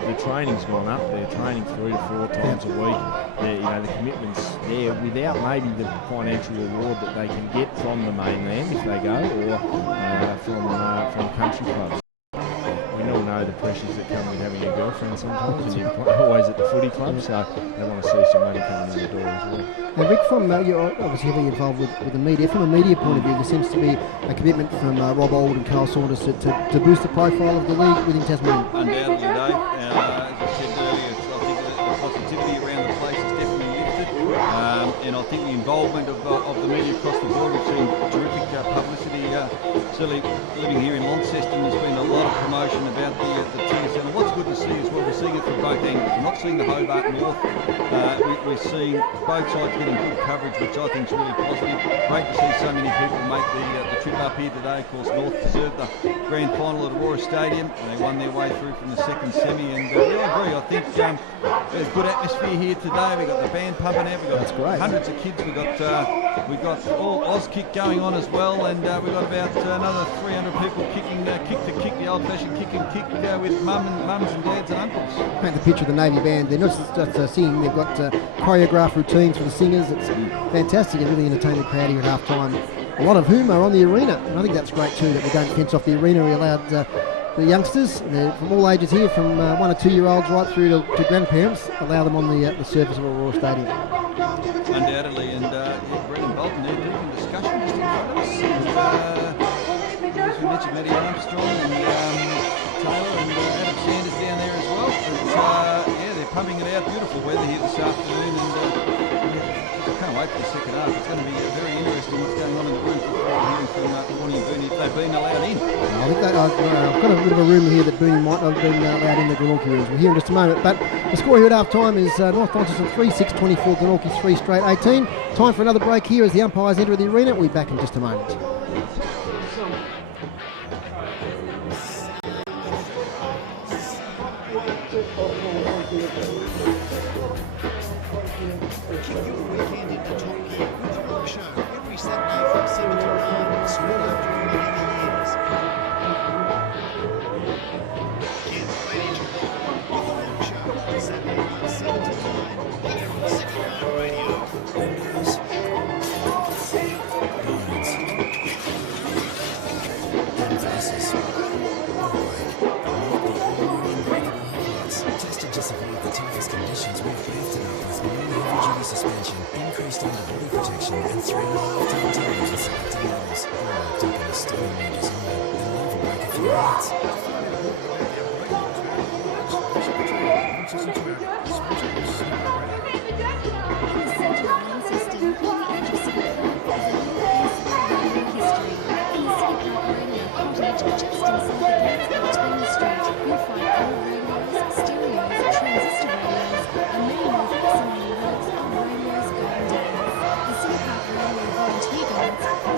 The training's gone up. They're training 3 to 4 times a week. The commitment's there without maybe the financial reward that they can get from the mainland if they go, or from country clubs. We all know the pressures that come with having a girlfriend sometimes, and you're always at the footy club, so they want to see some money coming in the door as well. Now, Rick, you're obviously heavily involved with the media. From a media point of view, there seems to be a commitment from Rob Auld and Carl Saunders to boost the profile of the league within Tasmania. Undoubtedly, Dave. As I said earlier, I think that the positivity around the place is definitely lifted, and I think the involvement of the media across the board, we've seen terrific publicity. Certainly living here in Launceston, there's been a lot of promotion about the TSL, and what's good to see is we're seeing it from both angles. We're not seeing the Hobart North, we're seeing both sides getting good coverage, which I think is really positive. Great to see so many people make the trip up here today. Of course, North deserved the grand final at Aurora Stadium, and they won their way through from the second semi, and I agree. I think there's good atmosphere here today. We've got the band pumping out, we've got hundreds of kids, we've got all Auskick going on as well, and we've got about another 300 people kicking kick, the old-fashioned kick and kick with mums and dads and uncles. Paint the picture of the Navy band. They're not just singing, they've got choreographed routines for the singers. It's fantastic and really entertaining the crowd here at half time, a lot of whom are on the arena, and I think that's great too, that we don't fence off the arena. We allowed the youngsters from all ages here, from 1 or 2 year olds right through to grandparents, allow them on the surface of Aurora Stadium. Undoubtedly, and Brendan Bolton there doing discussion just in front of us. As we mentioned, Matty Armstrong and Taylor and Adam Sanders down there as well. But, they're pumping it out. Beautiful weather here this afternoon, and I can't wait for the second half. It's going to be very interesting what's going on in the room hearing from Bonnie and Bernie if they've been allowed in. I think I've got a bit of a rumour here that Bernie might not have been allowed in the Glenorchy rooms. We'll hear in just a moment. But the score here at half time is North Launceston 3-6-24, Glenorchy 3 straight 18. Time for another break here as the umpires enter the arena. We'll be back in just a moment. Suspension, increased under-body protection, and 3.5-ton tires with selected models. All wrapped up in a stunning new design that'll never break a few hearts.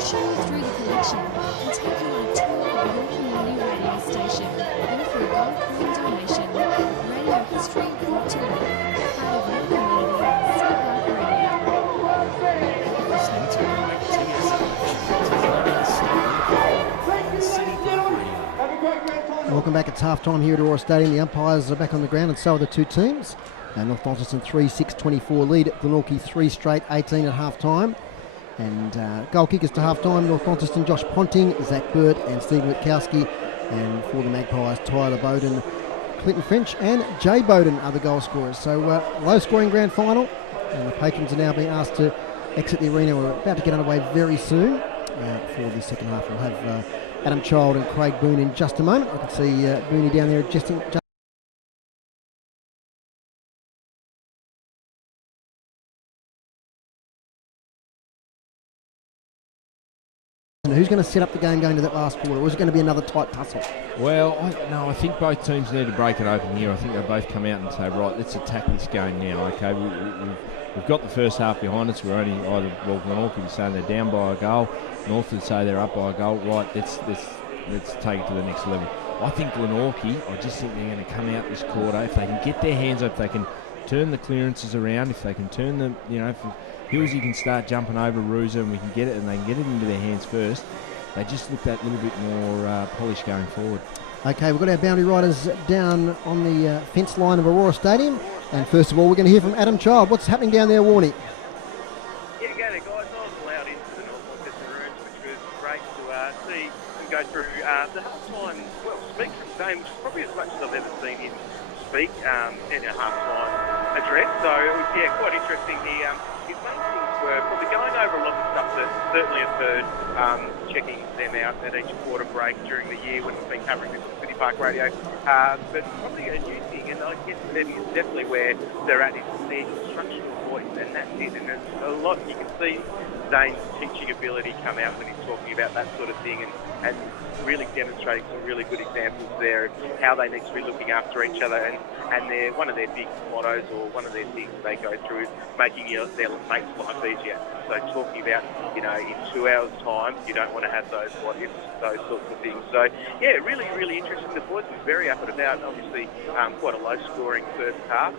Show you through the collection and take you on a tour of your community radio station. All for a gold coin donation. Radio history brought to life. Part of your community. City Park Radio. Listening to great TSL action. City Park Radio. Welcome back. It's half-time here at Aurora Stadium. The umpires are back on the ground and so are the two teams. North Launceston 3-6-24 lead at Glenorchy 3 straight 18 at half-time. And goal kickers to half-time, North Launceston, Josh Ponting, Zach Burt and Stephen Witkowski. And for the Magpies, Tyler Bowden, Clinton French and Jay Bowden are the goal scorers. So low-scoring grand final. And the patrons are now being asked to exit the arena. We're about to get underway very soon for the second half. We'll have Adam Child and Craig Boone in just a moment. I can see Booney down there adjusting. Who's going to set up the game going to that last quarter, or is it going to be another tight tussle? Well, I think both teams need to break it open here. I think they'll both come out and say, right, let's attack this game now. Okay, we've got the first half behind us. We're only either, well, Glenorchy would say they're down by a goal. North would say they're up by a goal. Right, let's take it to the next level. I think Glenorchy, I just think they're going to come out this quarter. If they can get their hands up, if they can turn the clearances around, if they can turn them, if Hillsy can start jumping over Ruza and we can get it and they can get it into their hands first, they just look that little bit more polished going forward. Okay, we've got our boundary riders down on the fence line of Aurora Stadium. And first of all, we're going to hear from Adam Child. What's happening down there, Warnie? Yeah, go there, guys. I was allowed into the North Launceston rooms, which was great to see and go through the half-time, speak from Zane, which is probably as much as I've ever seen him speak in a half-time address. So it was, quite interesting. His main things were probably going over a lot of stuff that certainly have heard, checking them out at each quarter break during the year when we've been covering this on City Park Radio. But probably a new thing, and I guess that is definitely where they're at, is their instructional voice, and that's it. And there's a lot, you can see Zane's teaching ability come out when he's talking about that sort of thing, and really demonstrating some really good examples there of how they need to be looking after each other. And one of their big mottos, or one of their things they go through, is making their mates' life easier. So talking about, in 2 hours' time, you don't want to have those what ifs, those sorts of things. So, really, really interesting. The boys were very up and about. Obviously, quite a low-scoring first half,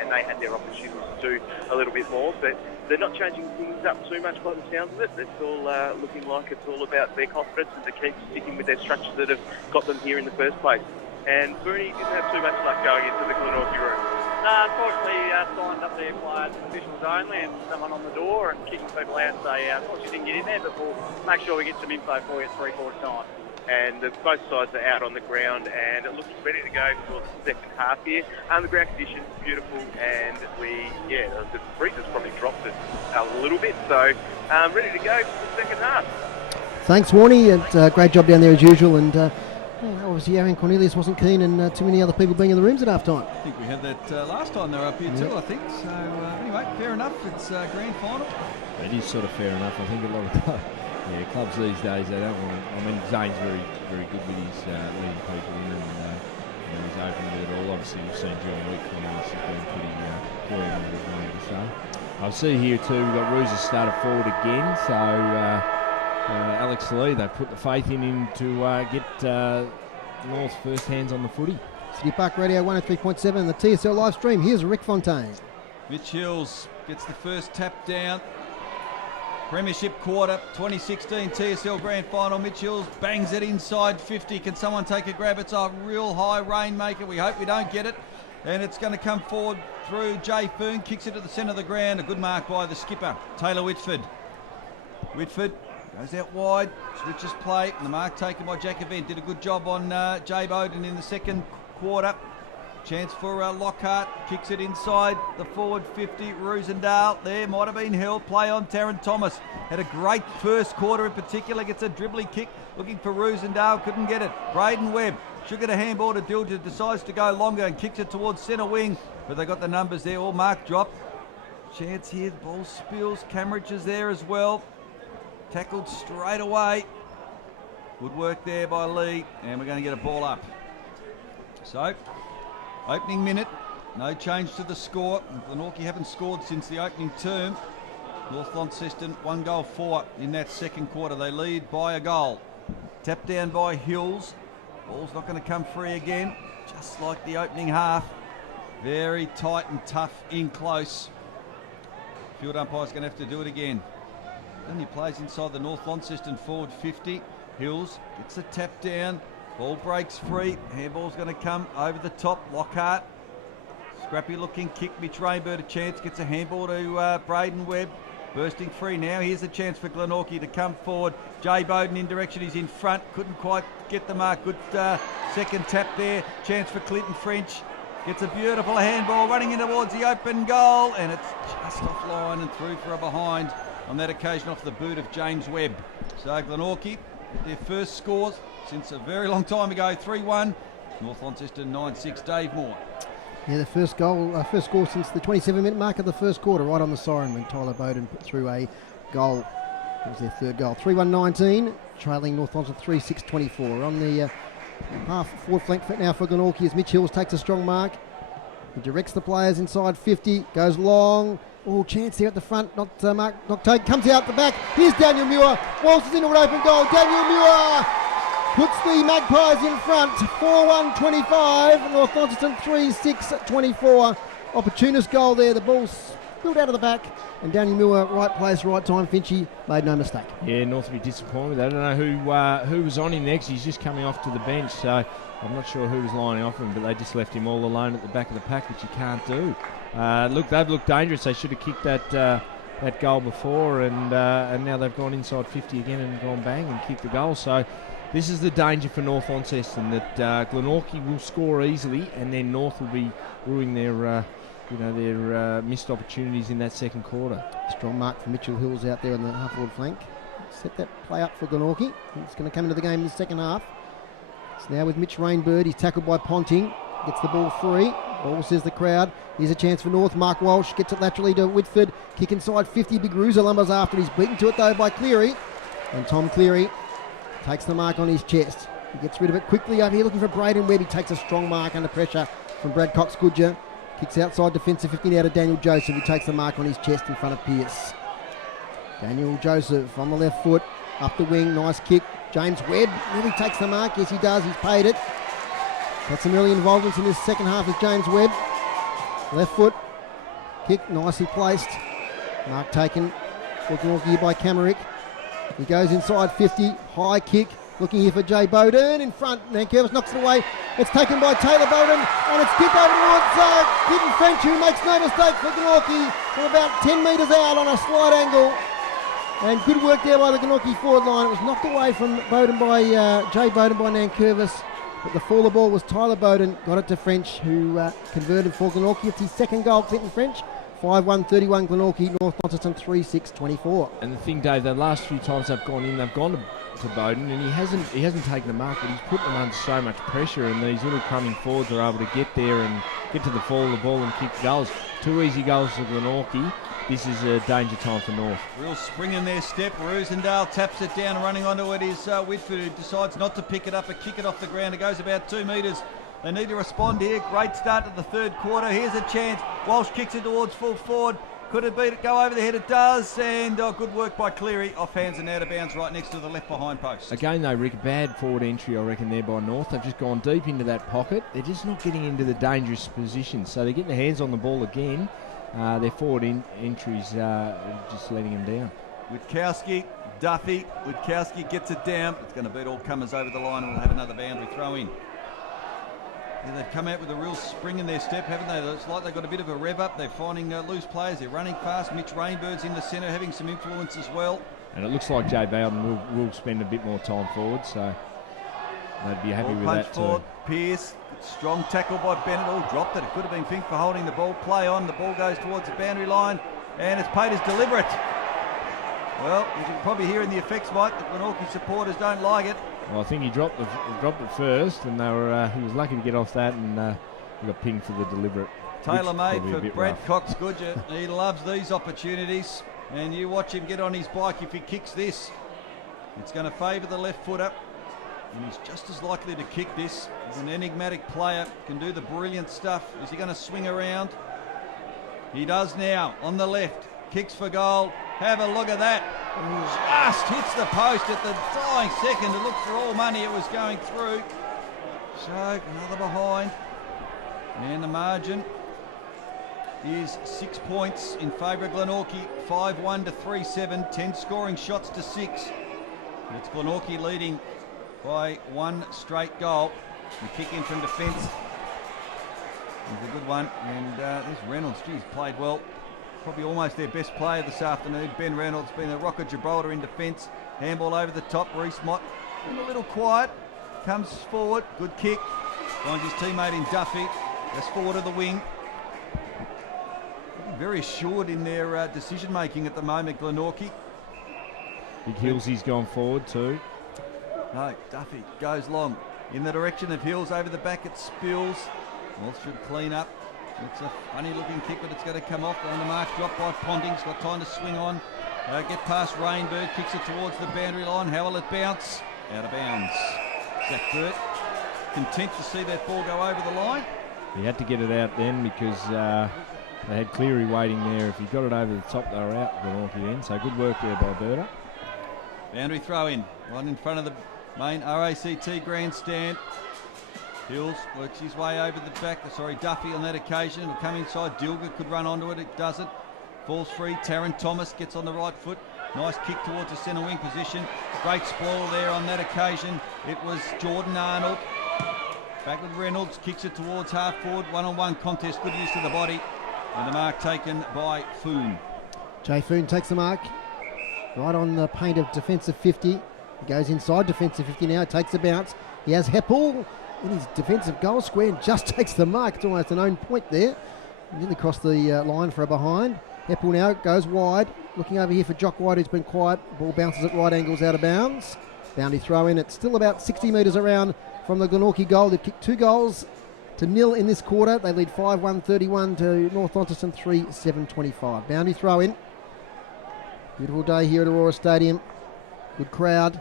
and they had their opportunities to do a little bit more, but they're not changing things up too much by the sounds of it. It's all looking like it's all about their confidence and to keep sticking with their structures that have got them here in the first place. And Booney didn't have too much luck going into the Glenorchy room. No, unfortunately, signed up their players and officials only, and someone on the door and kicking people out. So, unfortunately, didn't get in there, but we'll make sure we get some info for you at 3/4 time. And both sides are out on the ground, and it looks ready to go for the second half here. The ground conditions beautiful, and the breezes probably dropped it a little bit, so ready to go for the second half. Thanks, Warnie, and great job down there as usual. And obviously, Aaron Cornelius wasn't keen, and too many other people being in the rooms at half time. I think we had that last time they were up here too, I think. So anyway, fair enough. It's grand final. It is sort of fair enough. I think a lot of clubs these days, they don't want to. I mean, Zane's very, very good with his leading people in, and he's open with it all. Obviously, we've seen during the week Cornelius has been pretty poor in what he's wanted to say. I see here too, we've got Ruza started forward again, so Alex Lee, they've put the faith in him to get North's first hands on the footy. City Park Radio 103.7, the TSL live stream. Here's Rick Fontaine. Mitch Hills gets the first tap down. Premiership quarter, 2016 TSL Grand Final. Mitch Hills bangs it inside 50. Can someone take a grab? It's a real high rainmaker. We hope we don't get it. And it's going to come forward through Jay Fern. Kicks it to the centre of the ground. A good mark by the skipper, Taylor Whitford. Whitford goes out wide, switches play. And the mark taken by Jack Event. Did a good job on Jay Bowden in the second quarter. Chance for Lockhart, kicks it inside the forward 50. Roosendahl there, might have been held. Play on Taron Thomas. Had a great first quarter in particular. Gets a dribbly kick, looking for Roosendahl, couldn't get it. Braden Webb should get a handball to Dilger, decides to go longer and kicks it towards centre wing. But they got the numbers there, all mark drop. Chance here, the ball spills. Camridge is there as well. Tackled straight away. Good work there by Lee, and we're going to get a ball up. So, opening minute, no change to the score. Glenorchy haven't scored since the opening term. North Launceston 1-4 in that second quarter. They lead by a goal. Tap down by Hills. Ball's not going to come free again, just like the opening half. Very tight and tough in close. Field umpire's going to have to do it again. Then he plays inside the North Launceston forward 50. Hills gets a tap down. Ball breaks free. Handball's going to come over the top. Lockhart. Scrappy looking kick. Mitch Rainbird a chance. Gets a handball to Braden Webb. Bursting free now. Here's a chance for Glenorchy to come forward. Jay Bowden in direction. He's in front. Couldn't quite get the mark. Good second tap there. Chance for Clinton French. Gets a beautiful handball running in towards the open goal. And it's just offline and through for a behind. On that occasion off the boot of James Webb. So Glenorchy, their first scores since a very long time ago. 3-1. North Launceston 9-6. Dave Moore. Yeah, the first score since the 27-minute mark of the first quarter, right on the siren when Tyler Bowden put through a goal. It was their third goal. 3-1-19, trailing North Launceston 3-6-24. On the half forward flank now for Glenorchy as Mitch Hills takes a strong mark. He directs the players inside 50, goes long. Oh, chance there at the front, not taken, comes out the back. Here's Daniel Muir, waltzes into an open goal. Daniel Muir puts the Magpies in front, 4-1-25, North Launceston 3-6-24. Opportunist goal there, the ball spilled out of the back, and Daniel Muir, right place, right time. Finchy made no mistake. Yeah, North will be disappointed. I don't know who was on him next. He's just coming off to the bench, so I'm not sure who was lining off him, but they just left him all alone at the back of the pack, which you can't do. Look, they've looked dangerous. They should have kicked that goal before, and now they've gone inside 50 again and gone bang and kicked the goal. So this is the danger for North Launceston, that Glenorchy will score easily, and then North will be ruining their missed opportunities in that second quarter. Strong mark for Mitchell Hills out there on the half-forward flank. Set that play up for Glenorchy. He's going to come into the game in the second half. It's now with Mitch Rainbird. He's tackled by Ponting. Gets the ball free. Ball says the crowd. Here's a chance for North. Mark Walsh gets it laterally to Whitford. Kick inside 50. Big Ruza Lumbers after. He's beaten to it though by Cleary. And Tom Cleary takes the mark on his chest. He gets rid of it quickly over here looking for Braden Webb. He takes a strong mark under pressure from Brad Cox-Goodger. Kicks outside defensive 50 now to Daniel Joseph. He takes the mark on his chest in front of Pearce. Daniel Joseph on the left foot. Up the wing. Nice kick. James Webb really takes the mark. Yes, he does. He's paid it. Had some early involvements in this second half with James Webb. Left foot. Kick nicely placed. Mark taken. Looking here by Camerick. He goes inside 50. High kick. Looking here for Jay Bowden in front. Nankervis knocks it away. It's taken by Taylor Bowden, and it's kicked over towards Clinton French, who makes no mistake for Glenorchy from about 10 metres out on a slight angle. And good work there by the Glenorchy forward line. It was knocked away from Bowden by Jay Bowden by Nankervis. But the fall of the ball was Tyler Bowden. Got it to French, who converted for Glenorchy. It's his second goal, Clinton French. 5-1-31 Glenorchy, North Launceston 3-6-24. And the thing, Dave, the last few times they've gone in, they've gone to Bowden, and he hasn't taken the mark, but he's put them under so much pressure, and these little coming forwards are able to get there and get to the fall of the ball and kick goals. 2 easy goals for Glenorchy. This is a danger time for North. Real spring in their step. Rosendale taps it down, running onto it is Whitford, who decides not to pick it up, but kick it off the ground. It goes about 2 metres. They need to respond here. Great start to the third quarter. Here's a chance. Walsh kicks it towards full forward. Could it beat it? Go over the head? It does. And good work by Cleary. Off hands and out of bounds right next to the left behind post. Again, though, Rick, a bad forward entry, I reckon, there by North. They've just gone deep into that pocket. They're just not getting into the dangerous positions. So they're getting their hands on the ball again. Their forward entries just letting them down. Witkowski, Duffy. Witkowski gets it down. It's going to beat all comers over the line, and we'll have another boundary throw in. Yeah, they've come out with a real spring in their step, haven't they? It's like they've got a bit of a rev up. They're finding loose players. They're running fast. Mitch Rainbird's in the centre, having some influence as well. And it looks like Jay Bowden will spend a bit more time forward, so they'd be happy with that forward. too. Pierce, strong tackle by Bennett. All dropped it. It could have been Fink for holding the ball. Play on. The ball goes towards the boundary line, and it's paid as deliberate. Well, you can probably hear in the effects, Mike, that Glenorchy supporters don't like it. Well, I think he dropped it first, and he was lucky to get off that, and he got pinged for the deliberate. Tailor-made for Brad Cox-Goodger. He loves these opportunities, and you watch him get on his bike. If he kicks this, it's going to favour the left footer, and he's just as likely to kick this. He's an enigmatic player, can do the brilliant stuff. Is he going to swing around? He does now, on the left. Kicks for goal. Have a look at that. Just hits the post at the dying second. It looked for all money it was going through. So another behind. And the margin is 6 points in favour of Glenorchy. 5-1 to 3-7. 10 scoring shots to 6. It's Glenorchy leading by one straight goal. The kick in from defence is a good one. And this Reynolds, geez, played well. Probably almost their best player this afternoon. Ben Reynolds been a rock of Gibraltar in defence. Handball over the top. Reece Mott a little quiet. Comes forward. Good kick. Finds his teammate in Duffy. Goes forward of the wing. Very assured in their decision making at the moment, Glenorchy. Big Hillsy's gone forward too. No, Duffy goes long in the direction of Hills, over the back it spills. North should clean up. It's a funny looking kick, but it's going to come off. On the mark, dropped by Ponding's, got time to swing on. Get past Rainbird, kicks it towards the boundary line. How will it bounce? Out of bounds. Zach Burt, content to see that ball go over the line. He had to get it out then because they had Cleary waiting there. If he got it over the top, they were out Glenorchy then. So good work there by Berta. Boundary throw in, right in front of the main RACT grandstand. Hills works his way over the back. Duffy on that occasion. It'll come inside. Dilger could run onto it. It doesn't. Falls free. Taron Thomas gets on the right foot. Nice kick towards the centre wing position. Great spoil there on that occasion. It was Jordan Arnold. Back with Reynolds. Kicks it towards half forward. One-on-one contest. Good use of the body. And the mark taken by Foon. Jay Foon takes the mark. Right on the paint of defensive 50. He goes inside defensive 50 now. Takes the bounce. He has Heppel in his defensive goal square and just takes the mark. It's almost an own point there. Nearly crossed the line for a behind. Heppel now goes wide. Looking over here for Jock White, who's been quiet. Ball bounces at right angles out of bounds. Boundary throw in. It's still about 60 metres around from the Glenorchy goal. They've kicked 2-0 in this quarter. They lead 5-1-31 to North Launceston 3-7-25. Boundary throw in. Beautiful day here at Aurora Stadium. Good crowd.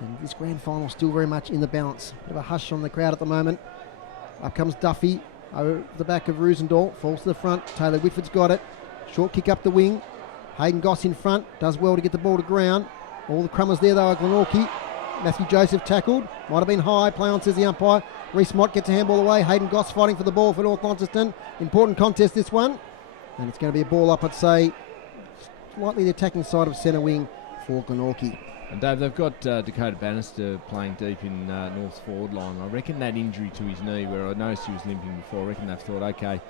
And this grand final still very much in the balance. Bit of a hush on the crowd at the moment. Up comes Duffy over the back of Roosendahl. Falls to the front. Taylor Whitford's got it. Short kick up the wing. Hayden Goss in front. Does well to get the ball to ground. All the crummers there though are Glenorchy. Matthew Joseph tackled. Might have been high. Play on, says the umpire. Reece Mott gets a handball away. Hayden Goss fighting for the ball for North Launceston. Important contest this one. And it's going to be a ball up, I'd say, slightly the attacking side of centre wing for Glenorchy. And Dave, they've got Dakota Bannister playing deep in North's forward line. I reckon that injury to his knee, where I noticed he was limping before, I reckon they've thought, okay,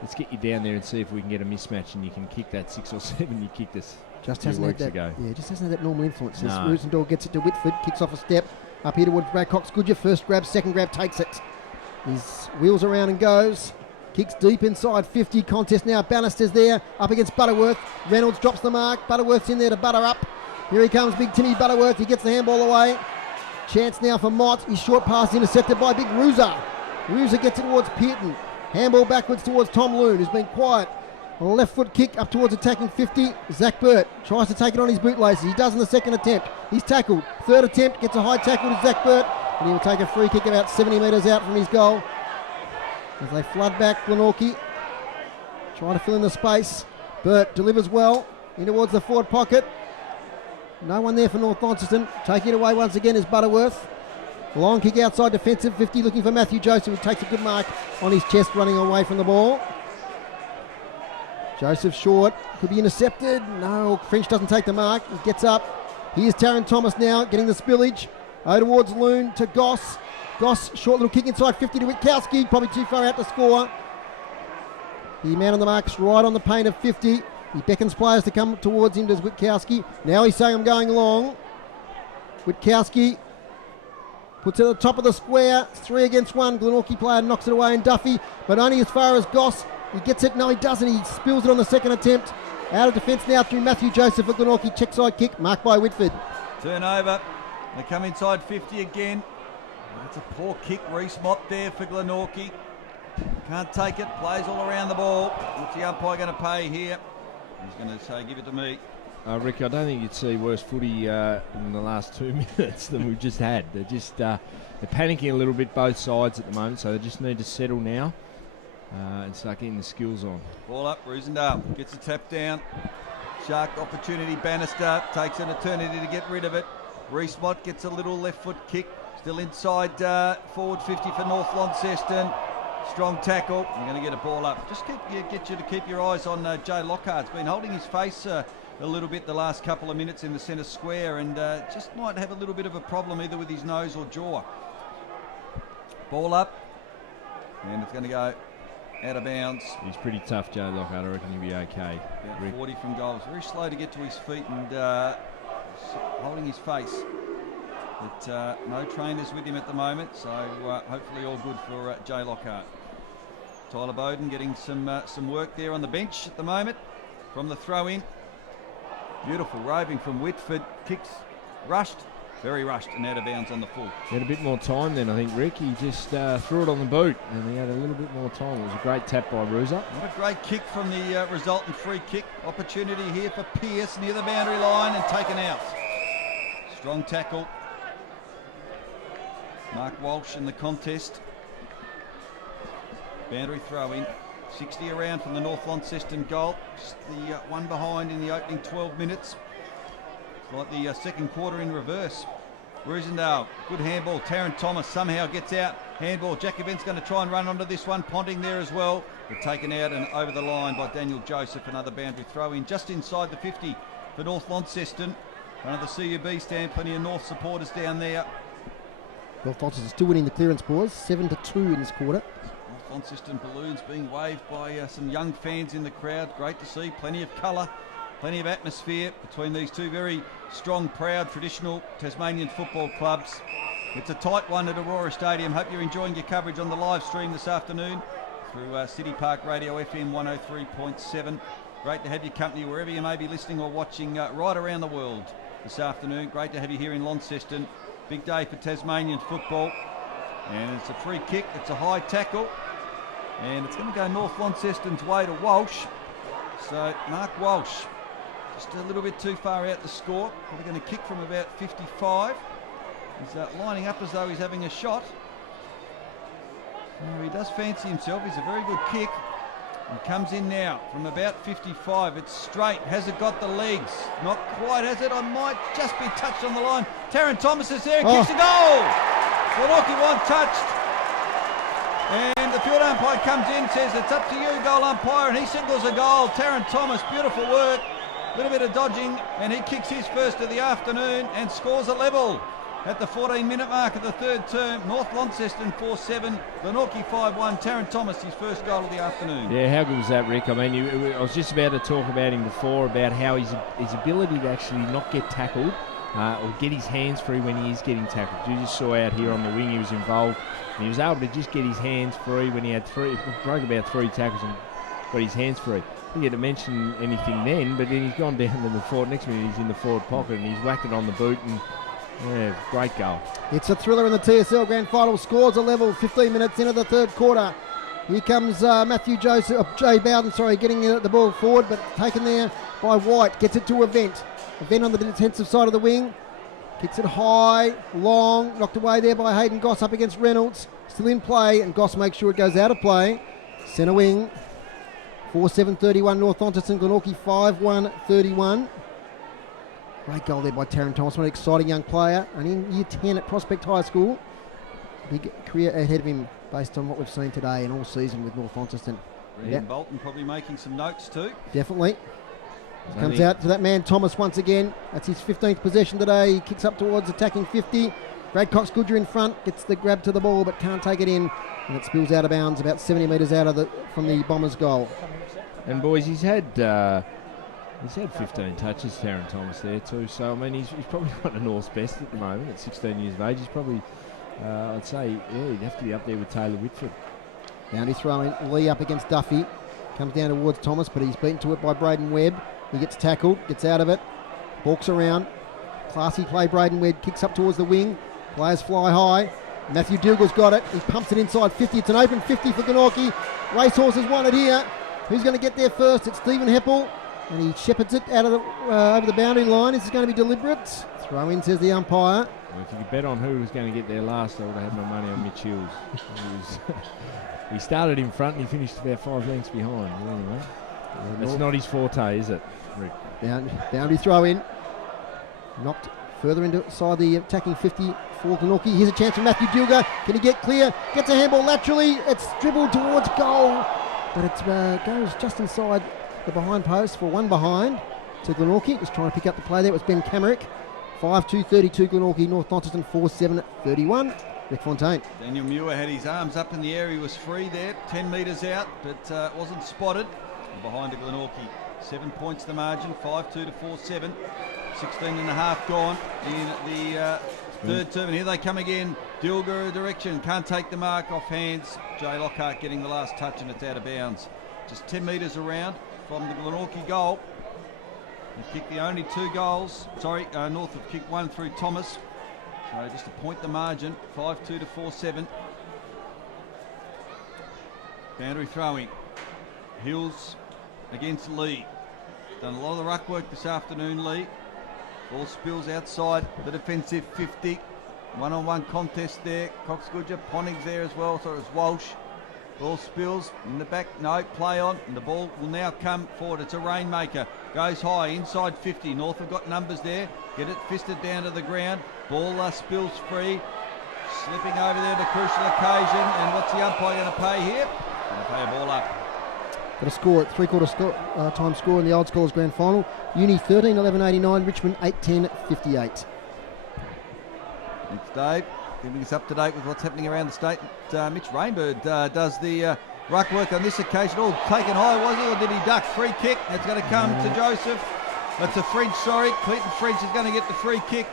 let's get you down there and see if we can get a mismatch and you can kick that 6 or 7 you kicked us just 2 hasn't weeks had that, ago. Yeah, just hasn't had that normal influence. No. Roosendahl gets it to Whitford, kicks off a step, up here towards Brad Cox. Goodyear, first grab, second grab, takes it. He wheels around and goes. Kicks deep inside 50. Contest now. Bannister's there, up against Butterworth. Reynolds drops the mark. Butterworth's in there to butter up. Here he comes, big Timmy Butterworth. He gets the handball away. Chance now for Mott. His short pass intercepted by big Rooser. Rooser gets it towards Pearton. Handball backwards towards Tom Loon, who's been quiet. On a left foot kick up towards attacking 50. Zach Burt tries to take it on his bootlaces. He does in the second attempt. He's tackled. Third attempt, gets a high tackle to Zach Burt. And he will take a free kick about 70 metres out from his goal. As they flood back, Glenorchy trying to fill in the space. Burt delivers well in towards the forward pocket. No one there for North Launceston. Taking it away once again is Butterworth. Long kick outside defensive 50, looking for Matthew Joseph, who takes a good mark on his chest, running away from the ball. Joseph short, could be intercepted. No, French doesn't take the mark. He gets up. Here's Taron Thomas now, getting the spillage. Over towards Loon to Goss. Goss, short little kick inside 50 to Witkowski, probably too far out to score. The man on the mark's right on the paint of 50. He beckons players to come towards him, does Witkowski. Now he's saying I'm going long. Witkowski puts it at the top of the square. It's 3 against 1. Glenorchy player knocks it away, and Duffy, but only as far as Goss. He gets it. No, he doesn't. He spills it on the second attempt. Out of defence now through Matthew Joseph at Glenorchy. Check side kick, marked by Whitford. Turnover. They come inside 50 again. That's a poor kick. Reece Mott there for Glenorchy. Can't take it. Plays all around the ball. What's the umpire going to pay here? He's going to say, give it to me. Rick, I don't think you'd see worse footy in the last 2 minutes than we've just had. They're just they're panicking a little bit both sides at the moment, so they just need to settle now and start getting the skills on. Ball up, Roosendahl gets a tap down. Shark opportunity, Bannister takes an eternity to get rid of it. Reece Mott gets a little left foot kick, still inside forward 50 for North Launceston. Strong tackle. You're going to get a ball up. Just get you to keep your eyes on Jay Lockhart's been holding his face a little bit the last couple of minutes in the centre square, and just might have a little bit of a problem either with his nose or jaw. Ball up, and it's going to go out of bounds. He's pretty tough, Joe Lockhart. I reckon he'll be okay. About 40 from goals. Very slow to get to his feet and holding his face. But no trainers with him at the moment, so hopefully all good for Jay Lockhart. Tyler Bowden getting some work there on the bench at the moment from the throw-in. Beautiful roving from Whitford. Kicks rushed, very rushed, and out of bounds on the full. He had a bit more time then, I think, Rick. He just threw it on the boot, and he had a little bit more time. It was a great tap by Ruza. What a great kick from the resultant free kick. Opportunity here for Pearce near the boundary line and taken out. Strong tackle. Mark Walsh in the contest. Boundary throw in. 60 around from the North Launceston goal. Just the one behind in the opening 12 minutes. It's like the second quarter in reverse. Rosendale, good handball. Taron Thomas somehow gets out. Handball. Jack Event's going to try and run onto this one. Ponting there as well. But taken out and over the line by Daniel Joseph. Another boundary throw in just inside the 50 for North Launceston. One of the CUB stand. Plenty of North supporters down there. North Launceston still winning the clearance, boys. 7-2 in this quarter. North Launceston balloons being waved by some young fans in the crowd. Great to see. Plenty of colour, plenty of atmosphere between these two very strong, proud, traditional Tasmanian football clubs. It's a tight one at Aurora Stadium. Hope you're enjoying your coverage on the live stream this afternoon through City Park Radio FM 103.7. Great to have your company wherever you may be listening or watching right around the world this afternoon. Great to have you here in Launceston. Big day for Tasmanian football. And it's a free kick. It's a high tackle. And it's going to go North Launceston's way to Walsh. So Mark Walsh just a little bit too far out to score. Probably going to kick from about 55. He's lining up as though he's having a shot. So he does fancy himself. He's a very good kick. He comes in now from about 55. It's straight. Has it got the legs? Not quite, has it? I might just be touched on the line. Taron Thomas is there and kicks a goal. Glenorchy one touched. And the field umpire comes in, says it's up to you, goal umpire, and he signals a goal. Taron Thomas, beautiful work. A little bit of dodging, and he kicks his first of the afternoon and scores a level. At the 14-minute mark of the third term, North Launceston 4-7, Glenorchy 5-1. Taron Thomas, his first goal of the afternoon. Yeah, how good was that, Rick? I mean, I was just about to talk about him before, about how his ability to actually not get tackled or get his hands free when he is getting tackled. You just saw out here on the wing he was involved, and he was able to just get his hands free when he had broke about 3 tackles and got his hands free. I didn't get to mention anything then, but then he's gone down to the forward. Next minute he's in the forward pocket and he's whacked it on the boot, and yeah, great goal. It's a thriller in the TSL Grand Final. Scores a level 15 minutes into the third quarter. Here comes Jay Bowden, getting the ball forward, but taken there by White. Gets it to Event. Event on the defensive side of the wing. Kicks it high, long, knocked away there by Hayden Goss up against Reynolds. Still in play, and Goss makes sure it goes out of play. Centre wing. 4-7-31 North Launceston, Glenorchy 5-1-31. Great goal there by Taron Thomas, what an exciting young player. And in year 10 at Prospect High School. Big career ahead of him based on what we've seen today and all season with North Launceston. Ian Bolton probably making some notes too. Definitely. Comes out to that man Thomas once again. That's his 15th possession today. He kicks up towards attacking 50. Brad Cox-Goodger in front, gets the grab to the ball but can't take it in. And it spills out of bounds about 70 metres out of from the Bombers' goal. And boys, he's had 15 touches, Taron Thomas there too. So I mean, he's probably one of North's best at the moment at 16 years of age. He's probably, I'd say, he'd have to be up there with Taylor Whitford. Boundary throw in, Lee up against Duffy. Comes down towards Thomas, but he's beaten to it by Braden Webb. He gets tackled, gets out of it, walks around. Classy play, Braden Webb kicks up towards the wing. Players fly high. Matthew Dilger's got it. He pumps it inside 50. It's an open 50 for Glenorchy. Racehorse has won it here. Who's going to get there first? It's Stephen Heppel. And he shepherds it out of over the boundary line. This is going to be deliberate. Throw in, says the umpire. Well, if you could bet on who was going to get there last, I would have had my money on Mitch Hills. He started in front and he finished about 5 lengths behind. Anyway, that's not his forte, is it, Rick? Boundary throw in. Knocked further inside the attacking 50 for Glenorchy. Here's a chance for Matthew Dilger. Can he get clear? Gets a handball laterally. It's dribbled towards goal. But it goes just inside the behind post for one behind. to Glenorchy. Was trying to pick up the play there. It was Ben Camerick. 5-2-32 Glenorchy, North Launceston 4-7-31. Rick Fontaine. Daniel Muir had his arms up in the air. He was free there, 10 metres out, but wasn't spotted. And behind to Glenorchy. 7 points the margin, 5-2 to 4-7. 16 and a half gone in the third term. And here they come again. Dilger direction, can't take the mark off hands. Jay Lockhart getting the last touch and it's out of bounds. Just 10 metres around from the Glenorchy goal. They kicked the only 2 goals. North have kicked 1 through Thomas. So just to point the margin, 5-2 to 4-7. Boundary throwing. Hills against Lee. Done a lot of the ruck work this afternoon, Lee. Ball spills outside the defensive 50. One-on-one contest there. Coxgoodger, Ponings there as well, so it was Walsh. Ball spills in the back, no, play on, and the ball will now come forward. It's a rainmaker, goes high, inside 50. North have got numbers there, get it fisted down to the ground. Ball spills free, slipping over there at a crucial occasion. And what's the umpire going to pay here? Going to pay a ball up. Got a score at three-quarter time score in the Old Scholars Grand Final. Uni 13-11-89, Richmond 8-10-58. Thanks, Dave. Keeping us up to date with what's happening around the state. Mitch Rainbird does the ruck work on this occasion. Oh, taken high, was he, or did he duck? Free kick. That's going to come to Joseph. That's a French, sorry. Clinton French is going to get the free kick.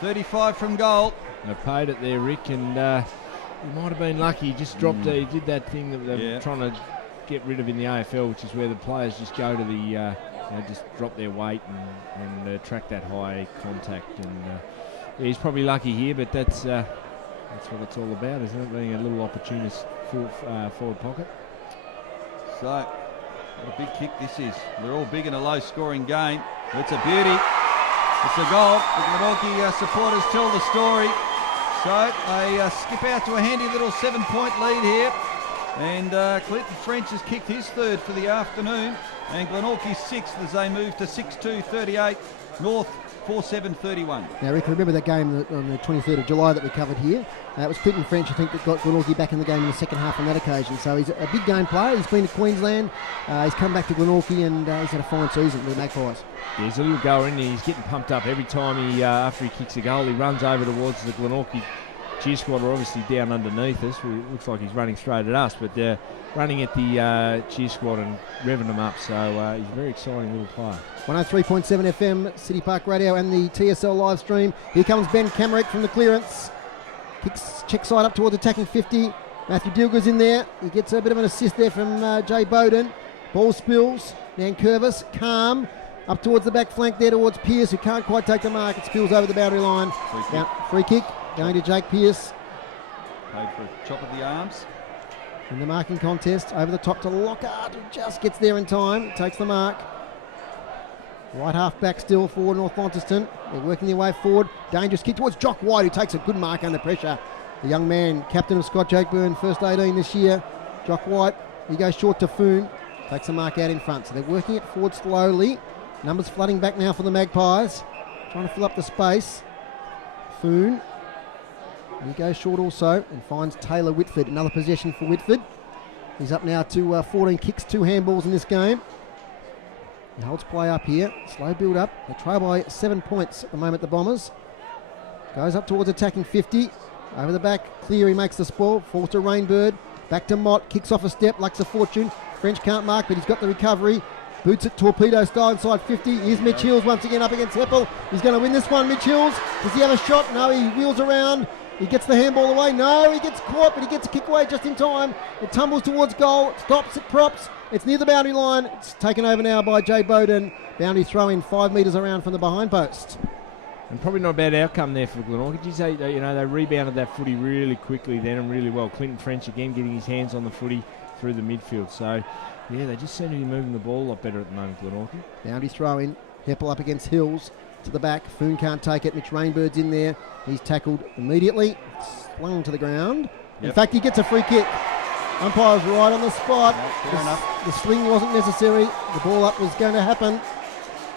35 from goal. They paid it there, Rick, and he might have been lucky. He just dropped it. He did that thing that they're trying to get rid of in the AFL, which is where the players just go to the, just drop their weight and track that high contact. And he's probably lucky here, but that's what it's all about, isn't it? Being a little opportunist forward pocket. So, what a big kick this is. They're all big in a low-scoring game. It's a beauty. It's a goal. The Glenorchy supporters tell the story. So they skip out to a handy little 7-point lead here. And Clinton French has kicked his third for the afternoon. And Glenorchy sixth as they move to 6-2-38. North 4-7-31. Now, Rick, remember that game on the 23rd of July that we covered here? It was Clinton French, I think, that got Glenorchy back in the game in the second half on that occasion. So he's a big game player. He's been to Queensland. He's come back to Glenorchy and he's had a fine season with the Magpies. Yeah, he's a little goer in there. He's getting pumped up every time he after he kicks a goal. He runs over towards the Glenorchy cheer squad are obviously down underneath us. It looks like he's running straight at us, but they're running at the cheer squad and revving them up. So he's a very exciting little player. 103.7 FM, City Park Radio and the TSL live stream. Here comes Ben Camerick from the clearance. Kicks check side up towards attacking 50. Matthew Dilger's in there. He gets a bit of an assist there from Jay Bowden. Ball spills. Nankervis, calm. Up towards the back flank there towards Pearce, who can't quite take the mark. It spills over the boundary line. Free kick going to Jake Pearce. Paid for a chop of the arms. In the marking contest, over the top to Lockhart, who just gets there in time. Takes the mark. Right half back still for North Launceston. They're working their way forward. Dangerous kick towards Jock White, who takes a good mark under pressure. The young man, captain of Scott Jakeburn, first 18 this year. Jock White, he goes short to Foon. Takes a mark out in front. So they're working it forward slowly. Numbers flooding back now for the Magpies. Trying to fill up the space. Foon. He goes short also and finds Taylor Whitford. Another possession for Whitford. He's up now to 14 kicks, 2 handballs in this game. He holds play up here. Slow build up. They trail by 7 points at the moment, the Bombers. Goes up towards attacking 50. Over the back. Cleary makes the spoil. Falls to Rainbird. Back to Mott. Kicks off a step. Lacks a fortune. French can't mark, but he's got the recovery. Boots it torpedo style inside 50. Here's Mitch Hills once again up against Heppel. He's going to win this one, Mitch Hills. Does he have a shot? No, he wheels around. He gets the handball away. No, he gets caught, but he gets a kick away just in time. It tumbles towards goal. Stops, it props. It's near the boundary line. It's taken over now by Jay Bowden. Boundary throw in 5 metres around from the behind post. And probably not a bad outcome there for Glenorchy. Did you say, they rebounded that footy really quickly then and really well. Clinton French again getting his hands on the footy through the midfield. So, yeah, they just seem to be moving the ball a lot better at the moment, Glenorchy. Boundary throw in. Heppel up against Hills. To the back. Foon can't take it. Mitch Rainbird's in there. He's tackled immediately. Slung to the ground. Yep. In fact, he gets a free kick. Umpire's right on the spot. The sling wasn't necessary. The ball up was going to happen.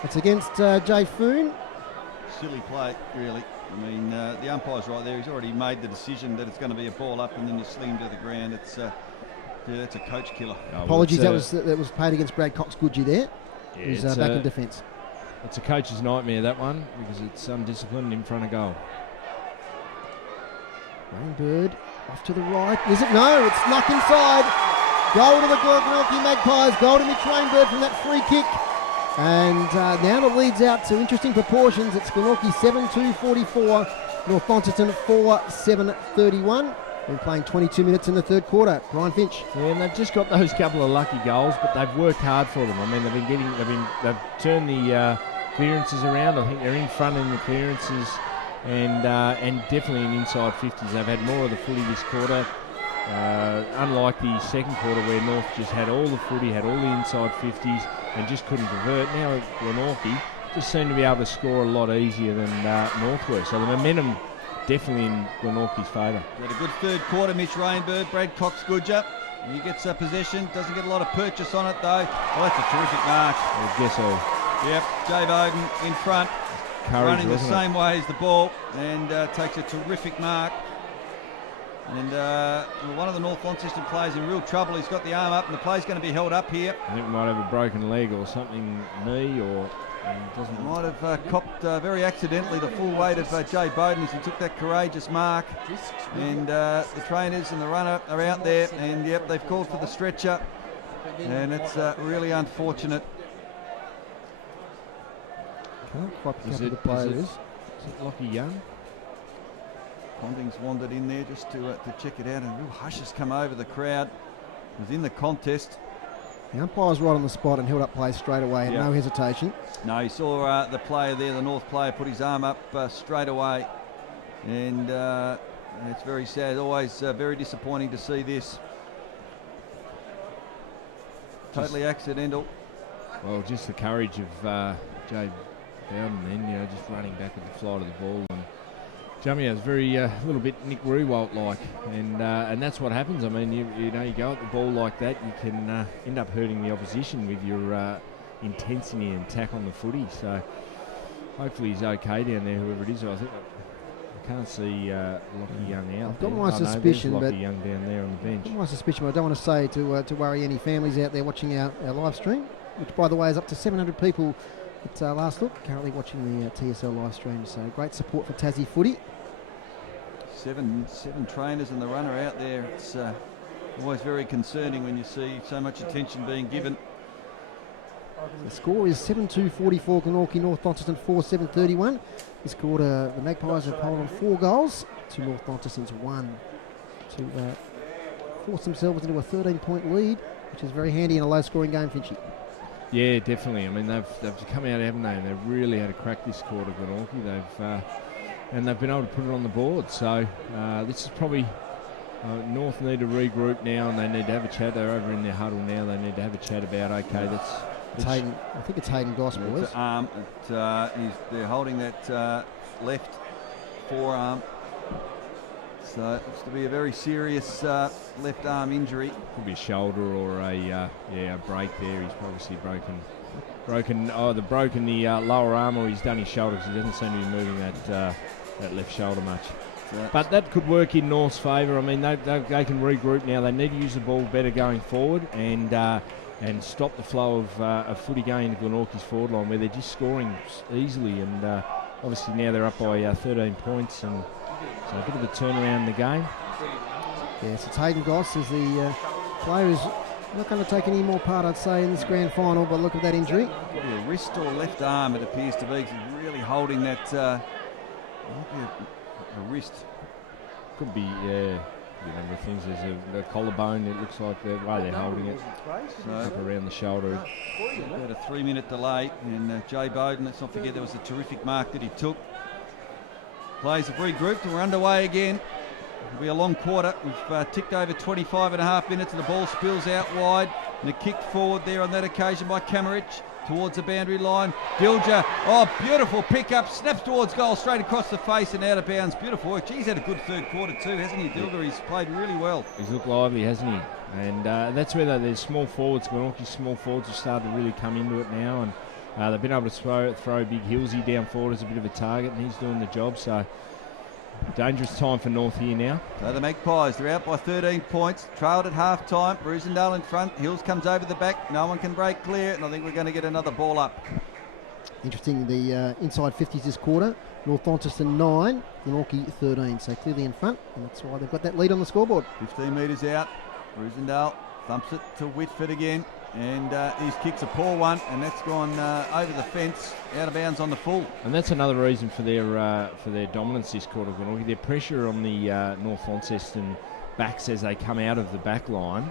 It's against Jay Foon. Silly play, really. I mean, the umpire's right there. He's already made the decision that it's going to be a ball up and then you sling him to the ground. It's that's a coach killer. Apologies, that was paid against Brad Cox-Goodgie there. Yeah, He's back in defence. It's a coach's nightmare, that one, because it's undisciplined in front of goal. Rainbird off to the right. Is it? No, it's snuck inside. Goal to the Glenorchy Magpies. Goal to Mitch Rainbird from that free kick. And now the lead's out to interesting proportions. It's Glenorchy 7-2-44, North Launceston 4-7-31. Been playing 22 minutes in the third quarter. Brian Finch. Yeah, and they've just got those couple of lucky goals, but they've worked hard for them. I mean, they've turned the clearances around. I think they're in front in the clearances, and definitely in inside 50s. They've had more of the footy this quarter. Unlike the second quarter where North just had all the footy, had all the inside 50s and just couldn't convert. Now Glenorchy just seemed to be able to score a lot easier than North were. So the momentum definitely in Glenorchy's favour. Had a good third quarter, Mitch Rainbird. Brad Cox-Goodger. He gets a possession, doesn't get a lot of purchase on it though. Oh, that's a terrific mark. I guess so. Yep, Jay Bowden in front, running the same way as the ball, and takes a terrific mark. And one of the North Launceston players in real trouble. He's got the arm up, and the play's going to be held up here. I think he might have a broken leg or something, knee, or doesn't. Might have copped very accidentally the full weight of Jay Bowden as he took that courageous mark. And the trainers and the runner are out there, and yep, they've called for the stretcher, and it's really unfortunate. Can't quite pick up who the player is. Is it Lockie Young? Ponting's wandered in there just to check it out, and a real hush has come over the crowd. He was in the contest. The umpire's right on the spot and held up play straight away, no hesitation. No, he saw the player there, the North player, put his arm up straight away, and it's very sad. Always very disappointing to see this. Totally accidental. Well, just the courage of Jay Bowden then, just running back with the flight of the ball and jumping out. It's very a little bit Nick Rewalt-like, and that's what happens. I mean, you go at the ball like that, you can end up hurting the opposition with your intensity and attack on the footy. So hopefully he's okay down there, whoever it is. I can't see Lockie Young out. I've got my suspicion, Lockie Young down there on the bench. I've got my suspicion, but I don't want to say to worry any families out there watching our live stream, which by the way is up to 700 people at last look, currently watching the TSL live stream. So great support for Tassie footy. Seven trainers and the runner out there. It's always very concerning when you see so much attention being given. The score is 7-2-44, Glenorchy, North Launceston 4-7-31. This quarter, the Magpies have held on 4 goals to North Launceston's 1 to force themselves into a 13-point lead, which is very handy in a low-scoring game, Finchy. Yeah, definitely. I mean, they've come out, haven't they? And they've really had a crack this quarter, Glenorchy. They've been able to put it on the board. So this is probably North need to regroup now, and they need to have a chat. They're over in their huddle now. They need to have a chat about, okay, it's Hayden. I think it's Hayden Goss, boys. They're holding that left forearm. So it looks to be a very serious left arm injury. Could be a shoulder or a break there. He's obviously broken the lower arm, or he's done his shoulder because he doesn't seem to be moving that left shoulder much. But that could work in North's favour. I mean, they can regroup now. They need to use the ball better going forward and stop the flow of footy going into Glenorchy's forward line, where they're just scoring easily. And obviously now they're up by 13 points, and so a bit of a turnaround in the game. Yes, it's Hayden Goss as the player is not going to take any more part, I'd say, in this grand final, but look at that injury. Could be a wrist or left arm, it appears to be. He's really holding that a wrist. Could be, a number of things. There's a collarbone, it looks like the way they're holding it. So up around the shoulder. About a 3-minute delay, and Jay Bowden, let's not forget there was a terrific mark that he took. Players have regrouped and we're underway again. It'll be a long quarter. We've ticked over 25.5 minutes and the ball spills out wide. And a kick forward there on that occasion by Kamarich towards the boundary line. Dilger, beautiful pick up, snaps towards goal, straight across the face and out of bounds. Beautiful work. He's had a good third quarter too, hasn't he, Dilger? He's played really well. He's looked lively, hasn't he? And that's where there's small forwards. Glenorchy's small forwards have started to really come into it now, and they've been able to throw Big Hillsy down forward as a bit of a target, and he's doing the job. So dangerous time for North here now. So the Magpies, they're out by 13 points, trailed at half time. Rosendale in front, Hills comes over the back, no one can break clear, and I think we're going to get another ball up. Interesting, the inside 50s this quarter. North Launceston 9, Glenorchy 13, so clearly in front, and that's why they've got that lead on the scoreboard. 15 metres out, Rosendale thumps it to Whitford again, and his kick's a poor one, and that's gone over the fence, out of bounds on the full. And that's another reason for their dominance this quarter, Glenorchy. Their pressure on the North Launceston backs as they come out of the back line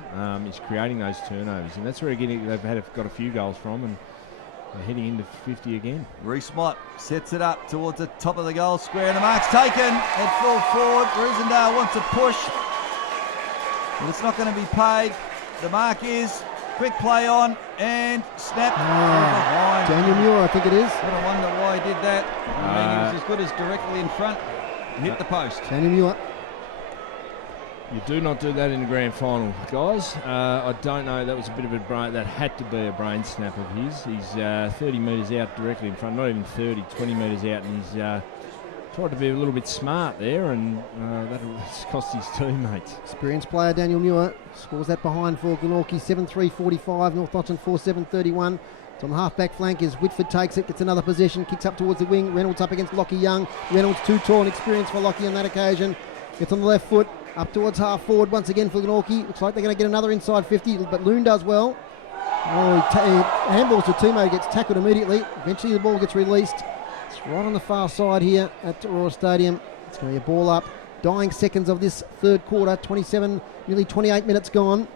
is creating those turnovers, and that's where they've got a few goals from, and they're heading into 50 again. Reece Mott sets it up towards the top of the goal square, and the mark's taken at full forward. Rosendale wants a push, but it's not going to be paid. The mark is quick play on and snap behind. Daniel Muir, I think it is. I don't wonder why he did that. I mean, he was as good as directly in front. Hit the post. Daniel Muir. You do not do that in the grand final, guys. I don't know. That was a bit of a brain. That had to be a brain snap of his. He's 30 metres out directly in front. Not even 30, 20 metres out, and he's tried to be a little bit smart there, and that's cost his teammates. Experienced player Daniel Muir scores that behind for Glenorchy. 7-3-45. North Launceston 4-7-31. It's on the half-back flank as Whitford takes it, gets another possession, kicks up towards the wing. Reynolds up against Lockie Young. Reynolds too tall and experienced for Lockie on that occasion. Gets on the left foot. Up towards half forward once again for Glenorchy. Looks like they're going to get another inside 50, but Loon does well. Oh, he handballs to teammate, gets tackled immediately. Eventually the ball gets released. It's right on the far side here at Aurora Stadium. It's going to be a ball up. Dying seconds of this third quarter, 27, nearly 28 minutes gone.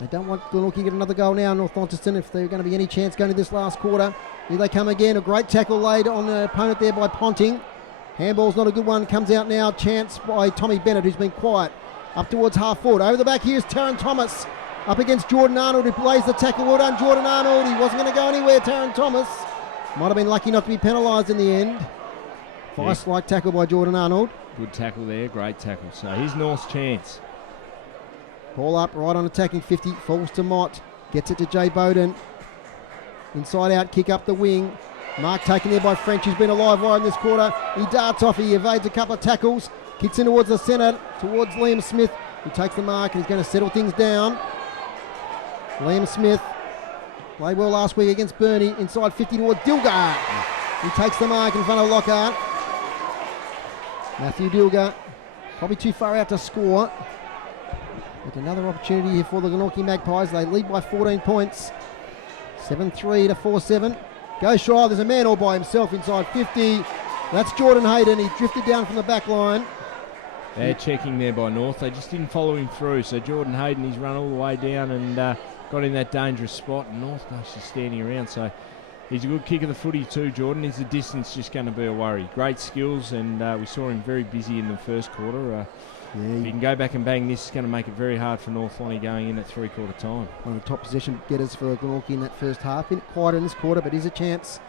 They don't want Glenorchy to get another goal now, North Launceston, if there's going to be any chance going to this last quarter. Here they come again. A great tackle laid on the opponent there by Ponting. Handball's not a good one, comes out now, chance by Tommy Bennett, who's been quiet. Up towards half forward, over the back here's Taron Thomas, up against Jordan Arnold, who plays the tackle. Well done, Jordan Arnold, he wasn't going to go anywhere, Taron Thomas. Might have been lucky not to be penalised in the end. Vice-like tackle by Jordan Arnold. Good tackle there, great tackle. So here's North's chance. Ball up, right on attacking 50, falls to Mott, gets it to Jay Bowden. Inside out, kick up the wing. Mark taken there by French, who's been a live wire in this quarter. He darts off, he evades a couple of tackles, kicks in towards the centre, towards Liam Smith, who takes the mark and he's going to settle things down. Liam Smith played well last week against Burnie, inside 50 towards Dilgar. He takes the mark in front of Lockhart. Matthew Dilgar, probably too far out to score. But another opportunity here for the Glenorchy Magpies. They lead by 14 points. 7-3 to 4-7. Goes shy, there's a man all by himself inside 50. That's Jordan Hayden, he drifted down from the back line. They're checking there by North. They just didn't follow him through. So Jordan Hayden, he's run all the way down and got in that dangerous spot. And North actually standing around. So he's a good kick of the footy too, Jordan. Is the distance just going to be a worry? Great skills, and we saw him very busy in the first quarter. If he can go back and bang this, it's going to make it very hard for North Lonnie going in at three-quarter time. One of the top possession getters for Glenorchy in that first half. Been quiet in this quarter, but here's a chance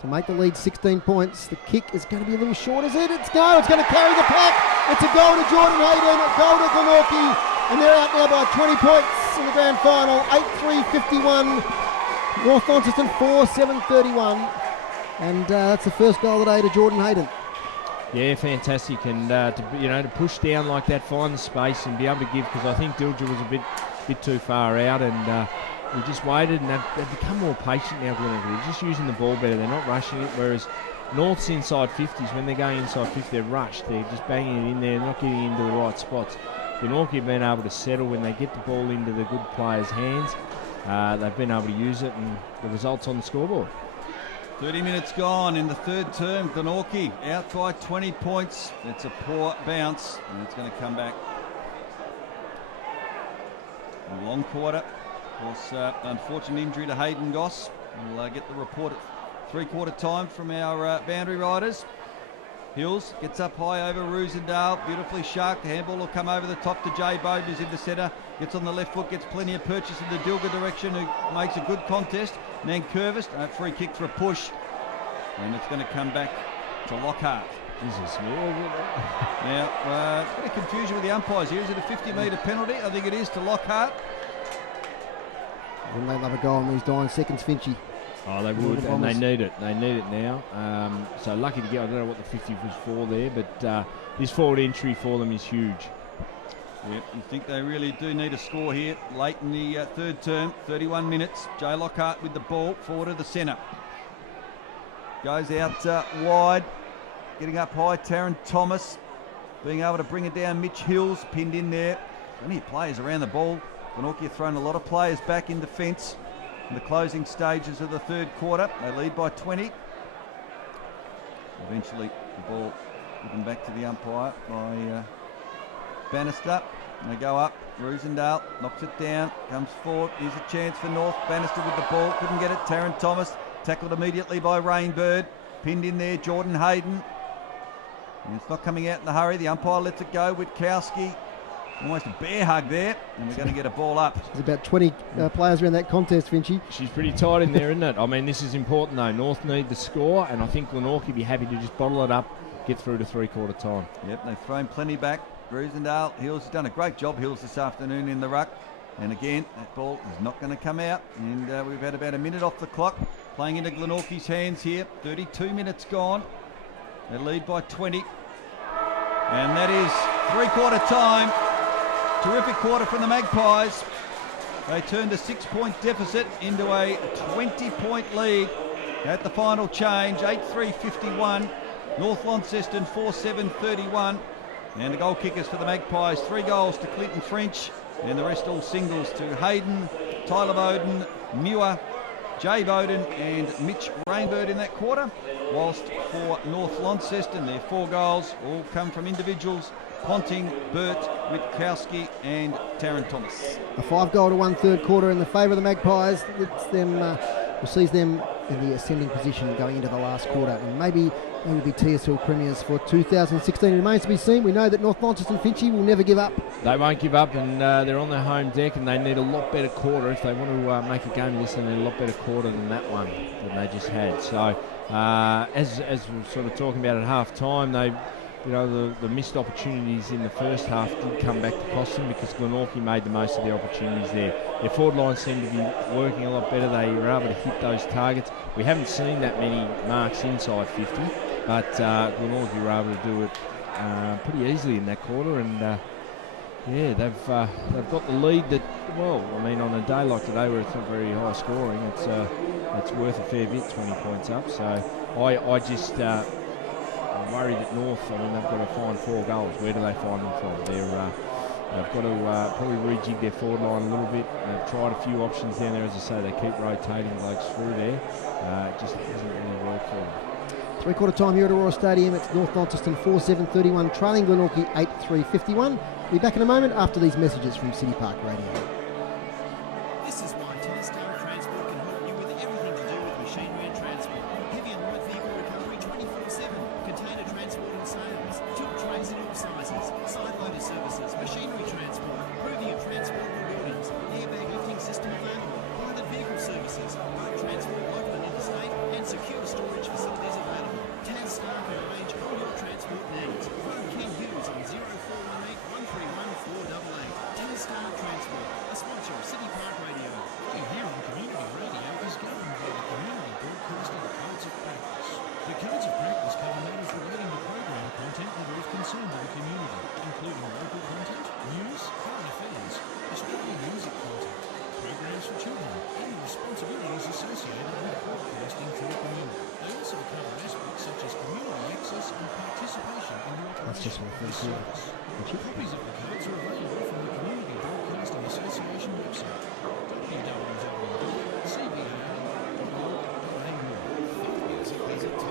to make the lead 16 points. The kick is going to be a little short, is it? It's going to carry the pack. It's a goal to Jordan Hayden, a goal to Glenorchy, and they're out now by 20 points in the grand final. 8-3-51. North Launceston 4-7-31. And that's the first goal of the day to Jordan Hayden. Yeah, fantastic, and to push down like that, find the space and be able to give, because I think Dilger was a bit too far out, and we just waited, and they've become more patient now. They're just using the ball better. They're not rushing it, whereas North's inside 50s, when they're going inside 50, they're rushed. They're just banging it in there, not getting into the right spots. Glenorchy have been able to settle when they get the ball into the good players' hands. They've been able to use it, and the results on the scoreboard. 30 minutes gone in the third term. Glenorchy out by 20 points. It's a poor bounce, and it's going to come back. A long quarter. Of course, unfortunate injury to Hayden Goss. We'll get the report at three-quarter time from our boundary riders. Hills gets up high over Rosendale, beautifully sharked. The handball will come over the top to Jay Bowden, who's in the centre. Gets on the left foot, gets plenty of purchase in the Dilger direction, who makes a good contest. Nankervis, free kick for a push. And it's going to come back to Lockhart. Jesus. Now, a bit of confusion with the umpires here. Is it a 50-metre penalty? I think it is to Lockhart. Wouldn't they love a goal in these dying seconds, Finchy? Oh, they would, and they need it. They need it now. So lucky to get, I don't know what the 50 was for there, but this forward entry for them is huge. Yep, you think they really do need a score here late in the third term. 31 minutes. Jay Lockhart with the ball forward of the centre. Goes out wide. Getting up high, Taron Thomas. Being able to bring it down. Mitch Hills pinned in there. Plenty of players around the ball. Glenorchy have thrown a lot of players back in defence in the closing stages of the third quarter. They lead by 20. Eventually, the ball given back to the umpire by Bannister. And they go up. Rosendale knocks it down. Comes forward. Here's a chance for North. Bannister with the ball. Couldn't get it. Taron Thomas tackled immediately by Rainbird. Pinned in there, Jordan Hayden. And it's not coming out in a hurry. The umpire lets it go. Witkowski. Almost a bear hug there, and we're going to get a ball up. There's about 20 players around that contest, Vinchy. She's pretty tight in there, isn't it? I mean, this is important though. North need the score, and I think Glenorchy would be happy to just bottle it up, get through to three-quarter time. Yep, they've thrown plenty back. Rosendale, Hills has done a great job, Hills, this afternoon in the ruck. And again, that ball is not going to come out. And we've had about a minute off the clock. Playing into Glenorchy's hands here. 32 minutes gone. They lead by 20. And that is three-quarter time. Terrific quarter from the Magpies. They turned a 6-point deficit into a 20-point lead at the final change. 8-3-51. North Launceston 4-7-31. And the goal kickers for the Magpies, 3 goals to Clinton French, and the rest all singles to Hayden, Tyler Bowden, Muir, Jay Bowden and Mitch Rainbird in that quarter. Whilst for North Launceston, their 4 goals all come from individuals: Ponting, Burt, Witkowski and Taron Thomas. A 5-goal to 1/3 quarter in the favour of the Magpies. It's them, sees them in the ascending position going into the last quarter, and maybe they will be TSL premiers for 2016. It remains to be seen. We know that North Launceston Finchy will never give up. They won't give up, and they're on their home deck, and they need a lot better quarter. If they want to make a game of this, they need a lot better quarter than that one that they just had. So as we were sort of talking about at half time, they, you know, the missed opportunities in the first half did come back to cost them, because Glenorchy made the most of the opportunities there. Their forward line seemed to be working a lot better. They were able to hit those targets. We haven't seen that many marks inside 50, but Glenorchy were able to do it pretty easily in that quarter, and yeah, they've got the lead that, well, I mean, on a day like today where it's not very high scoring, it's worth a fair bit, 20 points up. So I just I'm worried that North, I mean, they've got to find 4 goals. Where do they find them from? They've got to probably rejig their forward line a little bit. They've tried a few options down there. As I say, they keep rotating blokes through there. It just hasn't really worked for them. Three-quarter time here at Aurora Stadium. It's North Launceston 4-7-31, trailing Glenorchy 8-3-51. We'll be back in a moment after these messages from City Park Radio. This is why Telestar Transport can help you with everything to do with machinery and transport. Heavy and light vehicle recovery 24/7, container transport and sales, tilt trays in all sizes, side loader services, machinery transport, proving of transportable buildings, airbag lifting system available, private vehicle services, boat transport local and interstate, and secure storage facilities available. Telestar can arrange all your transport needs. Phone Ken Hughes on 0418 131 488. Telestar Transport, a sponsor of City Park Radio. Here on Community Radio is governed by the Community Broadcasting Codes of Practice. The Codes of Practice cover matters relating to program content that are of concern to the community, including local content, news, current affairs, Australian music content, programs for children, and the responsibilities associated with broadcasting to the community. They also cover aspects such as community access and participation in the That's just operation what of the service. Copies of the codes are available from the Community Broadcasting Association website,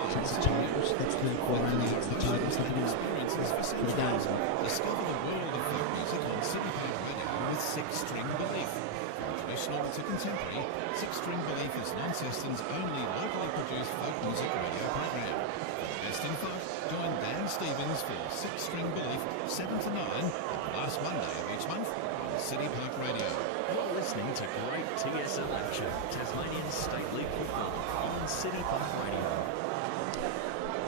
That's the titles, that's the inquiry, that's the titles, that's the Experiences for centuries. Discover the world of folk music on City Park Radio with Six String Belief. From traditional to contemporary, Six String Belief is Launceston's only locally produced folk music radio program. For the best info, join Dan Stevens for Six String Belief 7 to 9 on the last Monday of each month on City Park Radio. You're listening to great TSL action, Tasmanian State League football on City Park Radio.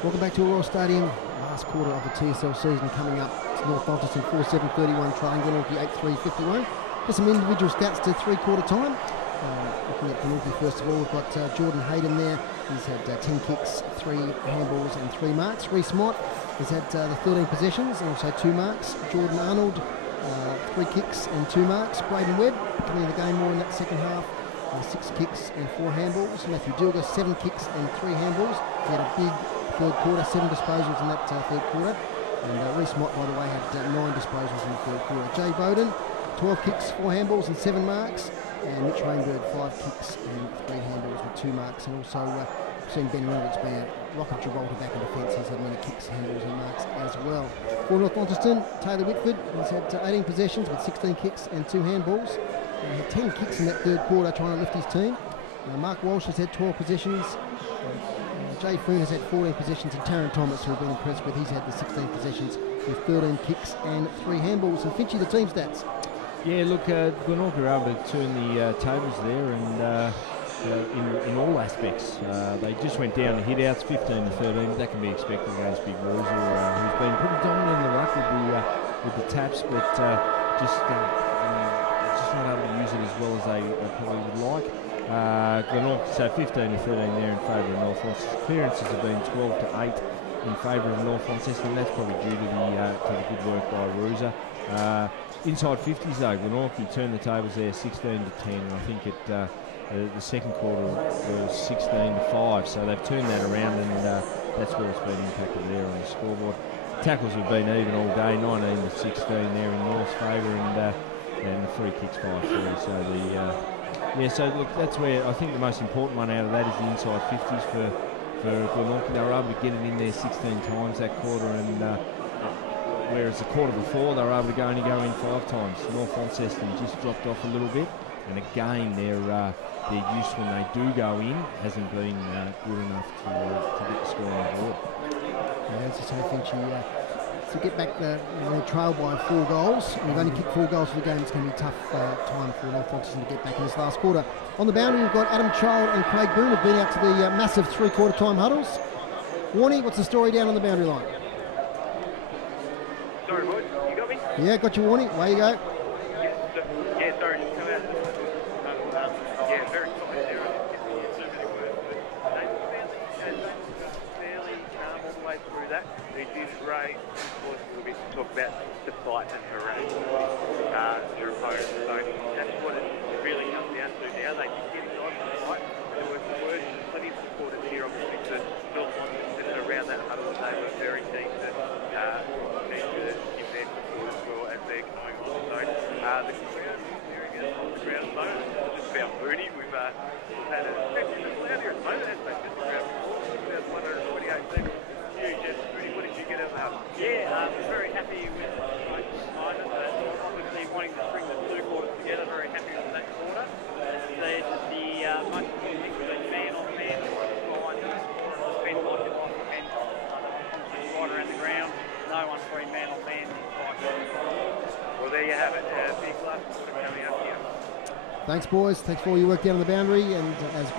Welcome back to Aurora Stadium. Last quarter of the TSL season coming up. It's North Launceston 4-7-31, trailing Glenorchy 8-3-51. There's some individual stats to three-quarter time. Looking at Glenorchy first of all, we've got Jordan Hayden there. He's had 10 kicks, 3 handballs and 3 marks. Reece Mott has had the 13 possessions and also 2 marks. Jordan Arnold, 3 kicks and 2 marks. Braden Webb coming in the game more in that second half. 6 kicks and 4 handballs. Matthew Dilger, 7 kicks and 3 handballs. He had a big third quarter, 7 disposals in that third quarter. And Reece Mott, by the way, had 9 disposals in the third quarter. Jay Bowden, 12 kicks, 4 handballs and 7 marks. And Mitch Rainbird, 5 kicks and 3 handballs with 2 marks. And also seen Ben Reynolds be a rock of Gibraltar back in defence. He's had many kicks, handballs and marks as well. For North Launceston, Taylor Whitford has had 18 possessions with 16 kicks and 2 handballs. And he had 10 kicks in that third quarter trying to lift his team. Mark Walsh has had 12 possessions. Jay Frean has had 14 possessions, and Taron Thomas, who I've been impressed with, he's had the 16 possessions with 13 kicks and 3 handballs. And Finchy, the team stats. Yeah, look, Glenorchy are able to turn the tables there, and in all aspects. They just went down the hit-outs, 15 to 13, but that can be expected against Big Ruser, who's been pretty dominant in the ruck with the taps, but just not able to use it as well as they probably would like. Glenorchy, so 15 to 13 there in favour of North Launceston. Clearances have been 12 to 8 in favour of North Launceston, and that's probably due to the good work by Ruser. Inside 50s though, Glenorchy turned the tables there 16 to 10, and I think the second quarter was 16 to 5, so they've turned that around, and that's where it's been impacted there on the scoreboard. Tackles have been even all day, 19 to 16 there in North's favour, and the free kicks 5-3. So look, that's where I think the most important one out of that is the inside 50s for Glenorchy. They were able to get it in there 16 times that quarter, and whereas the quarter before they were able to only go in 5 times. North Launceston just dropped off a little bit, and again their use when they do go in hasn't been good enough to get the score on the board. Yeah, as I say, Finchy, to get back they're trailed by 4 goals. And they've only kicked 4 goals for the game. It's going to be a tough time for North Launceston to get back in this last quarter. On the boundary, we've got Adam Child and Craig Boone have been out to the massive 3-quarter time huddles. Warnie, what's the story down on the boundary line? Sorry, boys, you got me? Yeah, got you, Warnie. Away you go. Yeah, sorry, just come out. Yeah, very tight there. So many words, but they were fairly calm all the way through that. They did raise a little bit to talk about the fight and harass their opponents. So that's what it really comes down to now. They did get inside the fight. There were some words, plenty of supporters here, obviously, to Phil Launceston and around that huddle, and they were very keen to give their support as well as they're going on. So the crowd is staring at the ground at the moment. It's just about moody. We've had a spectacle out here at the moment. That's just about 128 people. Huge. Moody, what did you get out of that? Yeah, very happy with obviously wanting to bring the 2 quarters together. Very happy with that quarter. The most important thing was a man on man. Been like it like men right around the ground. No one free man on man. Well, there you have it. Big last quarter coming up here. Thanks, boys. Thanks for all your work down on the boundary, and as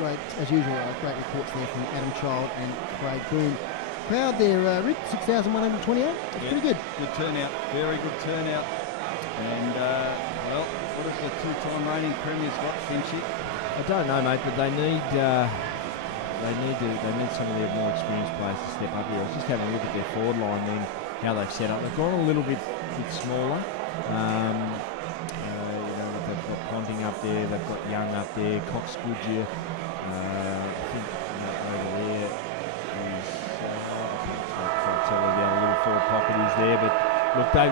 usual, great reports there from Adam Child and Craig Boone. Crowd there, Rick, 6,128. That's pretty good. Good turnout, very good turnout. And well, what has the 2-time reigning premiers got, Finchy? I don't know, mate, but they need some of their more experienced players to step up here. I was just having a look at their forward line then, how they've set up. They've gone a little bit smaller. They've got Ponting up there, they've got Young up there, Cox Goodyear. I think over there is I can't tell you how little forward pocket is there, but look, they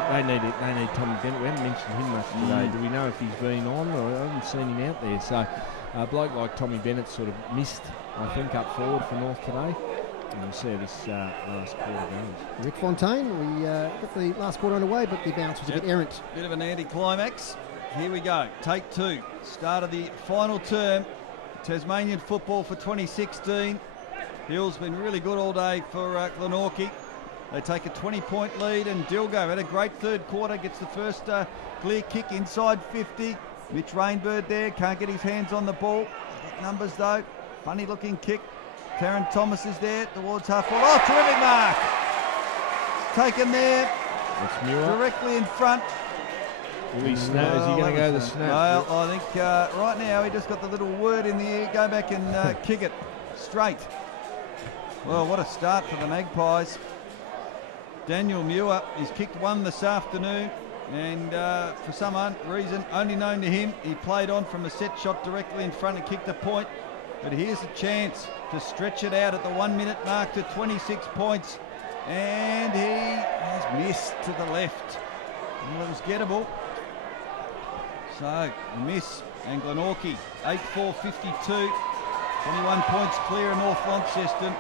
need Tommy Bennett. We haven't mentioned him much today. Do we know if he's been on, or I haven't seen him out there? So a bloke like Tommy Bennett sort of missed, I think, up forward for North today. And we'll see how this last quarter goes. Rick Fontaine, we got the last quarter underway, but the bounce was a bit errant. Bit of an anticlimax. Here we go. Take 2. Start of the final term. Tasmanian football for 2016. Hill's been really good all day for Glenorchy. They take a 20-point lead, and Dilgo had a great third quarter. Gets the first clear kick inside 50. Mitch Rainbird there, can't get his hands on the ball. Numbers though, funny looking kick. Taron Thomas is there towards half forward. Oh, terrific mark! Taken there, directly in front. Will he snap? Is he going to go the snap? Well, I think right now he just got the little word in the air. Go back and kick it straight. Well, what a start for the Magpies. Daniel Muir, he's kicked one this afternoon, and for some reason only known to him, he played on from a set shot directly in front and kicked a point. But here's a chance to stretch it out at the 1 minute mark to 26 points. And he has missed to the left. Well, it was gettable. So, a miss. And Glenorchy, 8-4-52. 21 points clear of North Launceston.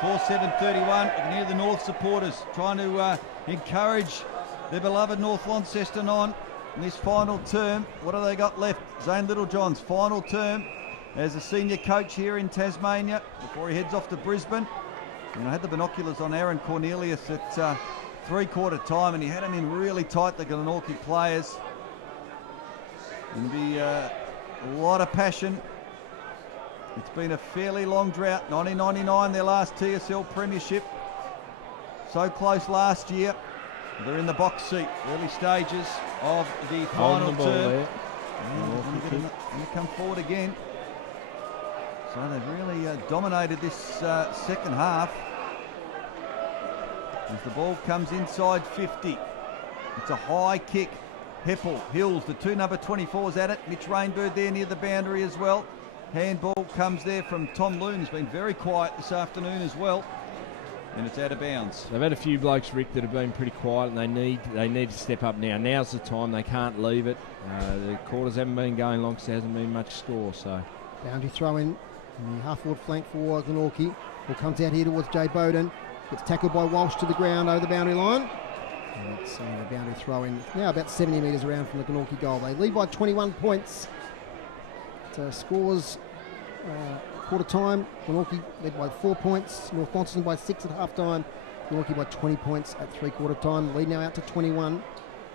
4-7-31. You can hear the North supporters trying to encourage their beloved North Launceston on in this final term. What have they got left? Zane Littlejohn's final term as a senior coach here in Tasmania before he heads off to Brisbane. And I had the binoculars on Aaron Cornelius at three-quarter time, and he had him in really tight, the Glenorchy players. It'll be a lot of passion. It's been a fairly long drought. 1999, their last TSL premiership. So close last year. They're in the box seat, early stages of the final term. Going to come forward again. So they've really dominated this second half. As the ball comes inside 50. It's a high kick. Heppel, Hills, the two number 24s at it. Mitch Rainbird there near the boundary as well. Handball comes there from Tom Loon, who's been very quiet this afternoon as well. And it's out of bounds. They've had a few blokes, Rick, that have been pretty quiet, and they need to step up now. Now's the time. They can't leave it. The quarters haven't been going long, so there hasn't been much score. So boundary throw in the half-forward flank for Glenorchy. Ball comes out here towards Jay Bowden. Gets tackled by Walsh to the ground over the boundary line. And that's the boundary throw in. Now about 70 metres around from the Glenorchy goal. They lead by 21 points. Scores quarter time. Glenorchy led by 4 points. North Launceston by 6 at half time. Glenorchy by 20 points at three-quarter time. The lead now out to 21.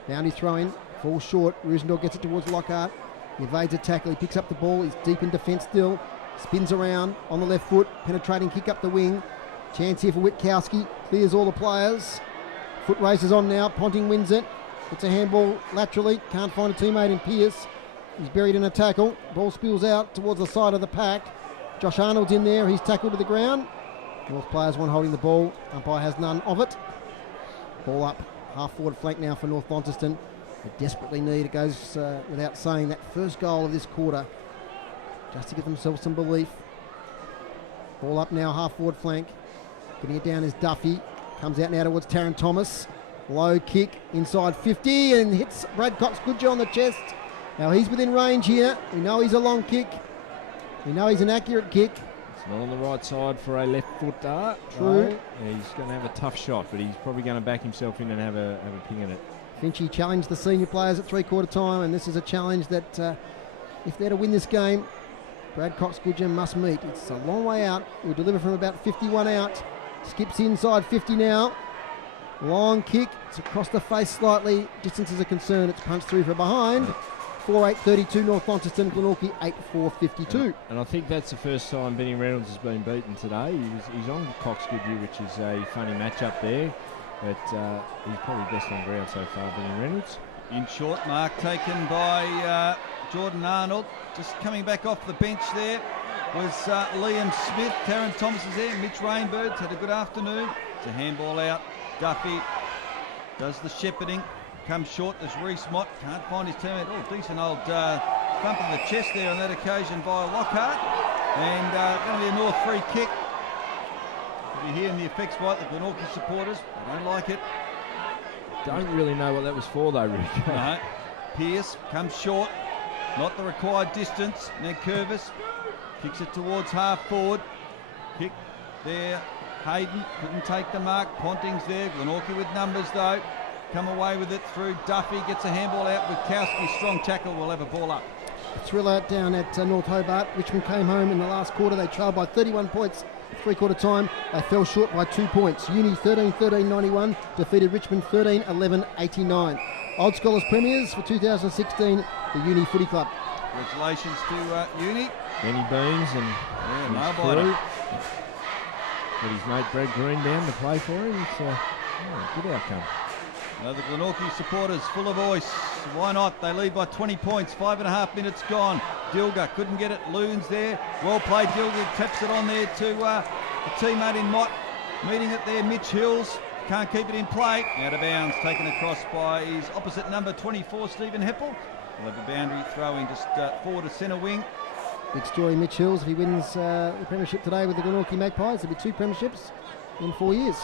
Boundary throw in. Falls short. Rosendale gets it towards Lockhart. He evades a tackle. He picks up the ball. He's deep in defence still. Spins around on the left foot. Penetrating kick up the wing. Chance here for Witkowski. Clears all the players. Foot races on now. Ponting wins it. It's a handball laterally. Can't find a teammate in Pearce. He's buried in a tackle. Ball spills out towards the side of the pack. Josh Arnold's in there. He's tackled to the ground. North players one holding the ball. Umpire has none of it. Ball up. Half forward flank now for North Launceston. They desperately need, it goes without saying, that first goal of this quarter just to give themselves some belief. Ball up now, half forward flank. Getting it down is Duffy. Comes out now towards Taron Thomas. Low kick inside 50 and hits Brad Cox Goodger on the chest. Now he's within range here. We know he's a long kick. We know he's an accurate kick. It's not on the right side for a left footer. True. No. He's going to have a tough shot, but he's probably going to back himself in and have a ping at it. Finchy challenged the senior players at three-quarter time, and this is a challenge that if they're to win this game, Brad Cox Goodger must meet. It's a long way out. He'll deliver from about 51 out. Skips inside 50 now. Long kick. It's across the face slightly. Distance is a concern. It's punched through from behind. 4-8-32 North Launceston. Glenorchy 8-4-52. And I think that's the first time Benny Reynolds has been beaten today. He's on Cox Goodyear, which is a funny matchup there. But he's probably best on ground so far, Benny Reynolds. In short, mark taken by Jordan Arnold. Just coming back off the bench there was Liam Smith. Taron Thomas is there. Mitch Rainbird's had a good afternoon. It's a handball out. Duffy does the shepherding. Comes short. There's Reese Mott. Can't find his teammate. Oh, decent old bump in the chest there on that occasion by Lockhart. And going to be a North free kick. You're hearing the effects by the Glenorchy supporters. They don't like it. Don't really know what that was for though, Rick. No. Pearce comes short. Not the required distance. Now Curvis kicks it towards half forward. Kick there. Hayden couldn't take the mark. Ponting's there. Glenorchy with numbers though. Come away with it through Duffy. Gets a handball out. Witkowski, strong tackle. Will have a ball up. A thriller down at North Hobart. Richmond came home in the last quarter. They trailed by 31 points. Three-quarter time, they fell short by 2 points. Uni 13-13-91 defeated Richmond 13-11-89. Old Scholars Premiers for 2016, the Uni Footy Club. Congratulations to Uni. Benny Beans and his crew. Got his mate Brad Green down to play for him. It's a good outcome. The Glenorchy supporters full of voice. Why not? They lead by 20 points. 5.5 minutes gone. Dilger couldn't get it. Loon's there. Well played. Dilger taps it on there to a teammate in Mott. Meeting it there. Mitch Hills can't keep it in play. Out of bounds. Taken across by his opposite number 24, Stephen Heppel. We'll have a boundary throw in just forward to centre wing. Big story, Mitch Hills, if he wins the premiership today with the Glenorchy Magpies, there'll be 2 premierships in 4 years.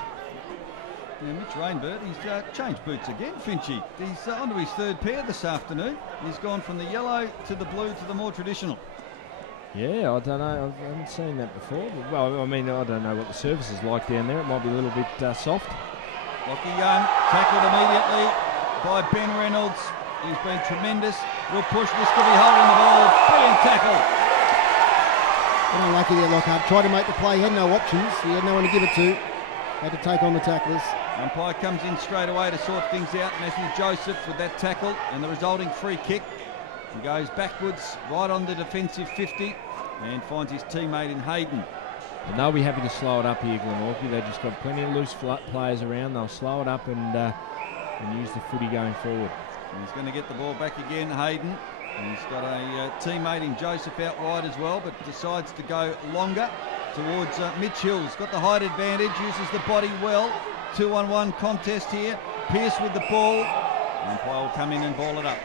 Yeah, Mitch Rainbird, he's changed boots again, Finchy. He's onto his 3rd pair this afternoon. He's gone from the yellow to the blue to the more traditional. Yeah, I don't know. I haven't seen that before. Well, I mean, I don't know what the surface is like down there. It might be a little bit soft. Lockie Young tackled immediately by Ben Reynolds. He's been tremendous. Real push. This could be holding the ball. Brilliant tackle. Well, unlucky there, Lockhart. Tried to make the play. He had no options. He had no one to give it to. Had to take on the tacklers. Umpire comes in straight away to sort things out. Matthew Joseph with that tackle and the resulting free kick. He goes backwards right on the defensive 50 and finds his teammate in Hayden. And they'll be happy to slow it up here, Glenorchy. They've just got plenty of loose players around. They'll slow it up and use the footy going forward. And he's going to get the ball back again, Hayden. And he's got a teammate in Joseph out wide as well, but decides to go longer towards Mitch Hills. Got the height advantage, uses the body well. 2-on-1 contest here. Pearce with the ball. Umpire will come in and ball it up.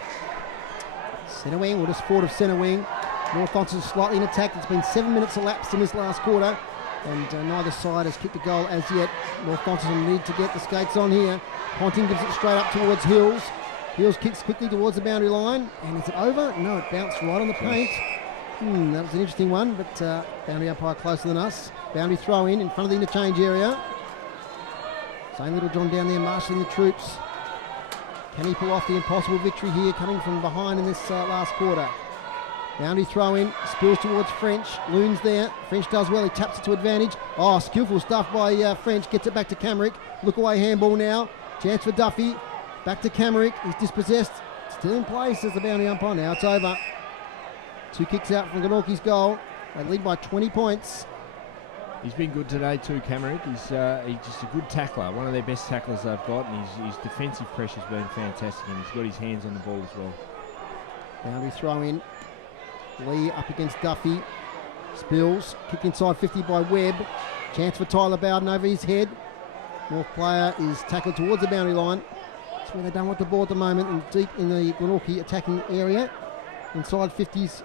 Centre wing, or just forward of centre wing. Launceston slightly in attack. It's been 7 minutes elapsed in this last quarter, and neither side has kicked a goal as yet. Launceston need to get the skates on here. Ponting gives it straight up towards Hills. Hills kicks quickly towards the boundary line, and is it over? No, it bounced right on the paint. That was an interesting one, but boundary umpire closer than us. Boundary throw in front of the interchange area. Same little John down there marshalling the troops. Can he pull off the impossible victory here, coming from behind in this last quarter? Boundary throw in, spills towards French. Loon's there. French does well. He taps it to advantage. Oh, skillful stuff by French. Gets it back to Camerick. Look away handball now. Chance for Duffy. Back to Camerick. He's dispossessed. Still in place as the boundary umpire. Now it's over. 2 kicks out from Glenorchy's goal. They lead by 20 points. He's been good today too, Camerick. He's just a good tackler, one of their best tacklers they've got, and his defensive pressure's been fantastic, and he's got his hands on the ball as well. Boundary throw in. Lee up against Duffy. Spills. Kick inside 50 by Webb. Chance for Tyler Bowden over his head. North player is tackled towards the boundary line. That's where they don't want the ball at the moment, and deep in the Glenorchy attacking area. Inside 50s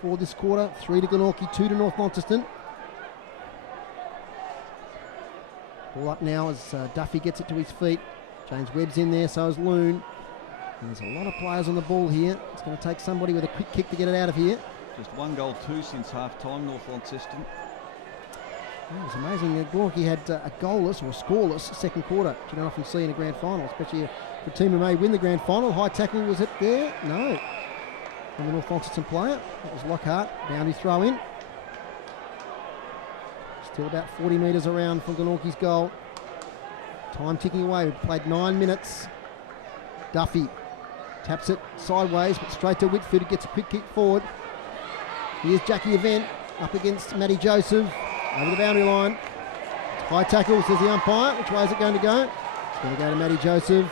for this quarter. 3 to Glenorchy, 2 to North Launceston. Ball up now as Duffy gets it to his feet. James Webb's in there, so is Loon. And there's a lot of players on the ball here. It's going to take somebody with a quick kick to get it out of here. Just 1 goal, 2 since half-time, North Launceston. It's amazing. Glenorchy had a goalless or a scoreless second quarter, which you don't often see in a grand final, especially for a team who may win the grand final. High tackle, was it there? No. From the North Launceston player. That was Lockhart. Boundary throw in. Still about 40 metres around from Glenorchy's goal. Time ticking away. We've played 9 minutes. Duffy taps it sideways, but straight to Whitfield, who gets a quick kick forward. Here's Jackie Event up against Matty Joseph. Over the boundary line. High tackle, says the umpire. Which way is it going to go? It's going to go to Matty Joseph.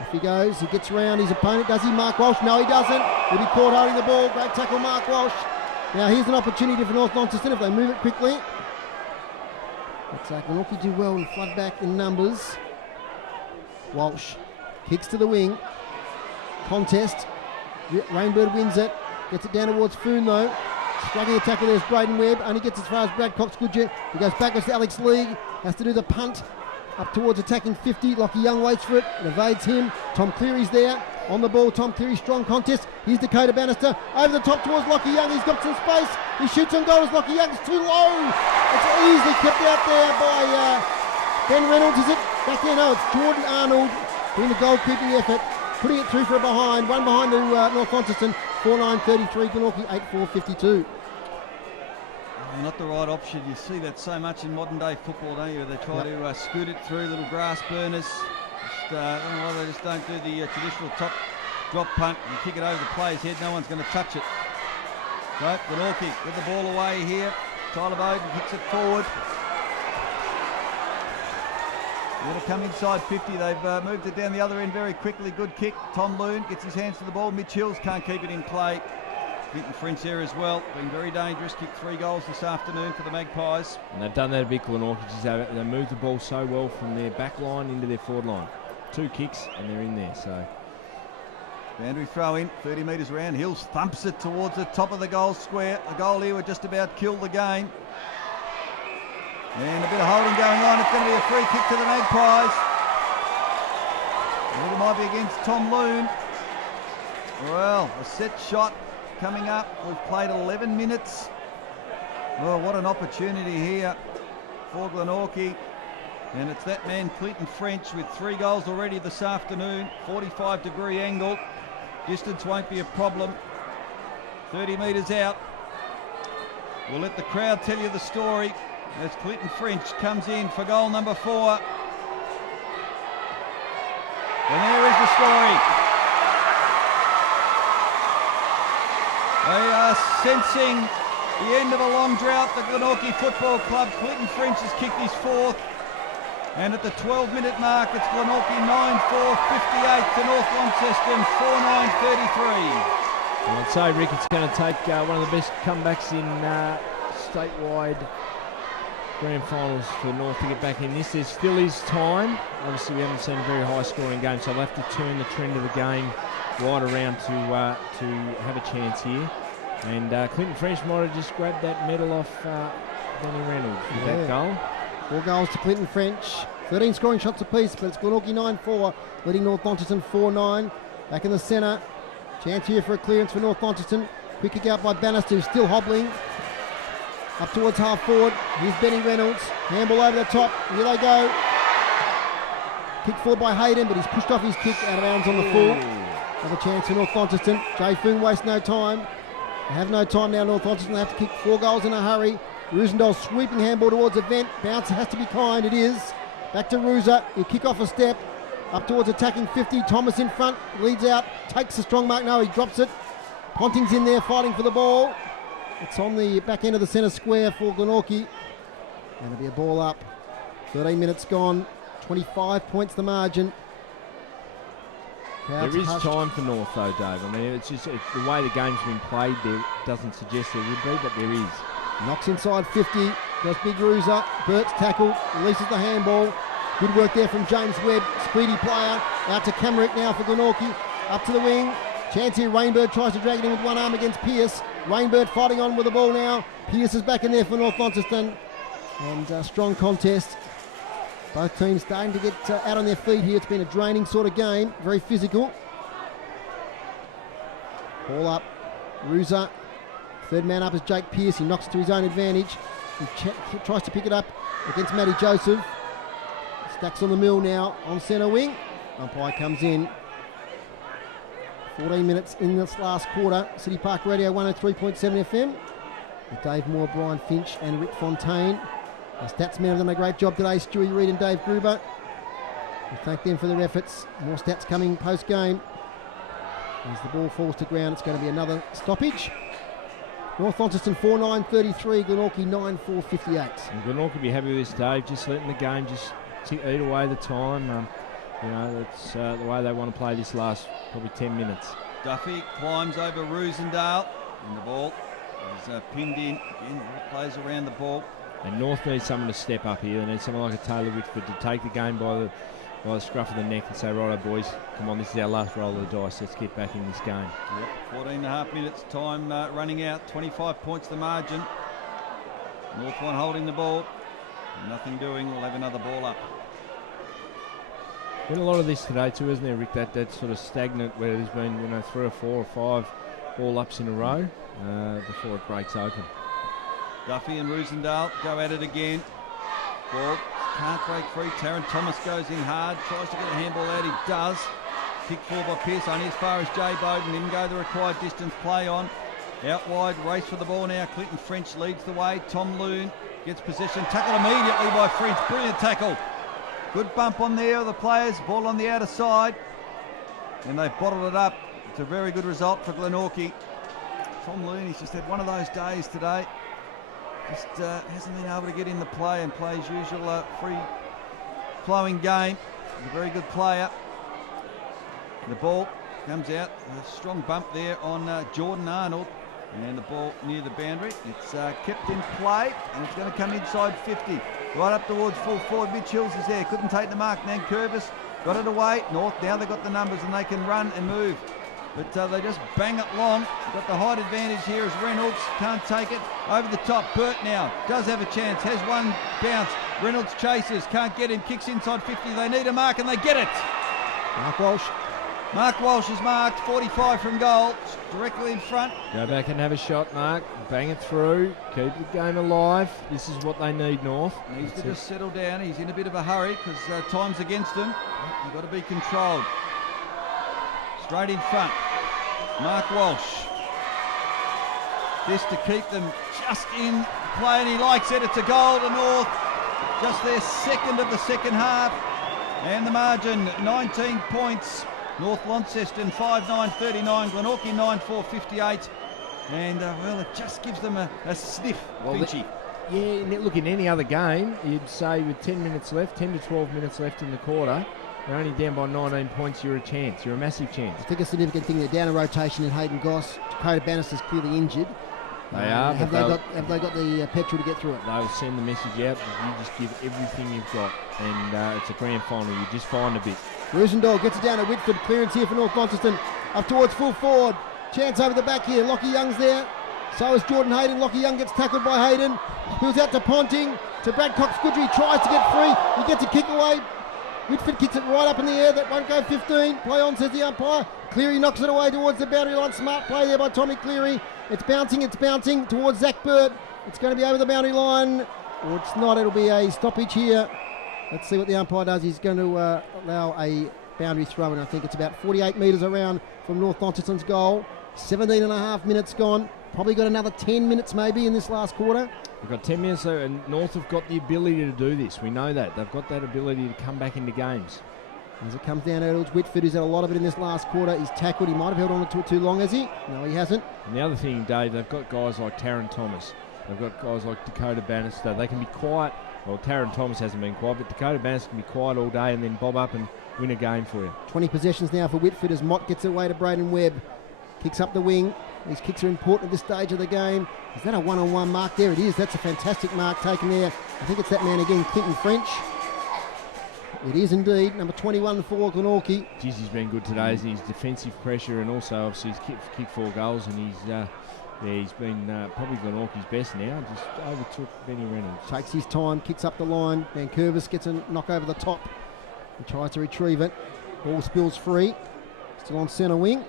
Off he goes. He gets around his opponent. Does he? Mark Walsh? No, he doesn't. He'll be caught holding the ball. Great tackle, Mark Walsh. Now here's an opportunity for North Launceston if they move it quickly. But Glenorchy do well and flood back in numbers. Walsh kicks to the wing. Contest. Rainbird wins it. Gets it down towards Foon though. Striking the tackle there's Braden Webb. Only gets as far as Brad Cox-Goodger. He goes backwards to Alex League. Has to do the punt. Up towards attacking 50. Lockie Young waits for it. It evades him. Tom Cleary's there. On the ball, Tom Cleary, strong contest. Here's Dakota Bannister. Over the top towards Lockie Young. He's got some space. He shoots on goal as Lockie Young's too low. It's easily kept out there by Ben Reynolds, is it? Back there, no, it's Jordan Arnold doing the goalkeeping effort. Putting it through for a behind. One behind to North Launceston. 4-9-33. Glenorchy 8-4-52. Not the right option. You see that so much in modern day football, don't you? They try to scoot it through, little grass burners. They just don't do the traditional top drop punt and kick it over the player's head. No one's going to touch it. So Glenorchy with the ball away here. Tyler Bowden kicks it forward. They're going to come inside 50. They've moved it down the other end very quickly. Good kick. Tom Loon gets his hands to the ball. Mitch Hills can't keep it in play. Quinton French there as well. Been very dangerous. Kicked 3 goals this afternoon for the Magpies. And they've done that a bit, Glenorchy. They moved the ball so well from their back line into their forward line. 2 kicks and they're in there. So Boundary throw in, 30 metres round. Hills thumps it towards the top of the goal square. A goal here would just about kill the game. And a bit of holding going on. It's going to be a free kick to the Magpies. I think it might be against Tom Loon. Well, a set shot coming up. We've played 11 minutes. Well, what an opportunity here for Glenorchy. And it's that man, Clinton French, with 3 goals already this afternoon. 45-degree angle. Distance won't be a problem. 30 metres out. We'll let the crowd tell you the story as Clinton French comes in for goal number 4. And there is the story. They are sensing the end of a long drought. The Glenorchy Football Club. Clinton French has kicked his 4th. And at the 12-minute mark, it's Glenorchy 9-4, 58 to North Launceston 4-9, 33. Well, I'd say, Rick, it's going to take one of the best comebacks in statewide grand finals for North to get back in this. There still is time. Obviously, we haven't seen a very high-scoring game, so they'll have to turn the trend of the game right around to have a chance here. And Clinton French might have just grabbed that medal off Danny Reynolds with that goal. 4 goals to Clinton French. 13 scoring shots apiece, but it's Glenorchy 9-4, leading North Launceston 4-9. Back in the centre. Chance here for a clearance for North Launceston. Quick kick out by Bannister, who's still hobbling. Up towards half forward. Here's Benny Reynolds. Handball over the top. Here they go. Kick forward by Hayden, but he's pushed off his kick out of bounds on the full. Another chance for North Launceston. Jay Foon wastes no time. They have no time now, North Launceston. They have to kick 4 goals in a hurry. Roosendahl sweeping handball towards the vent. Bounce has to be kind. It is. Back to Rooser. He'll kick off a step. Up towards attacking 50. Thomas in front. Leads out. Takes the strong mark. No, he drops it. Ponting's in there fighting for the ball. It's on the back end of the centre square for Glenorchy. And it'll be a ball up. 13 minutes gone. 25 points the margin. There is time for North though, Dave. I mean, it's just the way the game's been played there doesn't suggest there would be, but there is. Knocks inside 50. Does big Rooser. Burt's tackle. Releases the handball. Good work there from James Webb. Speedy player. Out to Camerick now for Glenorchy. Up to the wing. Chance here. Rainbird tries to drag it in with one arm against Pearce. Rainbird fighting on with the ball now. Pearce is back in there for North Launceston. And strong contest. Both teams starting to get out on their feet here. It's been a draining sort of game. Very physical. Ball up. Rooser. Third man up is Jake Pearce. He knocks it to his own advantage. He tries to pick it up against Matty Joseph. Stacks on the mill now on centre wing. Umpire comes in. 14 minutes in this last quarter. City Park Radio 103.7 FM. With Dave Moore, Brian Finch and Rick Fontaine. Our stats men have done a great job today. Stewie Reid and Dave Gruber. We thank them for their efforts. More stats coming post-game. As the ball falls to ground, it's going to be another stoppage. North Launceston 4-9-33, Glenorchy 9-4-58. And Glenorchy will be happy with this, Dave. Just letting the game just eat away the time. That's the way they want to play this last probably 10 minutes. Duffy climbs over Roosendahl, and the ball is pinned in. Again, plays around the ball. And North needs someone to step up here. They need someone like a Taylor Whitford to take the game by the scruff of the neck and say, righto boys, come on, this is our last roll of the dice. Let's get back in this game. Yep, 14 and a half minutes time running out. 25 points the margin. North one holding the ball. Nothing doing. We'll have another ball up. Been a lot of this today too, isn't there, Rick? That sort of stagnant where there's been 3 or 4 or 5 ball ups in a row before it breaks open. Duffy and Roosendahl go at it again. Ball can't break free. Taron Thomas goes in hard, tries to get a handball out. He does. Kick forward by Pearce, only as far as Jay Bowden. Didn't go the required distance. Play on. Out wide, race for the ball now. Clinton French leads the way. Tom Loon gets possession. Tackled immediately by French. Brilliant tackle. Good bump on there of the players. Ball on the outer side. And they've bottled it up. It's a very good result for Glenorchy. Tom Loon, he's just had one of those days today. Just hasn't been able to get in the play and play his usual free-flowing game. He's a very good player. The ball comes out. A strong bump there on Jordan Arnold. And the ball near the boundary. It's kept in play, and it's going to come inside 50. Right up towards full forward. Mitch Hills is there. Couldn't take the mark. Nankervis got it away. North, now they've got the numbers, and they can run and move. but they just bang it long. Got the height advantage here as Reynolds can't take it. Over the top, Burt now does have a chance, has one bounce. Reynolds chases, can't get him, kicks inside 50. They need a mark and they get it. Mark Walsh. Mark Walsh is marked, 45 from goal, directly in front. Go back and have a shot, Mark. Bang it through. Keep the game alive. This is what they need, North. He needs to just settle down. He's in a bit of a hurry because time's against him. You've got to be controlled. Straight in front. Mark Walsh. This to keep them just in play, and he likes it. It's a goal to North. Just their second of the second half. And the margin, 19 points. North Launceston 5-9-39, Glenorchy 9-4-58. And, well, it just gives them a sniff, Finchy. Yeah, look, in any other game, you'd say with 10 minutes left, 10 to 12 minutes left in the quarter, you're only down by 19 points, you're a chance. You're a massive chance. I think a significant thing, they're down a rotation in Hayden Goss. Dakota Bannister's clearly injured. They are. Have they got the petrol to get through it? They'll send the message out. You just give everything you've got. And it's a grand final. You just find a bit. Roosendahl gets it down to Whitford. Clearance here for North Launceston. Up towards full forward. Chance over the back here. Lockie Young's there. So is Jordan Hayden. Lockie Young gets tackled by Hayden. Spills out to Ponting. To Brad Cox-Goodry. Tries to get free. He gets a kick away. Whitford kicks it right up in the air. That won't go 15. Play on, says the umpire. Cleary knocks it away towards the boundary line. Smart play there by Tommy Cleary. It's bouncing towards Zach Burt. It's going to be over the boundary line. Or it's not. It'll be a stoppage here. Let's see what the umpire does. He's going to allow a boundary throw, and I think it's about 48 metres around from North Launceston's goal. 17 and a half minutes gone. Probably got another 10 minutes maybe in this last quarter. We've got 10 minutes there, and North have got the ability to do this. We know that. They've got that ability to come back into games. As it comes down towards Whitford, who's had a lot of it in this last quarter. He's tackled. He might have held on to it too long, has he? No, he hasn't. And the other thing, Dave, they've got guys like Taron Thomas. They've got guys like Dakota Bannister. They can be quiet. Well, Taron Thomas hasn't been quiet, but Dakota Bannister can be quiet all day and then bob up and win a game for you. 20 possessions now for Whitford as Mott gets it away to Braden Webb. Kicks up the wing. These kicks are important at this stage of the game. Is that a one-on-one mark? There it is. That's a fantastic mark taken there. I think it's that man again, Clinton French. It is indeed. Number 21 for Glenorchy. Geez, he's been good today, isn't he? His defensive pressure, and also obviously he's kicked 4 goals, and he's been probably Glenorchy's best now. Just overtook Benny Reynolds. Takes his time, kicks up the line. Van Curvis gets a knock over the top. He tries to retrieve it. Ball spills free. Still on centre wing.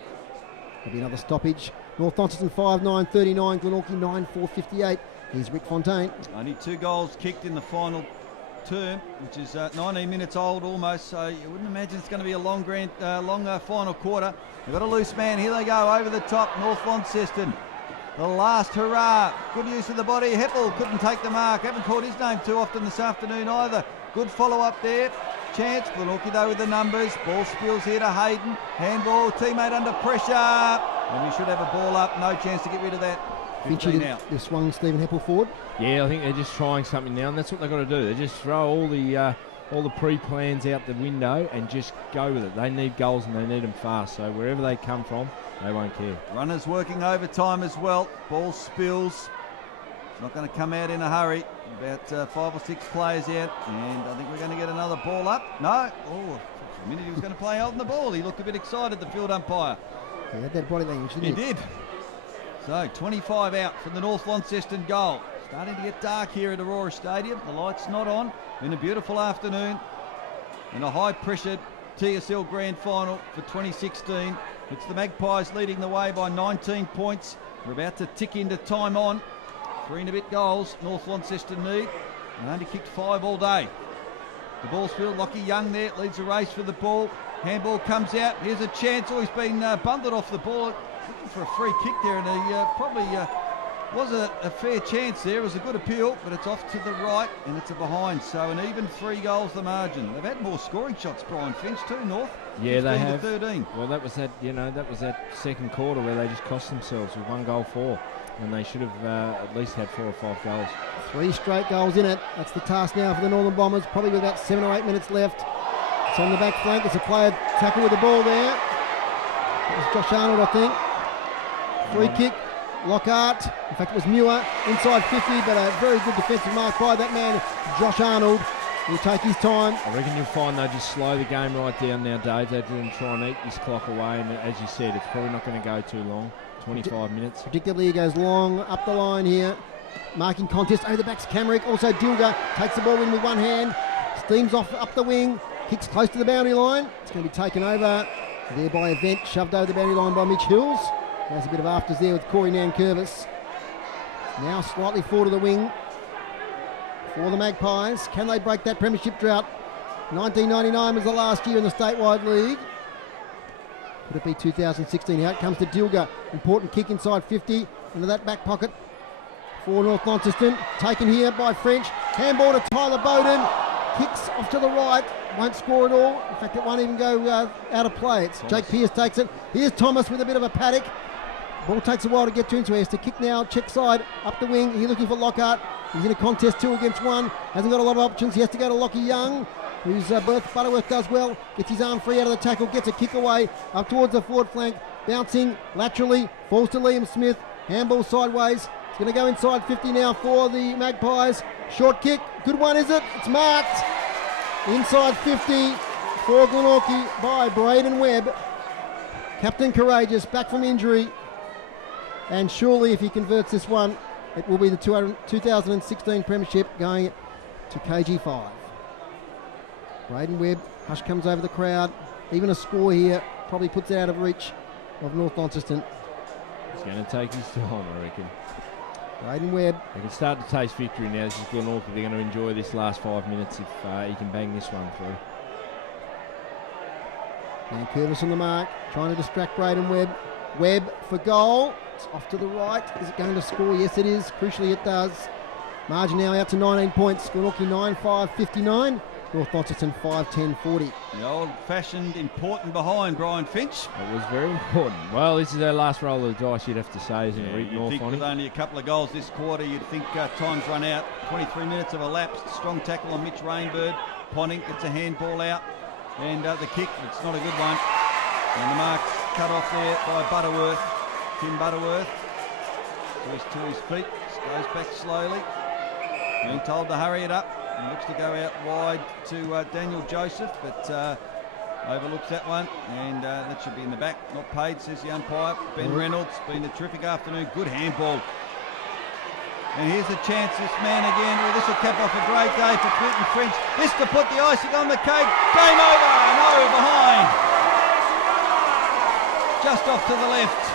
There'll be another stoppage. North Launceston 5-9-39, Glenorchy 9-4-58. Here's Rick Fontaine. Only 2 goals kicked in the final term, which is 19 minutes old almost, so you wouldn't imagine it's going to be a long final quarter. They've got a loose man. Here they go over the top. North Launceston. The last hurrah. Good use of the body. Heppel couldn't take the mark. Haven't called his name too often this afternoon either. Good follow up there. Chance. Glenorchy though with the numbers. Ball spills here to Hayden. Handball. Teammate under pressure. And we should have a ball up. No chance to get rid of that. Finchy, they've swung Stephen Heppel forward. Yeah, I think they're just trying something now, and that's what they've got to do. They just throw all the pre-plans out the window and just go with it. They need goals and they need them fast. So wherever they come from, they won't care. Runners working overtime as well. Ball spills. Not going to come out in a hurry. About 5 or 6 players out, and I think we're going to get another ball up. No. Oh, for a minute he was going to play holding the ball. He looked a bit excited, the field umpire. He had that body language, didn't he? He did. So 25 out from the North Launceston goal. Starting to get dark here at Aurora Stadium. The light's not on. Been a beautiful afternoon and a high-pressured TSL Grand Final for 2016. It's the Magpies leading the way by 19 points. We're about to tick into time on. 3 and a bit goals North Launceston need. And only kicked 5 all day. The ball's filled. Lockie Young there leads the race for the ball. Handball comes out. Here's a chance. Oh, he's been bundled off the ball. Looking for a free kick there, and he probably was a fair chance there. It was a good appeal, but it's off to the right, and it's a behind. So an even 3 goals the margin. They've had more scoring shots, Brian Finch, too, North. Yeah, they have. 13. Well, that was that second quarter where they just cost themselves with 1 goal 4, and they should have at least had 4 or 5 goals. 3 straight goals in it. That's the task now for the Northern Bombers. Probably with about 7 or 8 minutes left. It's on the back flank. There's a player tackle with the ball there. It was Josh Arnold, I think. Free kick, Lockhart. In fact, it was Muir inside 50, but a very good defensive mark by that man, Josh Arnold. He'll take his time. I reckon you'll find they just slow the game right down now, Dave. They're going to try and eat this clock away, and as you said, it's probably not going to go too long. 25 minutes. Predictably, he goes long up the line here. Marking contest over the back's Camerick. Also, Dilger takes the ball in with one hand. Steams off up the wing. Kicks close to the boundary line. It's going to be taken over there by Event. Shoved over the boundary line by Mitch Hills. There's a bit of afters there with Corey Nankervis. Now slightly forward of the wing for the Magpies. Can they break that premiership drought? 1999 was the last year in the statewide league. Could it be 2016? Out comes to Dilger. Important kick inside 50 into that back pocket for North Launceston. Taken here by French. Handball to Tyler Bowden. Kicks off to the right. Won't score at all. In fact, it won't even go out of play. It's Jake Pearce takes it. Here's Thomas with a bit of a paddock. Ball takes a while to get to him, so he has to kick now. Check side, up the wing. He's looking for Lockhart. He's in a contest 2 against 1. Hasn't got a lot of options. He has to go to Lockie Young, who's Butterworth does well. Gets his arm free out of the tackle. Gets a kick away up towards the forward flank. Bouncing laterally. Falls to Liam Smith. Handball sideways. It's going to go inside 50 now for the Magpies. Short kick. Good one, is it? It's marked. Inside 50 for Glenorchy by Braden Webb. Captain Courageous back from injury. And surely if he converts this one, it will be the 2016 Premiership going to KG5. Braden Webb, Hush comes over the crowd. Even a score here probably puts it out of reach of North Launceston. He's going to take his time, I reckon. Braden Webb. They can start to taste victory now. This is Glenorchy. They're going to enjoy this last 5 minutes if he can bang this one through. And Curtis on the mark, trying to distract Braden Webb. Webb for goal. It's off to the right. Is it going to score? Yes, it is. Crucially, it does. Margin now out to 19 points. Glenorchy 9-5-59. North Launceston 5-10-40. The old-fashioned important behind, Brian Finch. It was very important. Well, this is our last roll of the dice, you'd have to say, isn't it? You'd think with only a couple of goals this quarter, you'd think time's run out. 23 minutes have elapsed. Strong tackle on Mitch Rainbird. Ponting gets a handball out. And the kick, it's not a good one. And the mark's cut off there by Butterworth. Tim Butterworth to his feet. Goes back slowly. Being told to hurry it up. And looks to go out wide to Daniel Joseph, but overlooks that one, and that should be in the back. Not paid, says the umpire. Ben Reynolds, been a terrific afternoon. Good handball. And here's a chance, this man again. Well, this will cap off a great day for Clinton French. This to put the icing on the cake. Game over. No, behind. Just off to the left.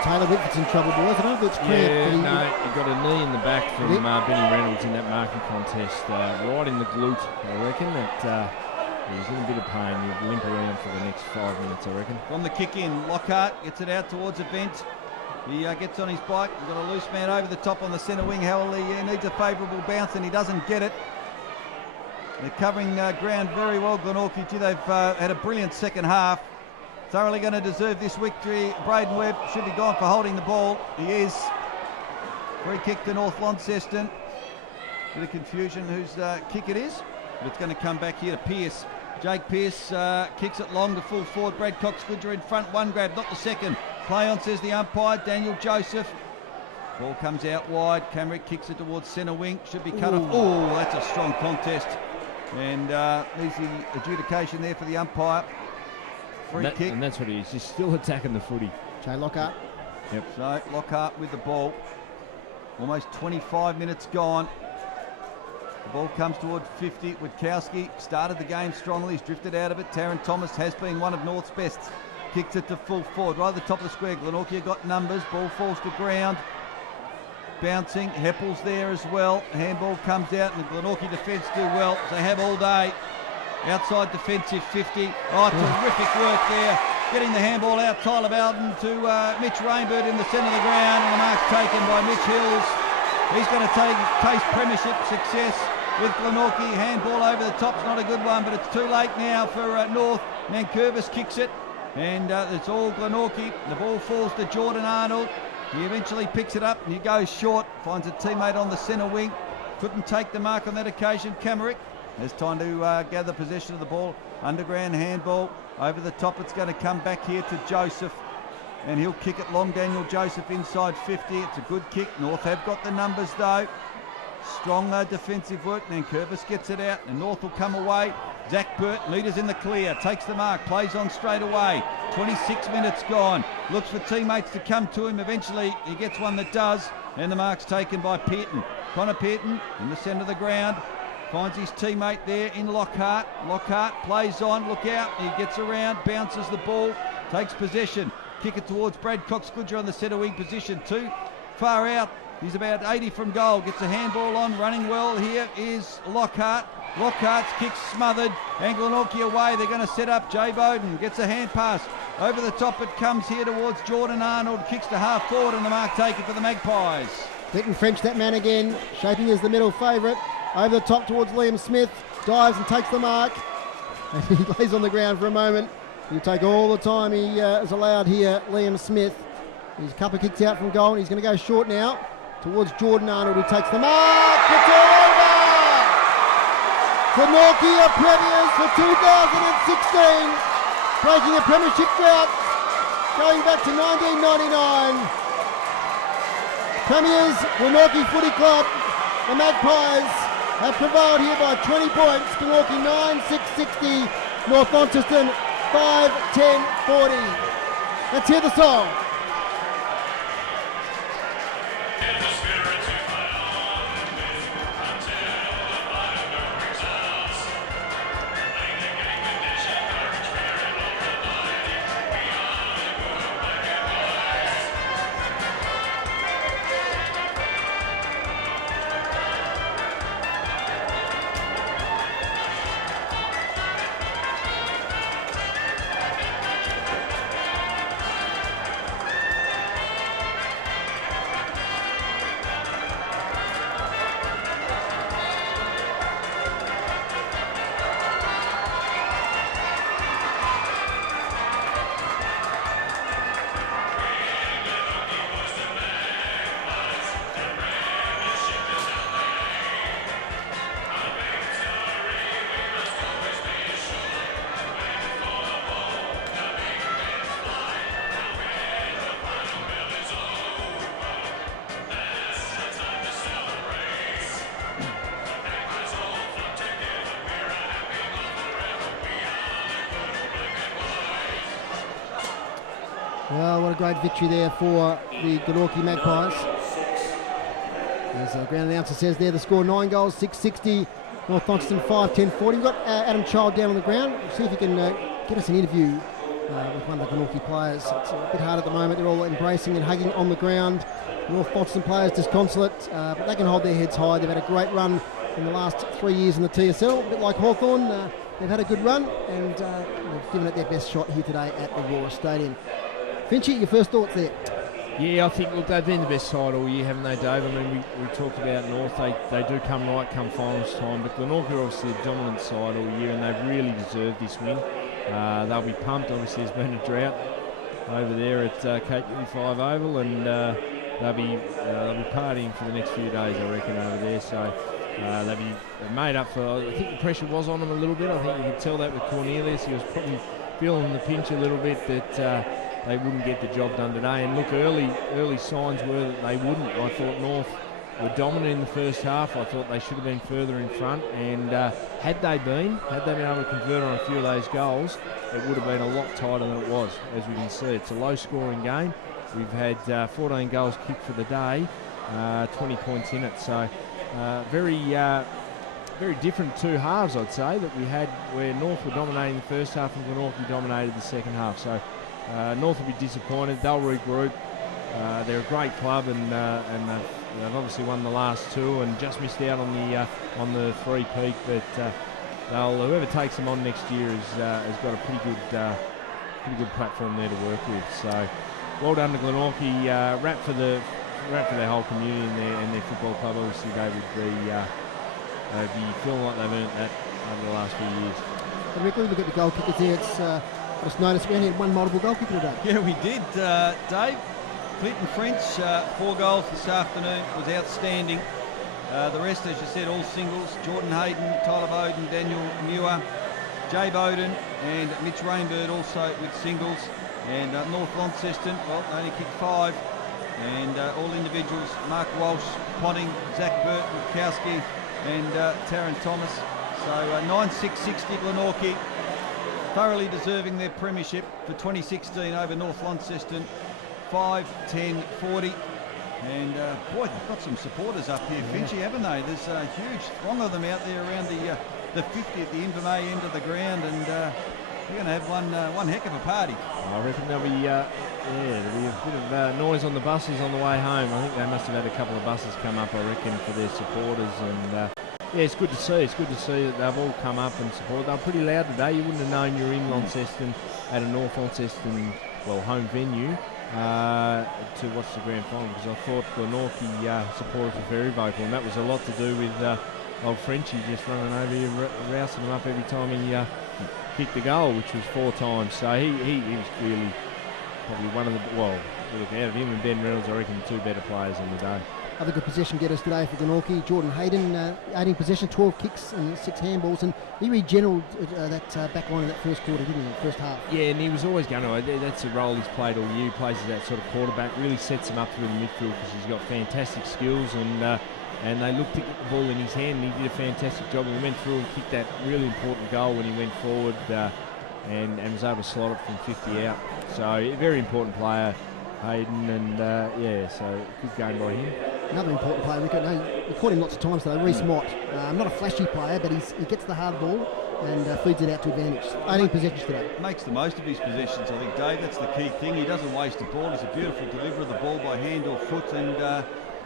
Taylor Whitford's in trouble, boys. I don't know if it's cramped. He got a knee in the back from Benny Reynolds in that marking contest, right in the glute, I reckon. That he was in a bit of pain. He'll limp around for the next 5 minutes, I reckon. From the kick in, Lockhart gets it out towards Event. He gets on his bike. We've got a loose man over the top on the centre wing. Howell, he needs a favourable bounce and he doesn't get it. They're covering ground very well, Glenorchy. They've had a brilliant second half. Thoroughly going to deserve this victory. Braden Webb should be gone for holding the ball. He is. Free kick to North Launceston. Bit of confusion whose kick it is. But it's going to come back here to Pearce. Jake Pearce kicks it long to full forward. Brad Cox-Goodger in front. One grab, not the second. Play on, says the umpire. Daniel Joseph. Ball comes out wide. Camerick kicks it towards centre wing. Should be cut off. Oh, that's a strong contest. And easy adjudication there for the umpire. Free kick. And that's what he is. He's still attacking the footy. Jay Lockhart. Yep. So Lockhart with the ball. Almost 25 minutes gone. The ball comes toward 50. Witkowski started the game strongly. He's drifted out of it. Taron Thomas has been one of North's best. Kicks it to full forward. Right at the top of the square. Glenorchy got numbers. Ball falls to ground. Bouncing. Heppel's there as well. Handball comes out and the Glenorchy defence do well. They have all day. Outside defensive 50. Oh, terrific work there. Getting the handball out. Tyler Bowden to Mitch Rainbird in the centre of the ground. And the mark taken by Mitch Hills. He's going to taste premiership success with Glenorchy. Handball over the top. It's not a good one, but it's too late now for North. Nankervis kicks it. And it's all Glenorchy. The ball falls to Jordan Arnold. He eventually picks it up and he goes short. Finds a teammate on the centre wing. Couldn't take the mark on that occasion. Camerick. There's time to gather possession of the ball. Underground handball. Over the top, it's going to come back here to Joseph. And he'll kick it long. Daniel Joseph inside 50. It's a good kick. North have got the numbers though. Strong defensive work, then Curvis gets it out, and North will come away. Zach Burt, leaders in the clear, takes the mark, plays on straight away. 26 minutes gone, looks for teammates to come to him. Eventually he gets one that does, and the mark's taken by Pearton. Connor Pearton in the centre of the ground, finds his teammate there in Lockhart. Lockhart plays on, look out, he gets around, bounces the ball, takes possession. Kick it towards Brad Cox-Goodger on the centre wing position. Too far out, he's about 80 from goal, gets a handball on, running well. Here is Lockhart. Lockhart's kick smothered, and Glenorchy away. They're going to set up. Jay Bowden gets a hand pass. Over the top it comes here towards Jordan Arnold. Kicks to half forward, and the mark taken for the Magpies. Clinton French, that man again, shaping as the middle favourite. Over the top towards Liam Smith. Dives and takes the mark. And he lays on the ground for a moment. He'll take all the time he is allowed here, Liam Smith. He's a couple of kicks out from goal, and he's going to go short now towards Jordan Arnold, who takes the mark. It's all over! Glenorchy are premiers for 2016, breaking a premiership drought going back to 1999. Premiers, Glenorchy Footy Club, the Magpies have prevailed here by 20 points. Glenorchy 9-6-60, North Launceston 5-10-40. Let's hear the song. Well, what a great victory there for the Glenorchy Magpies. As the ground announcer says there, the score 9 goals, 660, North Launceston 5-10-40. We've got Adam Child down on the ground. We'll see if he can get us an interview with one of the Glenorchy players. It's a bit hard at the moment. They're all embracing and hugging on the ground. The North Launceston players disconsolate, but they can hold their heads high. They've had a great run in the last 3 years in the TSL, a bit like Hawthorn. They've had a good run, and they've given it their best shot here today at Aurora Stadium. Finchy, your first thoughts there? Yeah, I think, look, they've been the best side all year, haven't they, Dave? I mean, we talked about North. They do come right come finals time, but Glenorchy are obviously a dominant side all year, and they've really deserved this win. They'll be pumped. Obviously, there's been a drought over there at Cape 5 Oval, and they'll be partying for the next few days, I reckon, over there. So they'll be made up for. I think the pressure was on them a little bit. I think you could tell that with Cornelius. He was probably feeling the pinch a little bit that they wouldn't get the job done today. And look, early signs were that they wouldn't. I thought North were dominant in the first half. I thought they should have been further in front, and had they been able to convert on a few of those goals, it would have been a lot tighter than it was. As we can see, it's a low-scoring game. We've had 14 goals kicked for the day, 20 points in it. So very different two halves, I'd say, that we had, where North were dominating the first half and Glenorchy dominated the second half. So North will be disappointed. They'll regroup. They're a great club, and they've obviously won the last two and just missed out on the three-peat. But whoever takes them on next year has got a pretty good platform there to work with. So well done to Glenorchy. Rap for their whole community and their football club. Obviously, they'd be feeling like they've earned that over the last few years. And Rick, look at the goal kickers there. It's just noticed we only had one multiple goal kicker today. Yeah, we did, Dave. Clinton French, 4 goals this afternoon, was outstanding. The rest, as you said, all singles. Jordan Hayden, Tyler Bowden, Daniel Muir, Jay Bowden and Mitch Rainbird also with singles. And North Launceston, well, they only kicked 5. And all individuals, Mark Walsh, Potting, Zach Burt, Rukowski and Taryn Thomas. So 9-6-60 Glenorchy, thoroughly deserving their premiership for 2016 over North Launceston, 5-10-40. And boy, they've got some supporters up here, Finchy, haven't they? There's a huge throng of them out there around the 50 at the Invermay end of the ground, and we're going to have one heck of a party. I reckon there'll be a bit of noise on the buses on the way home. I think they must have had a couple of buses come up, I reckon, for their supporters. And it's good to see. It's good to see that they've all come up and support. They were pretty loud today. You wouldn't have known you were in Launceston at a North Launceston, home venue to watch the grand final, because I thought Glenorchy supporters were very vocal, and that was a lot to do with old Frenchie just running over here, rousing them up every time he kicked the goal, which was 4 times. So he was clearly probably one of the, look, out of him and Ben Reynolds, I reckon 2 better players on the day. Other good possession getters today for Glenorchy. Jordan Hayden, 18 possession, 12 kicks and 6 handballs, and he regeneraled that back line in that first quarter, didn't he, first half? Yeah, and he was always going to. That's the role he's played all year. He plays as that sort of quarterback, really sets him up through the midfield because he's got fantastic skills, and they looked to get the ball in his hand, and he did a fantastic job. He went through and kicked that really important goal when he went forward and was able to slot it from 50 out. So a very important player, Hayden, and so good game by him. Another important player, Rico. We caught him lots of times today, Reece Mott. Not a flashy player, but he gets the hard ball and feeds it out to advantage. 18 possessions today. Makes the most of his possessions, I think, Dave. That's the key thing. He doesn't waste the ball. He's a beautiful deliverer of the ball by hand or foot, and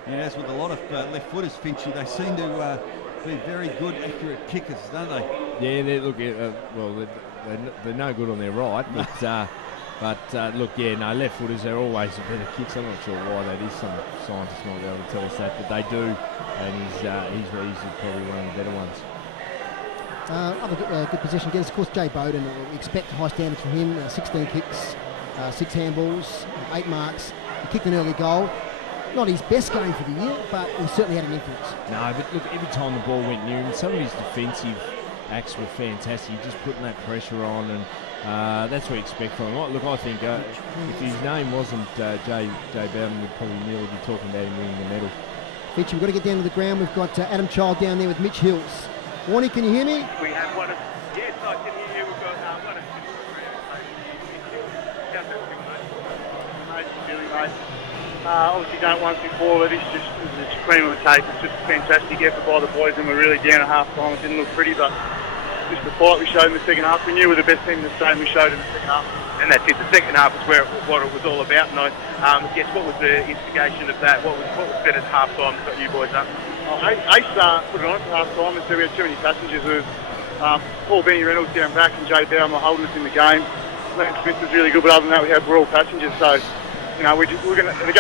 as with a lot of left-footers, Finchy, they seem to be very good, accurate kickers, don't they? Yeah, they're no good on their right, but left-footers, they're always better kicks. I'm not sure why that is. Some scientists might be able to tell us that, but they do, and he's probably one of the better ones. Other good possession getters, of course, Jay Bowden. We expect high standards from him. 16 kicks, 6 handballs, 8 marks. He kicked an early goal. Not his best game for the year, but he certainly had an influence. No, but look, every time the ball went near him, some of his defensive acts were fantastic. Just putting that pressure on, and that's what you expect from him. Look, I think if his name wasn't Jay Bowden, we'd probably nearly be talking about him winning the medal. Fitch, we've got to get down to the ground. We've got Adam Child down there with Mitch Hills. Warnie, can you hear me? We have one of... Yes, I can hear you. We've got one of... Amazing feeling, mate. Obviously done it once before, but it's just the cream of the cake. It's just a fantastic effort by the boys, and we're really down at half time. It didn't look pretty, but just the fight we showed in the second half. We knew we were the best team in the state, we showed in the second half. And that's it. The second half was what it was all about. And I guess what was the instigation of that? What was said at half time that got you boys up? Ace put it on at half time and said we had too many passengers. Paul Benny Reynolds down back and Jay Bowden were holding us in the game. Liam Smith was really good, but other than that, we're all passengers. So, the game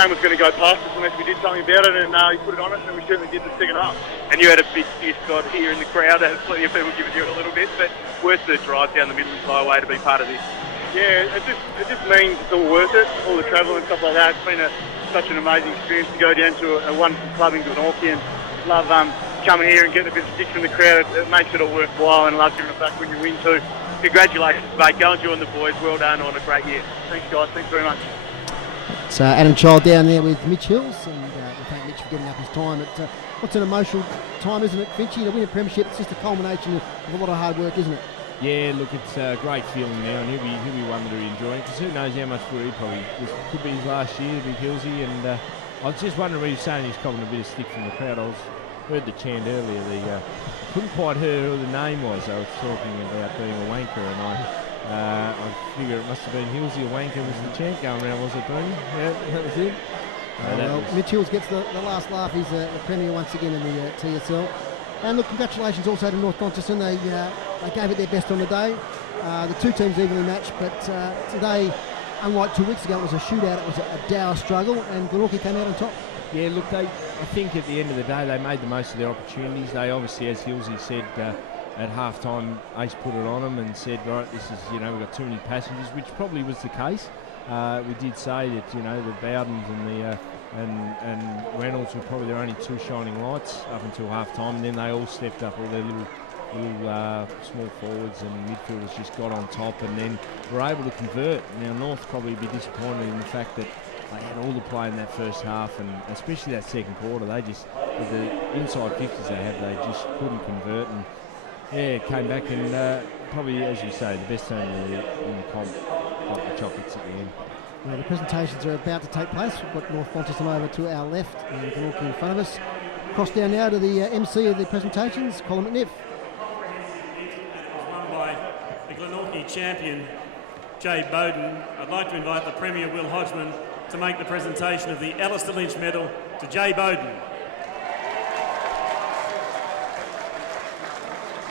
was going to go past us unless we did something about it, and he put it on us, and we certainly did the second half. And you had a big fierce God here in the crowd. There's plenty of people giving you a little bit, but worth the drive down the Midlands Highway to be part of this. Yeah, it just means it's all worth it, all the travel and stuff like that. It's been such an amazing experience to go down to a wonderful club in Glenorchy, and love coming here and getting a bit of stick from the crowd. It makes it all worthwhile, and love giving it back when you win too. Congratulations, mate. Go and join the boys. Well done on a great year. Thanks, guys. Thanks very much. It's Adam Child down there with Mitch Hills, and we thank Mitch for getting up his time. What's an emotional time, isn't it, Finchy? To win a premiership, it's just a culmination of a lot of hard work, isn't it? Yeah, look, it's a great feeling now, and he'll be one to enjoy it, because who knows how much footy this could be his last year, Big Hillsy, and I was just wondering when he was saying he's copping a bit of stick from the crowd. Heard the chant earlier, couldn't quite hear who the name was. They were talking about being a wanker, and I figure it must have been Hillsy a wanker was the chant going around, was it, Bernie? Yeah, that was it. Mitch Hills gets the last laugh. He's a premier once again in the TSL. And look, congratulations also to North Launceston. They gave it their best on the day. The two teams evenly matched, but today, unlike 2 weeks ago, it was a shootout. It was a dour struggle, and Glenorchy came out on top. Yeah, look, I think at the end of the day, they made the most of their opportunities. They obviously, as Hillsy said, at half-time, Ace put it on them and said, right, this is, we've got too many passengers, which probably was the case. We did say that, the Bowdens and Reynolds were probably their only 2 shining lights up until half-time, and then they all stepped up, all their little small forwards and midfielders just got on top and then were able to convert. Now, North probably be disappointed in the fact that they had all the play in that first half, and especially that second quarter, they just, with the inside 50s they have, they just couldn't convert, and came back and probably, as you say, the best team in the comp got the chocolates at the end. Well, the presentations are about to take place. We've got North Launceston over to our left and Glenorchy in front of us. Cross down now to the MC of the presentations, Colin McNiff. Won by the Glenorchy champion, Jay Bowden. I'd like to invite the Premier, Will Hodgman, to make the presentation of the Alistair Lynch Medal to Jay Bowden.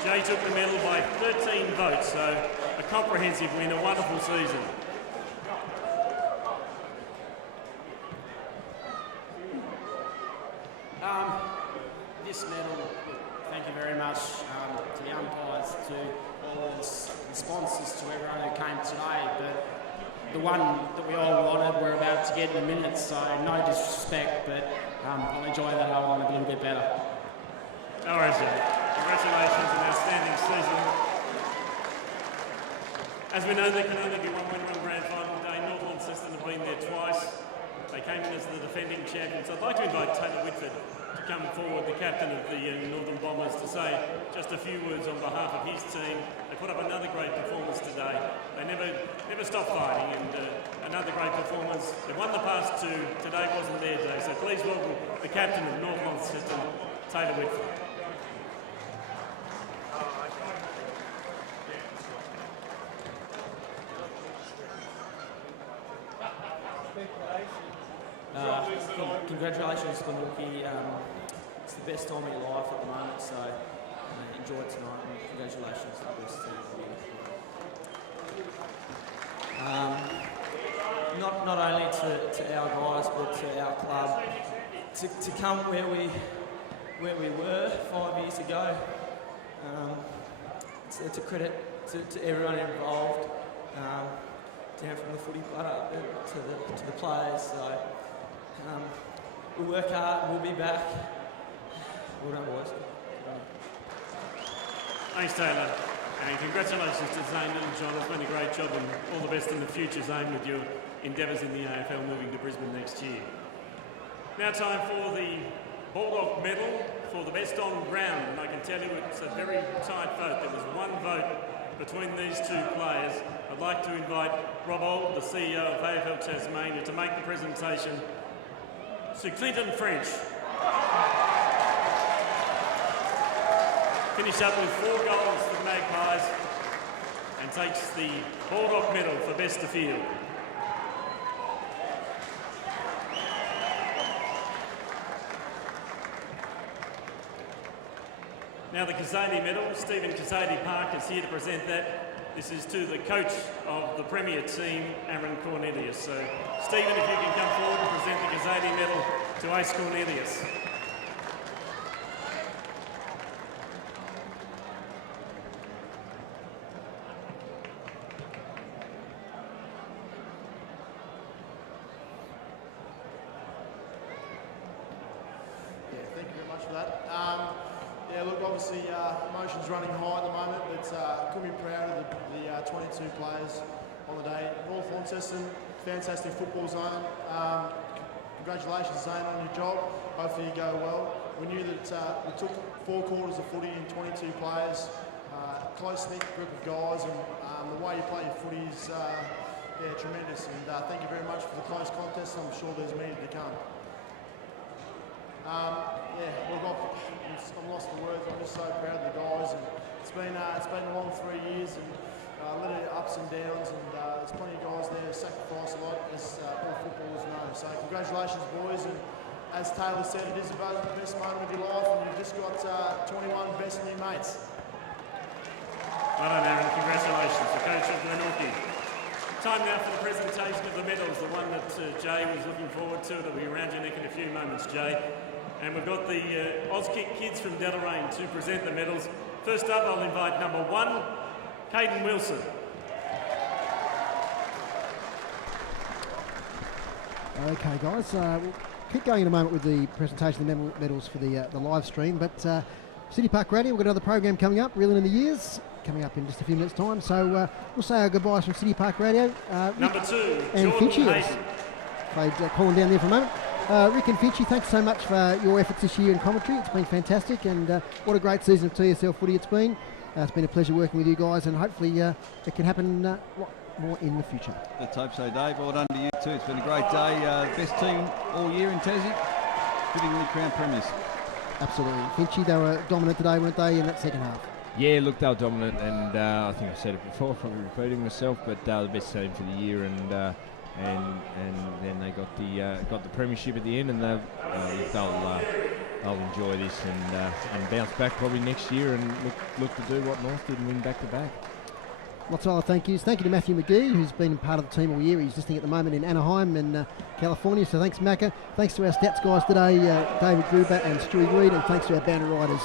Jay took the medal by 13 votes, so a comprehensive win, a wonderful season. This medal, thank you very much to the umpires, to all the sponsors, to everyone who came today, but the one that we all wanted we're about to get in a minute, so no disrespect, but I'll enjoy that whole one a little bit better. No worries, Jay. Congratulations on an outstanding season. As we know, there can only be one winner on grand final day. North Launceston have been there twice. They came in as the defending champions. I'd like to invite Taylor Whitford to come forward, the captain of the Northern Bombers, to say just a few words on behalf of his team. They put up another great performance today. They never stopped fighting, and another great performance. They won the past two. Today wasn't their day. So please welcome the captain of North Launceston, Taylor Whitford. Congratulations, Glenorchy. It's the best time of your life at the moment, so enjoy it tonight, and congratulations to the best team. Not only to our guys, but to our club, to come where we were 5 years ago. It's a credit to everyone involved, down from the footy player to the players. So. We'll work hard, we'll be back. Well done, boys. Thanks, Taylor. And congratulations to Zane and John. It's been a great job, and all the best in the future, Zane, with your endeavours in the AFL moving to Brisbane next year. Now time for the Bulldog medal for the best on ground, and I can tell you it's a very tight vote. There was one vote between these two players. I'd like to invite Rob Old, the CEO of AFL Tasmania, to make the presentation. Sir Clinton French finished up with 4 goals for the Magpies and takes the Bulldog medal for best of field. Now the Kazadi medal, Stephen Kazadi Park is here to present that. This is to the coach of the Premier team, Aaron Cornelius. So, Stephen, if you can come forward and present the Kazadi medal to Ace Cornelius. Thank you very much for that. Look, obviously, emotions running high at the moment, but couldn't be proud of the 22 players on the day. North Launceston, fantastic football zone. Congratulations, Zane, on your job. Hopefully you go well. We knew that we took 4 quarters of footy and 22 players, close-knit group of guys, and the way you play your footy is tremendous. And thank you very much for the close contest. I'm sure there's many to come. I'm lost for words. I'm just so proud of the guys, and it's been a long 3 years, and a lot of ups and downs, and there's plenty of guys there who sacrifice a lot, as all footballers know. So congratulations, boys, and as Taylor said, it is the best moment of your life, and you've just got 21 best new mates. Well done, Aaron. Congratulations, the coach of Glenorchy. Time now for the presentation of the medals, the one that Jay was looking forward to. It'll be around your neck in a few moments, Jay. And we've got the Auskick kids from Deloraine to present the medals. First up, I'll invite number 1, Caden Wilson. Okay, guys, we'll keep going in a moment with the presentation of the medals for the live stream, but City Park Radio, we've got another program coming up, Reeling in the Years, coming up in just a few minutes' time. So we'll say our goodbyes from City Park Radio. Number 2, and Jordan Finchies. Hayden. played Colin down there for a moment. Rick and Finchie, thanks so much for your efforts this year in commentary. It's been fantastic, and what a great season of TSL footy it's been. It's been a pleasure working with you guys, and hopefully it can happen a lot more in the future. Let's hope so, Dave. Well done to you too. It's been a great day. Best team all year in Tassie. Fittingly crowned premiers. Absolutely. Finchie, they were dominant today, weren't they, in that second half? Yeah, look, they were dominant, and I think I've said it before, probably repeating myself, but the best team for the year, and then they got the premiership at the end, and they'll enjoy this and bounce back probably next year and look to do what North did and win back to back. Lots of other thank yous. Thank you to Matthew McGee, who's been part of the team all year. He's listening at the moment in Anaheim in California, so thanks, Macca. Thanks to our stats guys today, David Gruber and Stewie Reid, and thanks to our banner riders,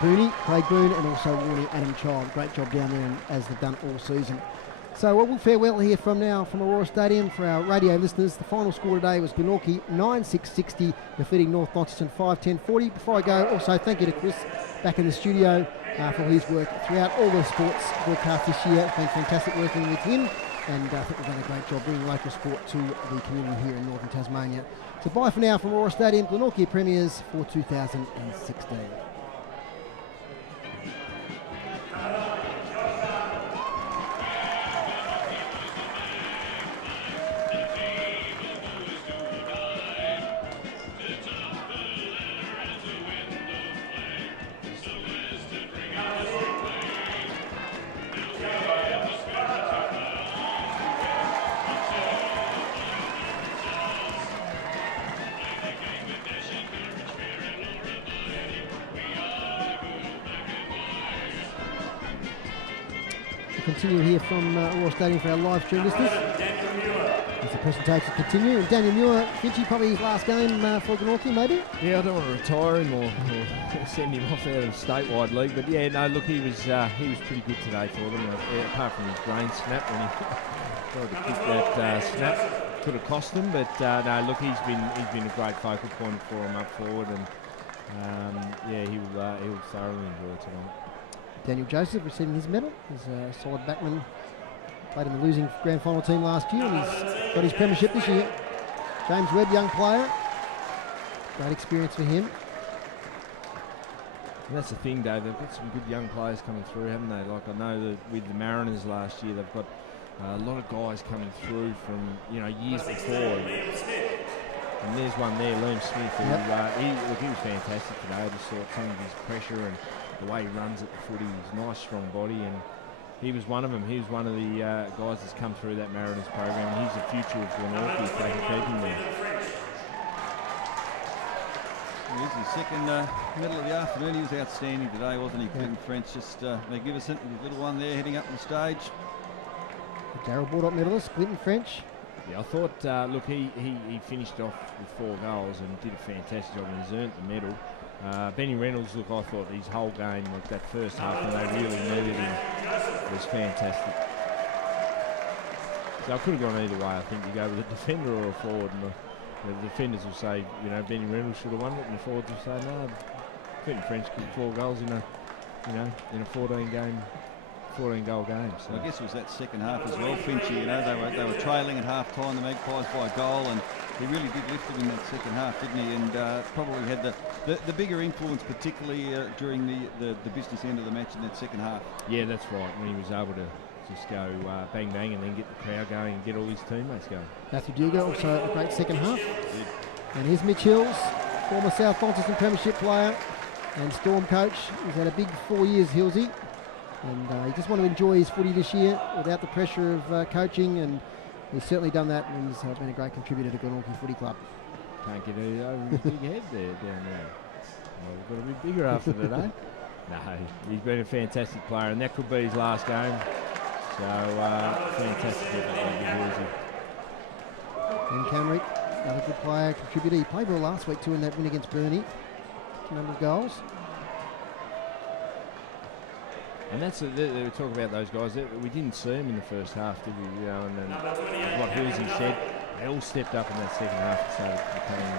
Booney, Craig Boone, and also Warney, Adam Child. Great job down there, as they've done all season. So we'll farewell here from now from Aurora Stadium. For our radio listeners, the final score today was Glenorchy 9-6-60, defeating North Launceston 5-10-40. Before I go, also thank you to Chris back in the studio for his work throughout all the sports broadcast this year. It's been fantastic working with him, and I think we've done a great job bringing local sport to the community here in northern Tasmania. So bye for now from Aurora Stadium, Glenorchy Premiers for 2016. Continue here from Aurora Stadium for our live stream listeners as the presentations continue. And Daniel Muir, Finchie, probably his last game for Glenorchy, maybe? Yeah, I don't want to retire him or send him off out of statewide league, but yeah, no, look, he was pretty good today for them. Apart from his brain snap when he tried to kick that snap, could have cost them. But no, look, he's been a great focal point for him up forward, and yeah, he'll thoroughly enjoy it tonight. Daniel Joseph receiving his medal. He's a solid backman. Played in the losing grand final team last year, and he's got his premiership this year. James Webb, young player. Great experience for him. And that's the thing, Dave. They've got some good young players coming through, haven't they? Like I know that with the Mariners last year, they've got a lot of guys coming through from years before. And there's one there, Liam Smith, who he was fantastic today. I just thought some of his pressure and the way he runs at the footy, he's a nice, strong body, and he was one of them. He was one of the guys that's come through that Mariners program, and he's the future of Glenorchy if they can keep him there. Here's his second medal of the afternoon. He was outstanding today, wasn't he? Clinton French, just magnificent with his little one there heading up on the stage. The Darryl Baldock medalist, Clinton French. Yeah, I thought, look, he finished off with 4 goals and did a fantastic job, and he's earned the medal. Benny Reynolds, look, I thought his whole game, like that first half when they really needed him, was fantastic. So I could have gone either way. I think you go with a defender or a forward, and the defenders will say, Benny Reynolds should have won it, and the forwards will say, no, Clinton French kicked 4 goals in a 14-goal game. So I guess it was that second half as well, Finchie. They were trailing at half time, the Magpies, by a goal, and he really did lift them in that second half, didn't he? And probably had the bigger influence, particularly during the business end of the match in that second half. Yeah, that's right. When he was able to just go bang bang and then get the crowd going and get all his teammates going. Matthew Duga, also a great second half. And here's Mitch Hills, former South Launceston Premiership player and Storm coach. He's had a big 4 years, Hillsy. And he just wanted to enjoy his footy this year without the pressure of coaching, and he's certainly done that, and he's been a great contributor to Glenorchy Footy Club. Can't get over his big head there down there. Well, we've got to be bigger after today. No, he's been a fantastic player, and that could be his last game. So, fantastic effort. And Camrick, another good player, contributor. He played well last week too in that win against Burnie. A number of goals. And that's they were talking about those guys. We didn't see them in the first half, did we? And then what Hillsy said, they all stepped up in that second half and started becoming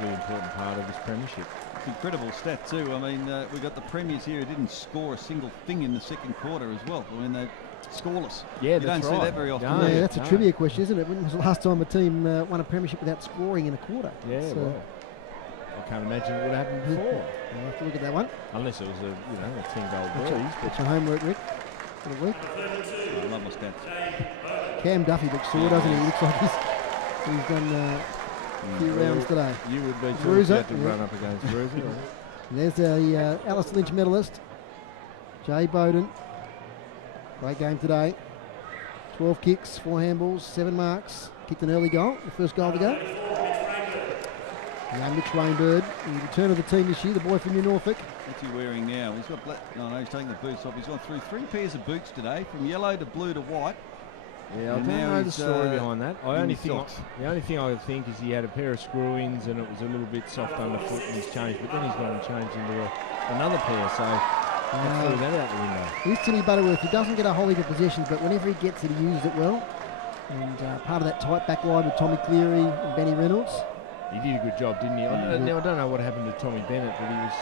really important part of this premiership. It's an incredible stat too. I mean, we got the premiers here who didn't score a single thing in the second quarter as well. I mean, they're scoreless. Yeah, you don't see that very often. No, that's a trivia question, isn't it? When was the last time a team won a premiership without scoring in a quarter? Yeah, well, I can't imagine it would have happened before. I'll have to look at that one. Unless it was a 10-goal That's breeze. That's your homework, Rick, for the week. I love my stats. Cam Duffy looks sore, doesn't he? He looks like he's done a few rounds today. You would be Bruiser, to run up against Bruiser. And there's the Alice Lynch medalist, Jay Bowden. Great game today. 12 kicks, 4 handballs, 7 marks. Kicked an early goal, the first goal to go. Now Mitch Rainbird, the return of the team this year, the boy from New Norfolk. What's he wearing now? He's got black. No, he's taking the boots off. He's gone through 3 pairs of boots today, from yellow to blue to white. Yeah, I don't know the story behind that. The only thing I could think is he had a pair of screw-ins and it was a little bit soft underfoot and he's changed, but then he's gone and changed into another pair, so I threw that out the window. Here's Timmy Butterworth. He doesn't get a whole heap of possessions, but whenever he gets it, he uses it well. And part of that tight back line with Tommy Cleary and Benny Reynolds. He did a good job, didn't he? Now, I don't know what happened to Tommy Bennett, but he was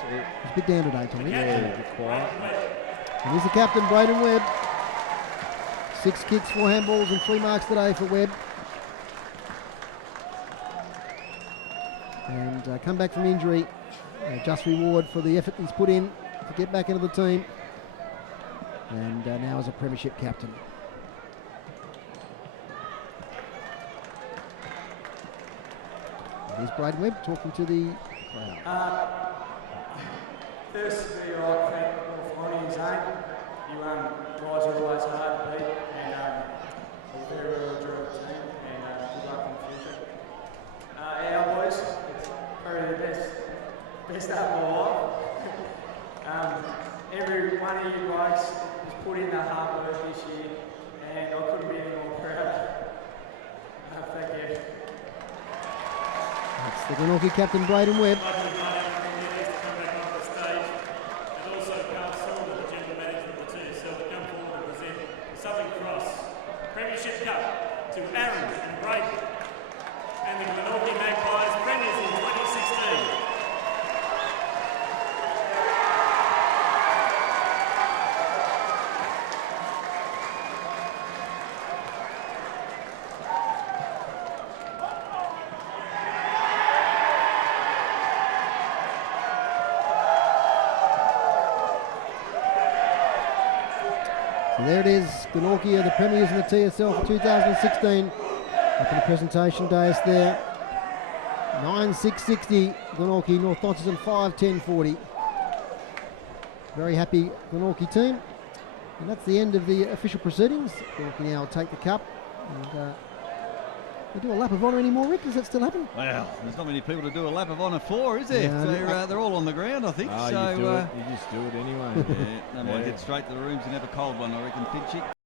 a bit down today, Tommy. Yeah, a bit quiet. And here's the captain, Braden Webb. 6 kicks, 4 handballs and 3 marks today for Webb. And come back from injury. Just reward for the effort he's put in to get back into the team. And now as a premiership captain. Here's Braden Webb talking to the crowd. Firstly, I'd like to thank North Lonnie and Zane. You guys are always hard to beat, and we're very well enjoyed the team, and good luck in the future. Our boys, it's probably the best out of my life. Every one of you guys has put in the hard work this year, and I couldn't be any more proud. Thank you. That's the Glenorchy captain, Braden Webb. Premiership Cup to Aaron and Brayden and the Glenorchy Magpies premiers in 2016. So there it is, Glenorchy are the premiers in the TSL for 2016. Up in the presentation dais there. 9-6-60, Glenorchy, North Launceston 5-10-40. Very happy Glenorchy team. And that's the end of the official proceedings. Glenorchy now will take the cup. And they do a lap of honour anymore, Rick? Does that still happen? Well, there's not many people to do a lap of honour for, is there? Yeah, they're all on the ground, I think. Oh, so you do it. You just do it anyway. They might head straight to the rooms and have a cold one, I reckon, Finchy.